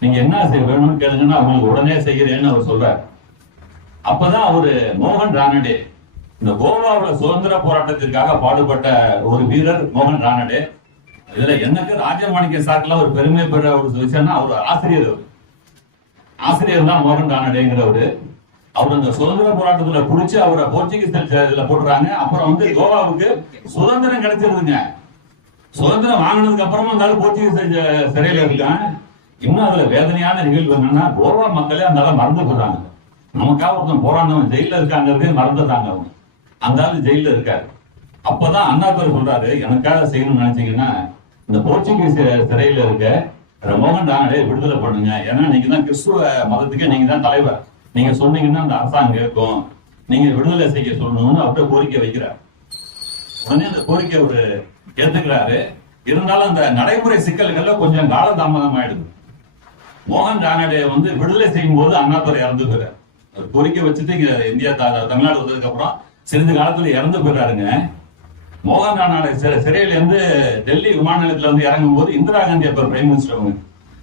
நீங்க என்ன வேணும்னு கேளுங்கன்னா உங்களுக்கு உடனே செய்யறேன்னு அவர் சொல்றாரு. அப்பதான் அவரு மோகன் ரானடே, இந்த கோவாவோட சுதந்திர போராட்டத்திற்காக பாடுபட்ட ஒரு வீரர் மோகன் ரானடே, இதுல எனக்கு ராஜமாணிக்க சாக்கில் ஒரு பெருமை பெற ஒரு விஷயம்னா அவர் ஆசிரியர் தான் மோகன் ரானடேங்கிறவரு. அவர் அந்த சுதந்திர போராட்டத்துல புடிச்சு அவரை போர்ச்சுகீஸ் இதுல போடுறாங்க. அப்புறம் வந்து கோவாவுக்கு சுதந்திரம் கிடைச்சிருதுங்க. சுதந்திரம் வாங்கினதுக்கு அப்புறமா இருந்தாலும் போர்ச்சுகீஸ் சிறையில இருக்காங்க. இன்னும் அதுல வேதனையான நிகழ்வு என்னன்னா, கோவா மக்களே அந்த மறந்து போடுறாங்க. நமக்காக ஒருத்தன் போராட்டம் ஜெயில இருக்காங்கிறதே மறந்துடுறாங்க. அவங்க அந்த ஆளு ஜெயில இருக்காரு. அப்பதான் அண்ணாதுரை சொல்றாரு, எனக்காக செய்யணும்னு நினைச்சீங்கன்னா இந்த போர்ச்சுகீஸ் சிறையில இருக்க மோகன் ரானடே விடுதலை பண்ணுங்க. ஏன்னா நீங்க தான் கிறிஸ்துவ மதத்துக்கு நீங்க தான் தலைவர். நீங்க சொன்னீங்கன்னா அந்த அரசாங்கம் இருக்கும். நீங்க விடுதலை செய்ய சொல்லணும்னு அவர்கிட்ட கோரிக்கை வைக்கிறார். உடனே அந்த கோரிக்கை அவரு ஏத்துக்கிறாரு. இருந்தாலும் அந்த நடைமுறை சிக்கல்கள்ல கொஞ்சம் காலதாமதம் ஆயிடுது. மோகன் ரானடே வந்து விடுதலை செய்யும் போது அண்ணாதுரை இறந்து போயிறாரு. கோரிக்கை வச்சுட்டு இங்க இந்தியா தமிழ்நாடு வந்ததுக்கு அப்புறம் சிறிது காலத்துல இறந்து போயிறாருங்க. மோகன் ரானடே சிறையில இருந்து டெல்லி விமான நிலையத்துல வந்து இறங்கும் போது இந்திரா காந்தி அப்ப பிரைம் மினிஸ்டர்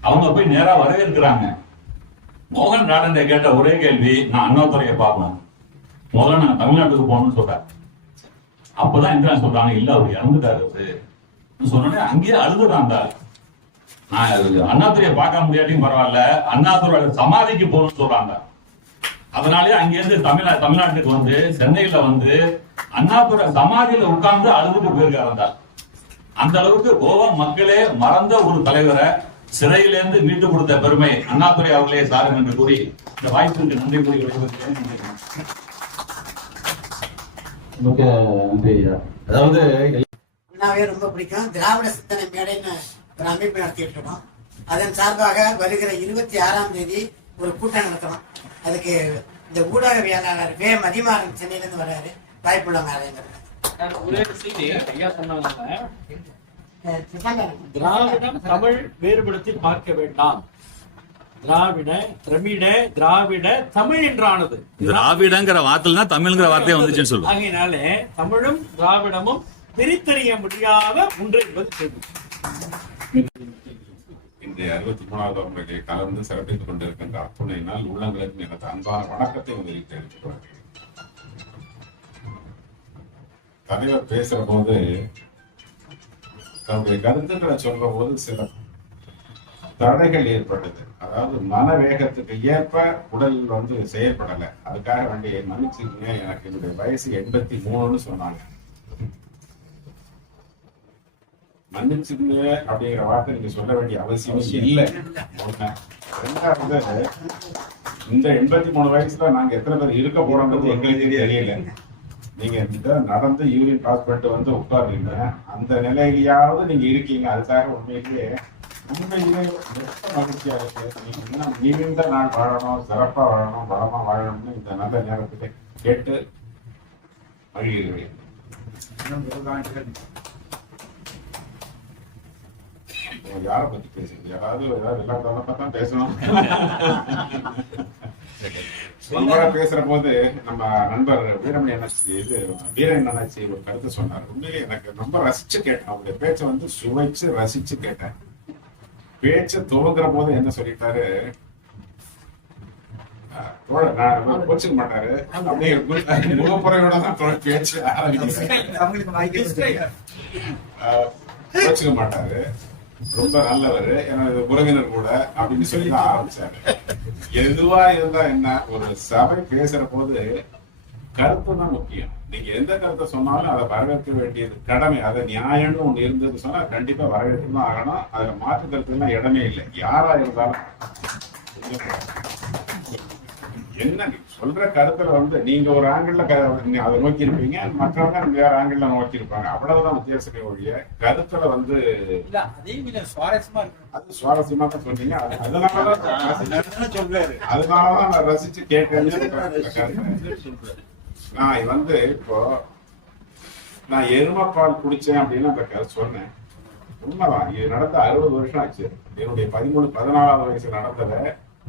அவங்க போய் நேரா வரவேற்கிறாங்க. மோகன் ரானடே கேட்ட ஒரே கேள்வி, நான் அண்ணாதுரையை பார்க்கணும், முதல்ல நான் தமிழ்நாட்டுக்கு போகணும்னு சொல்றேன். அப்பதான் இந்திரா சொல்றாங்க, இல்ல அவர் இறந்துட்டாரு சொன்னோடனே அங்கேயே அழுதுறாங்க. நான் அண்ணாதுரையை பார்க்க முடியாட்டியும் பரவாயில்ல, அண்ணாதுரை சமாதிக்கு போகணும்னு சொல்றாங்க. அதனாலே அங்கிருந்து தமிழ்நாட்டுக்கு வந்து சென்னையில வந்து அண்ணாதுரை சமாதியில உட்கார்ந்து அழுதுட்டு போயிருக்காரு. அந்த அளவுக்கு கோவா மக்களே மறந்த ஒரு தலைவரை சிறையிலிருந்து மீட்டு கொடுத்த பெருமை அண்ணாதுரை அவர்களே சாரும் என்று கூறி இந்த வாய்ப்புக்கு நன்றி கூறி அதாவது அண்ணாவே ரொம்ப பிடிக்கும். திராவிட சிந்தனை மேடைன்னு ஒரு அமைப்பு நடத்திட்டு இருக்கோம். அதன் சார்பாக வருகிற 26ஆம் தேதி ஒரு கூட்டம் நடத்தணும். அதுக்கு இந்த ஊடகவியலாளர் வே மதிமாறன் சென்னையிலிருந்து வர்றாரு. வாய்ப்புள்ளவங்க திராவிடம் தமிழ் வேறுபடுத்தி பார்க்க வேண்டாம். திராவிட திரமிட திராவிட தமிழ் என்றானது. திராவிடங்கிற வார்த்தைனா தமிழ்ங்கிற வார்த்தையை வந்துச்சுன்னு சொல்லுவோம். ஆகையினாலே தமிழும் திராவிடமும் பிரித்தறிய முடியாத ஒன்று என்பது செய்தி. இந்த 63வது முறையை கலந்து சிறப்பித்துக் கொண்டிருக்கின்ற அத்துணை நாள் உள்ளங்களுக்கு எனக்கு அன்பான வணக்கத்தை முதலில் தெரிவித்துக் தலைவர் பேசுற போது தன்னுடைய கருத்துக்களை சொல்ற போது சில தடைகள் ஏற்பட்டது. அதாவது மன வேகத்துக்கு ஏற்ப உடல் வந்து செயல்படலை. அதுக்காக வேண்டிய மன்னிச்சுங்க, எனக்கு என்னுடைய வயசு 83ன்னு சொன்னாங்க. மன்னிச்சுங்க அப்படிங்கிற வார்த்தை நீங்க சொல்ல வேண்டிய அவசியம் இல்லை. ரெண்டாவது, இந்த 83 வயசுல நாங்க எத்தனை பேர் இருக்க போறோம்ன்றது எங்களுக்கு தெரியல. நீங்க நடந்து யூரின் பாஸ் பண்ணிட்டு வந்து உட்காருங்க, அந்த நிலையிலேயாவது நீங்க இருக்கீங்க. அதுக்காக உண்மையிலேயே மகிழ்ச்சியா இருக்கு. நீங்க இன்னும் நீண்ட நாள் வாழணும், சிறப்பா வாழணும், பலமா வாழணும்னு இந்த நல்ல நேரத்துக்கு கேட்டு மகிழ்கிறேன். யார பத்தி பேசுறது? ஏதாவது எல்லாத்தான் பேசணும். பேசுற போது நம்ம நண்பர் வீரமணி அண்ணாச்சி ஒரு கருத்து சொன்னார். உண்மையிலே எனக்கு ரொம்ப ரசிச்சு கேட்டேன். அவருடைய பேச்சை வந்து சுவைச்சு ரசிச்சு கேட்டேன். பேச்ச துவங்குற போது என்ன சொல்லிட்டாரு, கோச்சுக்க மாட்டாரு, அப்படியே முகப்புறையோட தான் பேச்சு கோச்சுக்க மாட்டாரு, ரொம்ப நல்லவர், எனது உறவினர் கூட அப்படின்னு சொல்லி தான் ஆரம்பிச்சாரு. எதுவா இருந்தா என்ன, ஒரு சபை பேசுற போது கருத்து தான் முக்கியம். நீங்க எந்த கருத்தை சொன்னாலும் அதை வரவேற்க வேண்டியது கடமை. அதை நியாயம்னு ஒண்ணு இருந்தது சொன்னா கண்டிப்பா வரவேற்று தான் ஆகணும். அதுல மாற்று கருத்துலாம் இடமே இல்லை. யாரா இருந்தாலும் என்ன சொல்ற கருத்துல வந்து நீங்க ஒரு ஆங்கிள் அதை நோக்கி இருப்பீங்க, மற்றவங்க வேற ஆங்கிள் நோக்கி இருப்பாங்க. அவ்வளவுதான் வித்தியாசமே ஒழிய கருத்துல வந்து அது சுவாரஸ்யமா தான் சொன்னீங்க. அதனாலதான் நான் ரசிச்சு கேட்டேன். நான் வந்து இப்போ நான் எருமைப்பால் குடிச்சேன் அப்படின்னு அந்த கருத்து சொன்னேன். உண்மைதான். இது நடந்த 60 வருஷம் ஆச்சு. என்னுடைய 13-14வது வயசு நடந்தத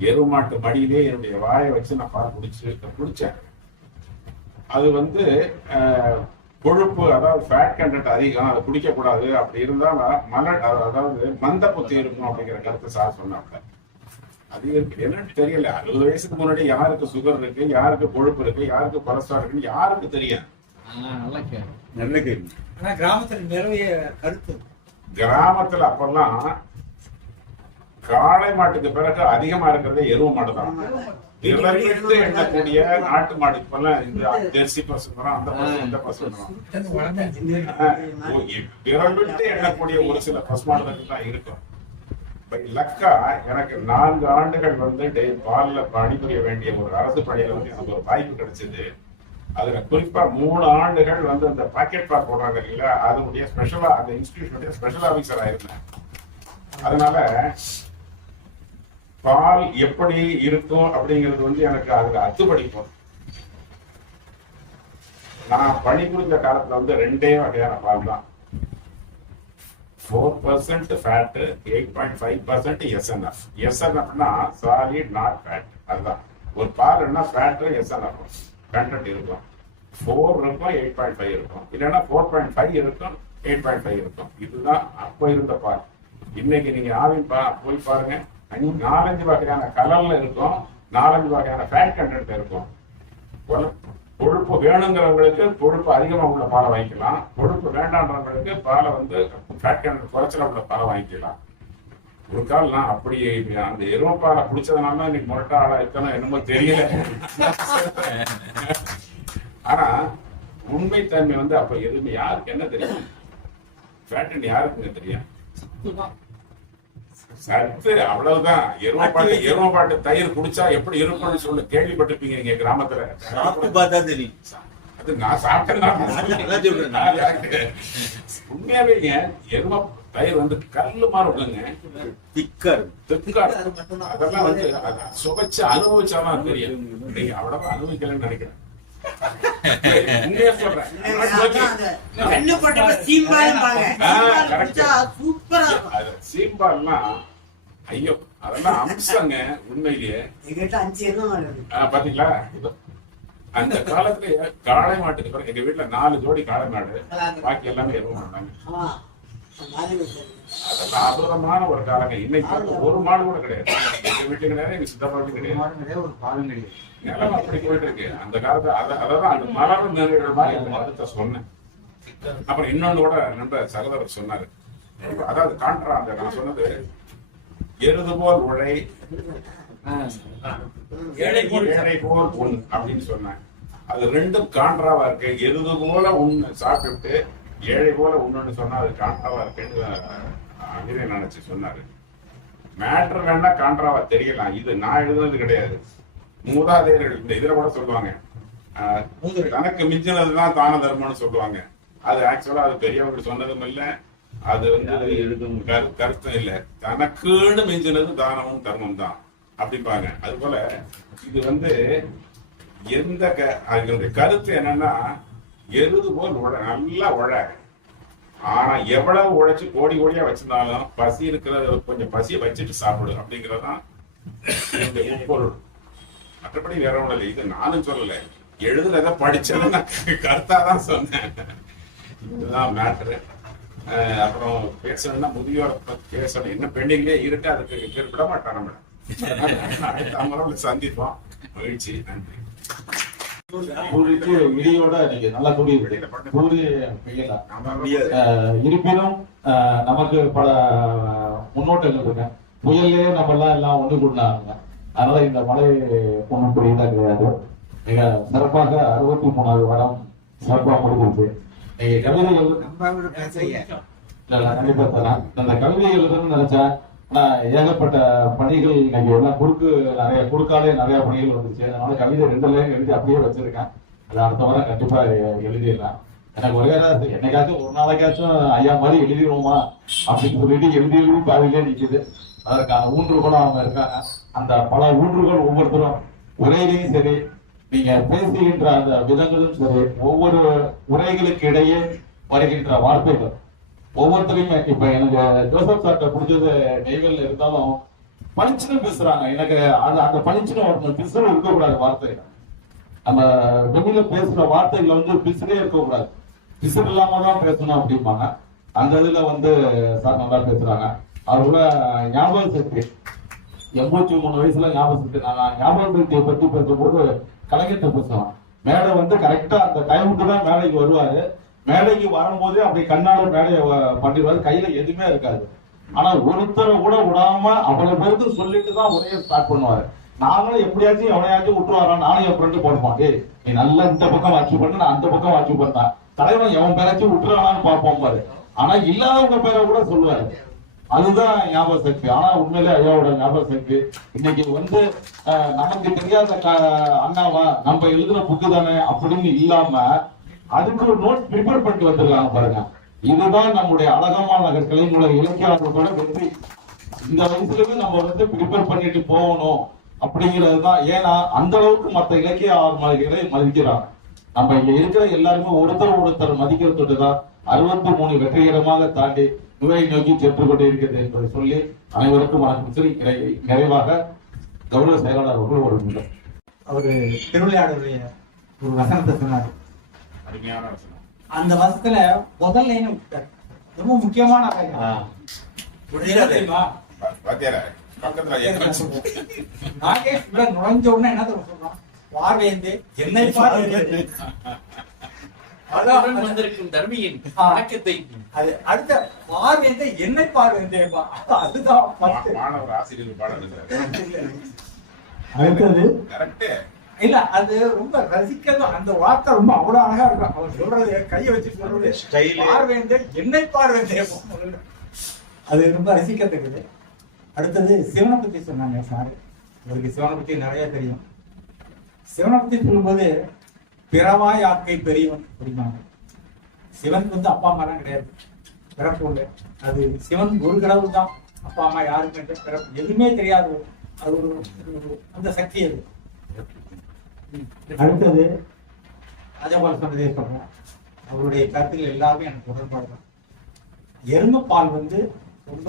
எருமாட்டு மடியிலே என்னுடைய வாயை வச்சு நான் பால் குடிச்சேன். அது வந்து கொழுப்பு, அதாவது ஃபேட் கண்டென்ட் அதிகம், அதை குடிக்க கூடாது. அப்படி இருந்தா அதாவது மந்த புத்தி இருக்கும் அப்படிங்கிற கருத்து சார் சொன்னாங்க. அது இருக்கு என்னன்னு தெரியல. 60 வயசுக்கு முன்னாடி யாருக்கு சுகர் இருக்கு, யாருக்கு கொழுப்பு இருக்கு, யாருக்கு கொலஸ்ட்ரால் இருக்குன்னு யாருக்கு தெரியும்? ஆனா கிராமத்துல நிறைய கருத்து கிராமத்துல அப்பெல்லாம் காளை மாட்டுக்கு பிறகு அதிகமா இருக்கிறது எருவு மாடு தான். விரலிட்டு எண்ணக்கூடிய நாட்டு மாடு இப்பெல்லாம் இந்த ஜெர்சி பசுங்கிறோம், அந்த பசு இந்த பசுங்கிறோம். விரலிட்டு எண்ணக்கூடிய ஒரு சில பசுமாடுகள் தான் இருக்கும். லக்கா எனக்கு 4 ஆண்டுகள் பால்ல பணிபுரிய வேண்டிய ஒரு அரசு பணியில எனக்கு ஒரு வாய்ப்பு கிடைச்சது. அதுல குறிப்பா 3 ஆண்டுகள் அந்த பாக்கெட் பால் போடுறாங்க இல்லைங்களா, அதனுடைய ஸ்பெஷலா அந்த இன்ஸ்டிடியூஷனுடைய ஸ்பெஷல் ஆபீசர் ஆயிருந்தேன். அதனால பால் எப்படி இருக்கும் அப்படிங்கிறது எனக்கு அதுல அத்துப்படிக்கும். நான் பணிபுரிந்த காலத்துல 2 வகையான பால் தான். 4% ஃபேட், 8.5% SNF. SNFனா சாலிட் நாட் ஃபேட். அதுதான் ஒரு பால்னா ஃபேட் SNF கண்டென்ட் இருக்கும். 4 இருக்கும், 8.5 இருக்கும், இல்லைன்னா 4.5 இருக்கும், 8.5 இருக்கும். இதுதான் அப்ப இருந்த பால். இன்னைக்கு நீங்க ஆவின் போய் பாருங்க, 4-5 வகையான கலர்ல இருக்கும், 4-5 வகையான ஃபேட் கண்டென்ட் இருக்கும். கொழுப்பு வேணுங்கிறவங்களுக்கு கொழுப்பு அதிகமா உள்ள பாலை வாங்கிக்கலாம், கொழுப்பு வேண்டான்றவங்களுக்கு பாலை ஃபேட் கண்டென்ட் குறைச்சல உள்ள பாலை வாங்கிக்கலாம். ஒரு கால் நான் அப்படி அந்த எரும பாலை குடிச்சதுனால இன்னைக்கு முரட்டா ஆளா இருக்கணும் என்னமோ தெரியல. ஆனா உண்மைத்தன்மை அப்ப எதுவுமே யாருக்கு என்ன தெரியும், ஃபேட் யாருக்குங்க தெரியும், சத்து அவ்வளவுதான். எரும பாட்டு தயிர் குடிச்சா எப்படி இருக்கும்னு சொல்லி கேள்விப்பட்டிருப்பீங்க நீங்க கிராமத்துல. அது நான் சாப்பிட்டேன். உண்மையாவே எரும தயிர் கல்லு மாதிரி உள்ளங்க, அதெல்லாம் சுவைச்சு அனுபவிச்சாதான் தெரியும். நீங்க அவ்வளவா அனுபவிக்கலன்னு நினைக்கிறேன். சீம்பால்னா ஐயோ அதெல்லாம் அம்சங்க உண்மையிலேயே. பாத்தீங்களா அந்த காலத்துல காளை மாட்டுக்கு பிறகு எங்க வீட்டுல 4 ஜோடி காளை மாடு, பாக்கி எல்லாமே எருவ மாட்டாங்க. அதெல்லாம் அற்புதமான ஒரு காலங்க. இன்னைக்கு ஒரு மாடு கூட கிடையாது எங்க வீட்டுல கிடையாது, எங்க சித்தப்பா வீட்டு கிடையாது, ஒரு பாலும் கிடையாது. நிலம் அப்படி போயிட்டு இருக்கு அந்த காலத்துல. அதான் அந்த மலரும் நினைவுகள் மாதிரி இந்த மதத்தை சொன்னேன். அப்புறம் இன்னொன்னு கூட நண்பர் சகோதரர் சொன்னாரு, அதாவது காண்ட்ரா அந்த நான் சொன்னது எருது போல் உழை ஏழை போல் உண் அப்படின்னு சொன்னேன். அது 2ம் காண்ட்ராவா இருக்கு. எருது போல உண்ணு சாப்பிட்டு ஏழை போல உண்ணுன்னு சொன்னா அது காண்ட்ராவா இருக்குன்னு அகிரே நினைச்சு சொன்னாரு. மேட்டர் வேணா காண்ட்ராவா தெரியலாம், இது நான் எழுதுனது கிடையாது. மூதாதையர்கள் இந்த இதுல கூட சொல்லுவாங்க, தனக்கு மிஞ்சினதுதான் தான தர்மம்னு சொல்லுவாங்க. அது ஆக்சுவலா அது பெரியவங்க சொன்னதும் இல்ல, அது கருத்தும் இல்ல. தனக்குன்னு மிஞ்சினது தானமும் தர்மம் தான் அப்படிப்பாங்க. அது போல இது எந்த கருத்து என்னன்னா, எருது போல் நல்லா உழ, ஆனா எவ்வளவு உழைச்சு கோடி கோடியா வச்சிருந்தாலும் பசி இருக்கிறத கொஞ்சம் பசியை வச்சுட்டு சாப்பிடு அப்படிங்கறதான் பொருள். மற்றபடி வேற ஒண்ணு இல்லை. இது நானும் சொல்லல, எழுதுனத படிச்சதுன்னா கருத்தாதான் சொன்னேன். இதுதான் மேட்ரு. அப்புறம் பேசணும்னா முதியோரை பத்தி பேசணும், என்ன பெண்டிங்லயே இருக்கு, அதுக்கு பேர் விட மாட்டான் நம்ம. அடுத்த அமர்வுல சந்திப்போம். மகிழ்ச்சி, நன்றி. கூறிட்டு இடியோட நீங்க நல்லா கூறி பெய்யலாம். இருப்பினும் நமக்கு பல முன்னோட்டங்கள் இருக்கு. புயல்லே நம்ம எல்லாம் ஒன்று கூடினாங்க. அதனால இந்த மழை ஒன்றும் புரியதா கிடையாது. மிக சிறப்பாக 63வது வாரம் சிறப்பாக முடிஞ்சிருக்கு. நீங்க கவிதைகள் கண்டிப்பா தரேன். அந்த கவிதைகள் நினைச்சேன். ஏகப்பட்ட பணிகள் இன்னைக்கு எல்லாம் குறுக்காலே நிறைய பணிகள் வந்துச்சு. அதனால கவிதை 2 லைன் எழுதி அப்படியே வச்சிருக்கேன். அது அடுத்த வாரம் கண்டிப்பா எழுதிடலாம். எனக்கு ஒரே என்னைக்காச்சும் ஒரு நாளைக்காச்சும் ஐயா மாதிரி எழுதிடுவோமா அப்படின்னு சொல்லிட்டு எழுதி பாதியிலே நிக்குது. அதற்கான ஊன்றுகோலும் அவங்க இருக்காங்க. அந்த பல ஊன்றுகள் ஒவ்வொருத்தரும் உரையிலையும் சரி, நீங்க பேசுகின்ற அந்த விதங்களும் சரி, ஒவ்வொரு உரைகளுக்கு இடையே வருகின்ற வார்த்தைகள் ஒவ்வொருத்தரையுமே. இப்ப எனக்கு ஜோசப் சார்ட்ட பிடிச்சது நெய்வேல்ல இருந்தாலும் பளிச்சுன்னு பேசுறாங்க. எனக்கு அந்த பளிச்சுன்னு பிசுறு இருக்கக்கூடாது வார்த்தை. நம்ம வெளியில பேசுற வார்த்தைகள் பிசுறே இருக்கக்கூடாது, பிசுறு இல்லாம தான் பேசணும் அப்படிம்பாங்க. அந்த இதுல சார் நல்லா பேசுறாங்க. அவரோட ஞாபக சக்தி 83 வயசுல ஞாபக சக்தி. நான் ஞாபக சக்தியை பத்தி பேசும்போது கலைஞர்கிட்ட பேசுவேன். மேடை கரெக்டா அந்த டைமுக்கு தான் மேடைக்கு வருவாரு. மேடைக்கு வரும்போதே அப்படி கண்ணால மேடையை பண்ணிடுவாரு, கையில எதுவுமே இருக்காது. ஆனா ஒருத்தரை கூட விடாம அவ்வளவு பேருக்கு சொல்லிட்டு தான் உரையை ஸ்டார்ட் பண்ணுவாரு. நாங்களும் எப்படியாச்சும் எவனையாச்சும் விட்டுருவாரா, நானும் என் ஃப்ரெண்டு போடுவான், டேய் நீ நல்லா இந்த பக்கம் வாட்சி பண்ணு, நான் அந்த பக்கம் வாட்சி பண்ணேன், தலைவன் எவன் பேராச்சும் விட்டுறானான்னு பார்ப்போம் பாரு. ஆனா இல்லாதவங்க பேரை கூட சொல்லுவாரு. அதுதான் ஞாபக சக்தி. ஆனா உண்மையிலே ஐயாவோட ஞாபக சக்தி இன்னைக்கு வந்து நமக்கு தெரியாத அண்ணாவா நம்ம எழுதுன புக்கு தானே அப்படின்னு இல்லாம அதுக்கு ஒரு நோட் ப்ரிப்பேர் பண்ணிட்டு வந்துருக்காங்க பாருங்க. இதுதான் நம்முடைய அழகமான நகர்களினுடைய இலக்கியாளர்களோட வெற்றி. இந்த வயசுலயுமே நம்ம வந்து ப்ரிப்பேர் பண்ணிட்டு போகணும் அப்படிங்கிறது தான். ஏன்னா அந்த அளவுக்கு மற்ற இலக்கிய ஆர்வலர்களை மதிக்கிறாங்க. நம்ம இங்க இருக்கிற எல்லாருமே ஒருத்தர் மதிக்கிறதுட்டு தான் 63 வெற்றிகரமாக தாண்டி நுழையை நோக்கி சென்று கொண்டே இருக்கிறது என்பதை சொல்லி அனைவருக்கும் வணக்கம் சொல்லி நிறைவாக கௌரவ செயலாளர் அவர்கள் ஒரு நிமிடம். அவரு திருவிளையாடலுடைய ஒரு வசனத்தை சொன்னார். அருமையான வசனம். அந்த வசனத்துல முதல் லைன் விட்டார். ரொம்ப முக்கியமான தெரியுமா? நாகேஷ் உள்ள நுழைஞ்ச உடனே என்ன சொல்றான்? பார்வையந்து என்னை பார்வையந்து வந்திருக்கும் தர்மியின் வணக்கத்தை அது அடுத்த பார்வையந்து என்னை பார்வையந்து அதுதான் மாணவர் ஆசிரியர் பாடல். அடுத்தது கரெக்ட். இல்ல அது ரொம்ப ரசிக்கிறதும் அந்த வார்த்தை ரொம்ப அவ்வளவு அழகா இருக்கும். அவர் சொல்றது கையை வச்சு சொல்றது பார்வையந்து என்னை பார்வையந்து அது ரொம்ப ரசிக்கிறதுக்குது. அடுத்தது சிவனை பத்தி சொன்னாங்க சார். அவருக்கு சிவனை பத்தி நிறைய தெரியும். சிவனை பத்தி சொல்லும்போது பிறவாய் ஆக்கை பெரியவன் அப்படின்னாங்க. சிவனுக்கு வந்து அப்பா அம்மா எல்லாம் கிடையாது, பிறப்பு உண்டு. அது சிவன் ஒரு கடவுள் தான், அப்பா அம்மா யாருமே பிறப்பு எதுவுமே தெரியாது. அது ஒரு அந்த சக்தி அது. அடுத்தது ராஜபால் சொன்னதே சொல்றேன். அவருடைய கருத்துக்கள் எல்லாமே எனக்கு உடன்பாடு தான். எருமை பால் வந்து ரொம்ப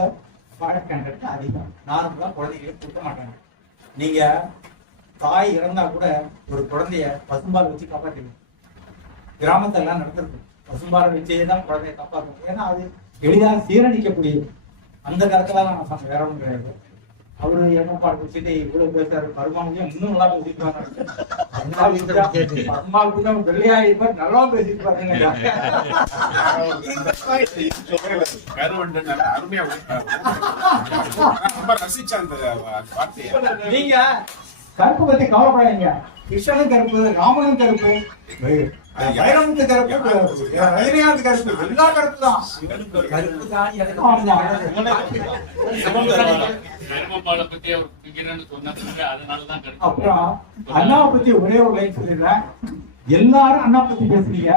பழக்கன்றது அதிகம். நார்மலா குழந்தைகளை கொடுக்க மாட்டாங்க. நீங்க தாய் இறந்தா கூட ஒரு குழந்தைய பசும்பால் வச்சு காப்பாற்றுங்க. கிராமத்துல எல்லாம் நடந்திருக்கு. பசும்பால் வச்சே தான் குழந்தைய காப்பாற்றணும். ஏன்னா அது எளிதாக சீரணிக்கக்கூடியது. அந்த கருத்துல நான் சொன்னேன், வேற ஒன்றும் கிடையாது. அவரு எருமைப்பாடு வச்சுட்டு இவ்வளவு பேசுறாரு. பருமாவையும் இன்னும் நல்லா பேசிட்டு பருமாவுக்கு வெள்ளையா இருப்பார், நல்லா பேசிட்டு பாருங்க. நீங்க கருப்பு பத்தி கவலைப்படாதீங்க. கிருஷ்ணனும் கருப்பு, ராமனும் கருப்பு, வைரமுத்து கருப்பு, ரஜினிகாந்த் கருப்பு, எல்லா கருப்பு தான். கருப்பு தான் அப்புறம் அண்ணாவை பத்தி ஒரே ஒரு லைன் சொல்லிடுறேன். எல்லாரும் அண்ணா பத்தி பேசுறீங்க.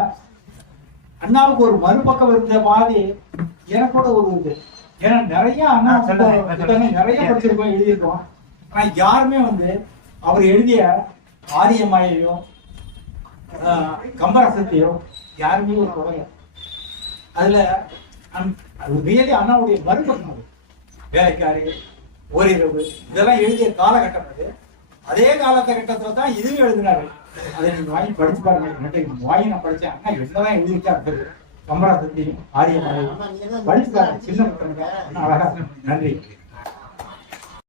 அண்ணாவுக்கு ஒரு மறுபக்கம் இருந்த மாதிரி எனக்கு கூட ஒரு இது. ஏன்னா நிறைய அண்ணா நிறைய படிச்சிருக்கோம், எழுதியிருக்கோம். ஆனா யாருமே வந்து அவர் எழுதிய ஆரியமாயையோ கம்பரசத்தையோ யாருமே ஒரு தொடங்க. அதுல ரியலி அண்ணாவுடைய மறுபக்கம் அது. வேலைக்காரி, ஓரிரவு இதெல்லாம் எழுதிய காலகட்டம் அது. அதே காலகட்டத்துல தான் இதுவும் எழுதினாரு. அதை நீங்க வாங்கி படிச்சு பாருங்க. வாங்கி நான் படிச்சேன். அண்ணா என்னதான் எழுதியிருக்காரு கம்பராசத்தையும் ஆரியமாயையும் படிச்சு பாருங்க. சின்ன அழகா. நன்றி.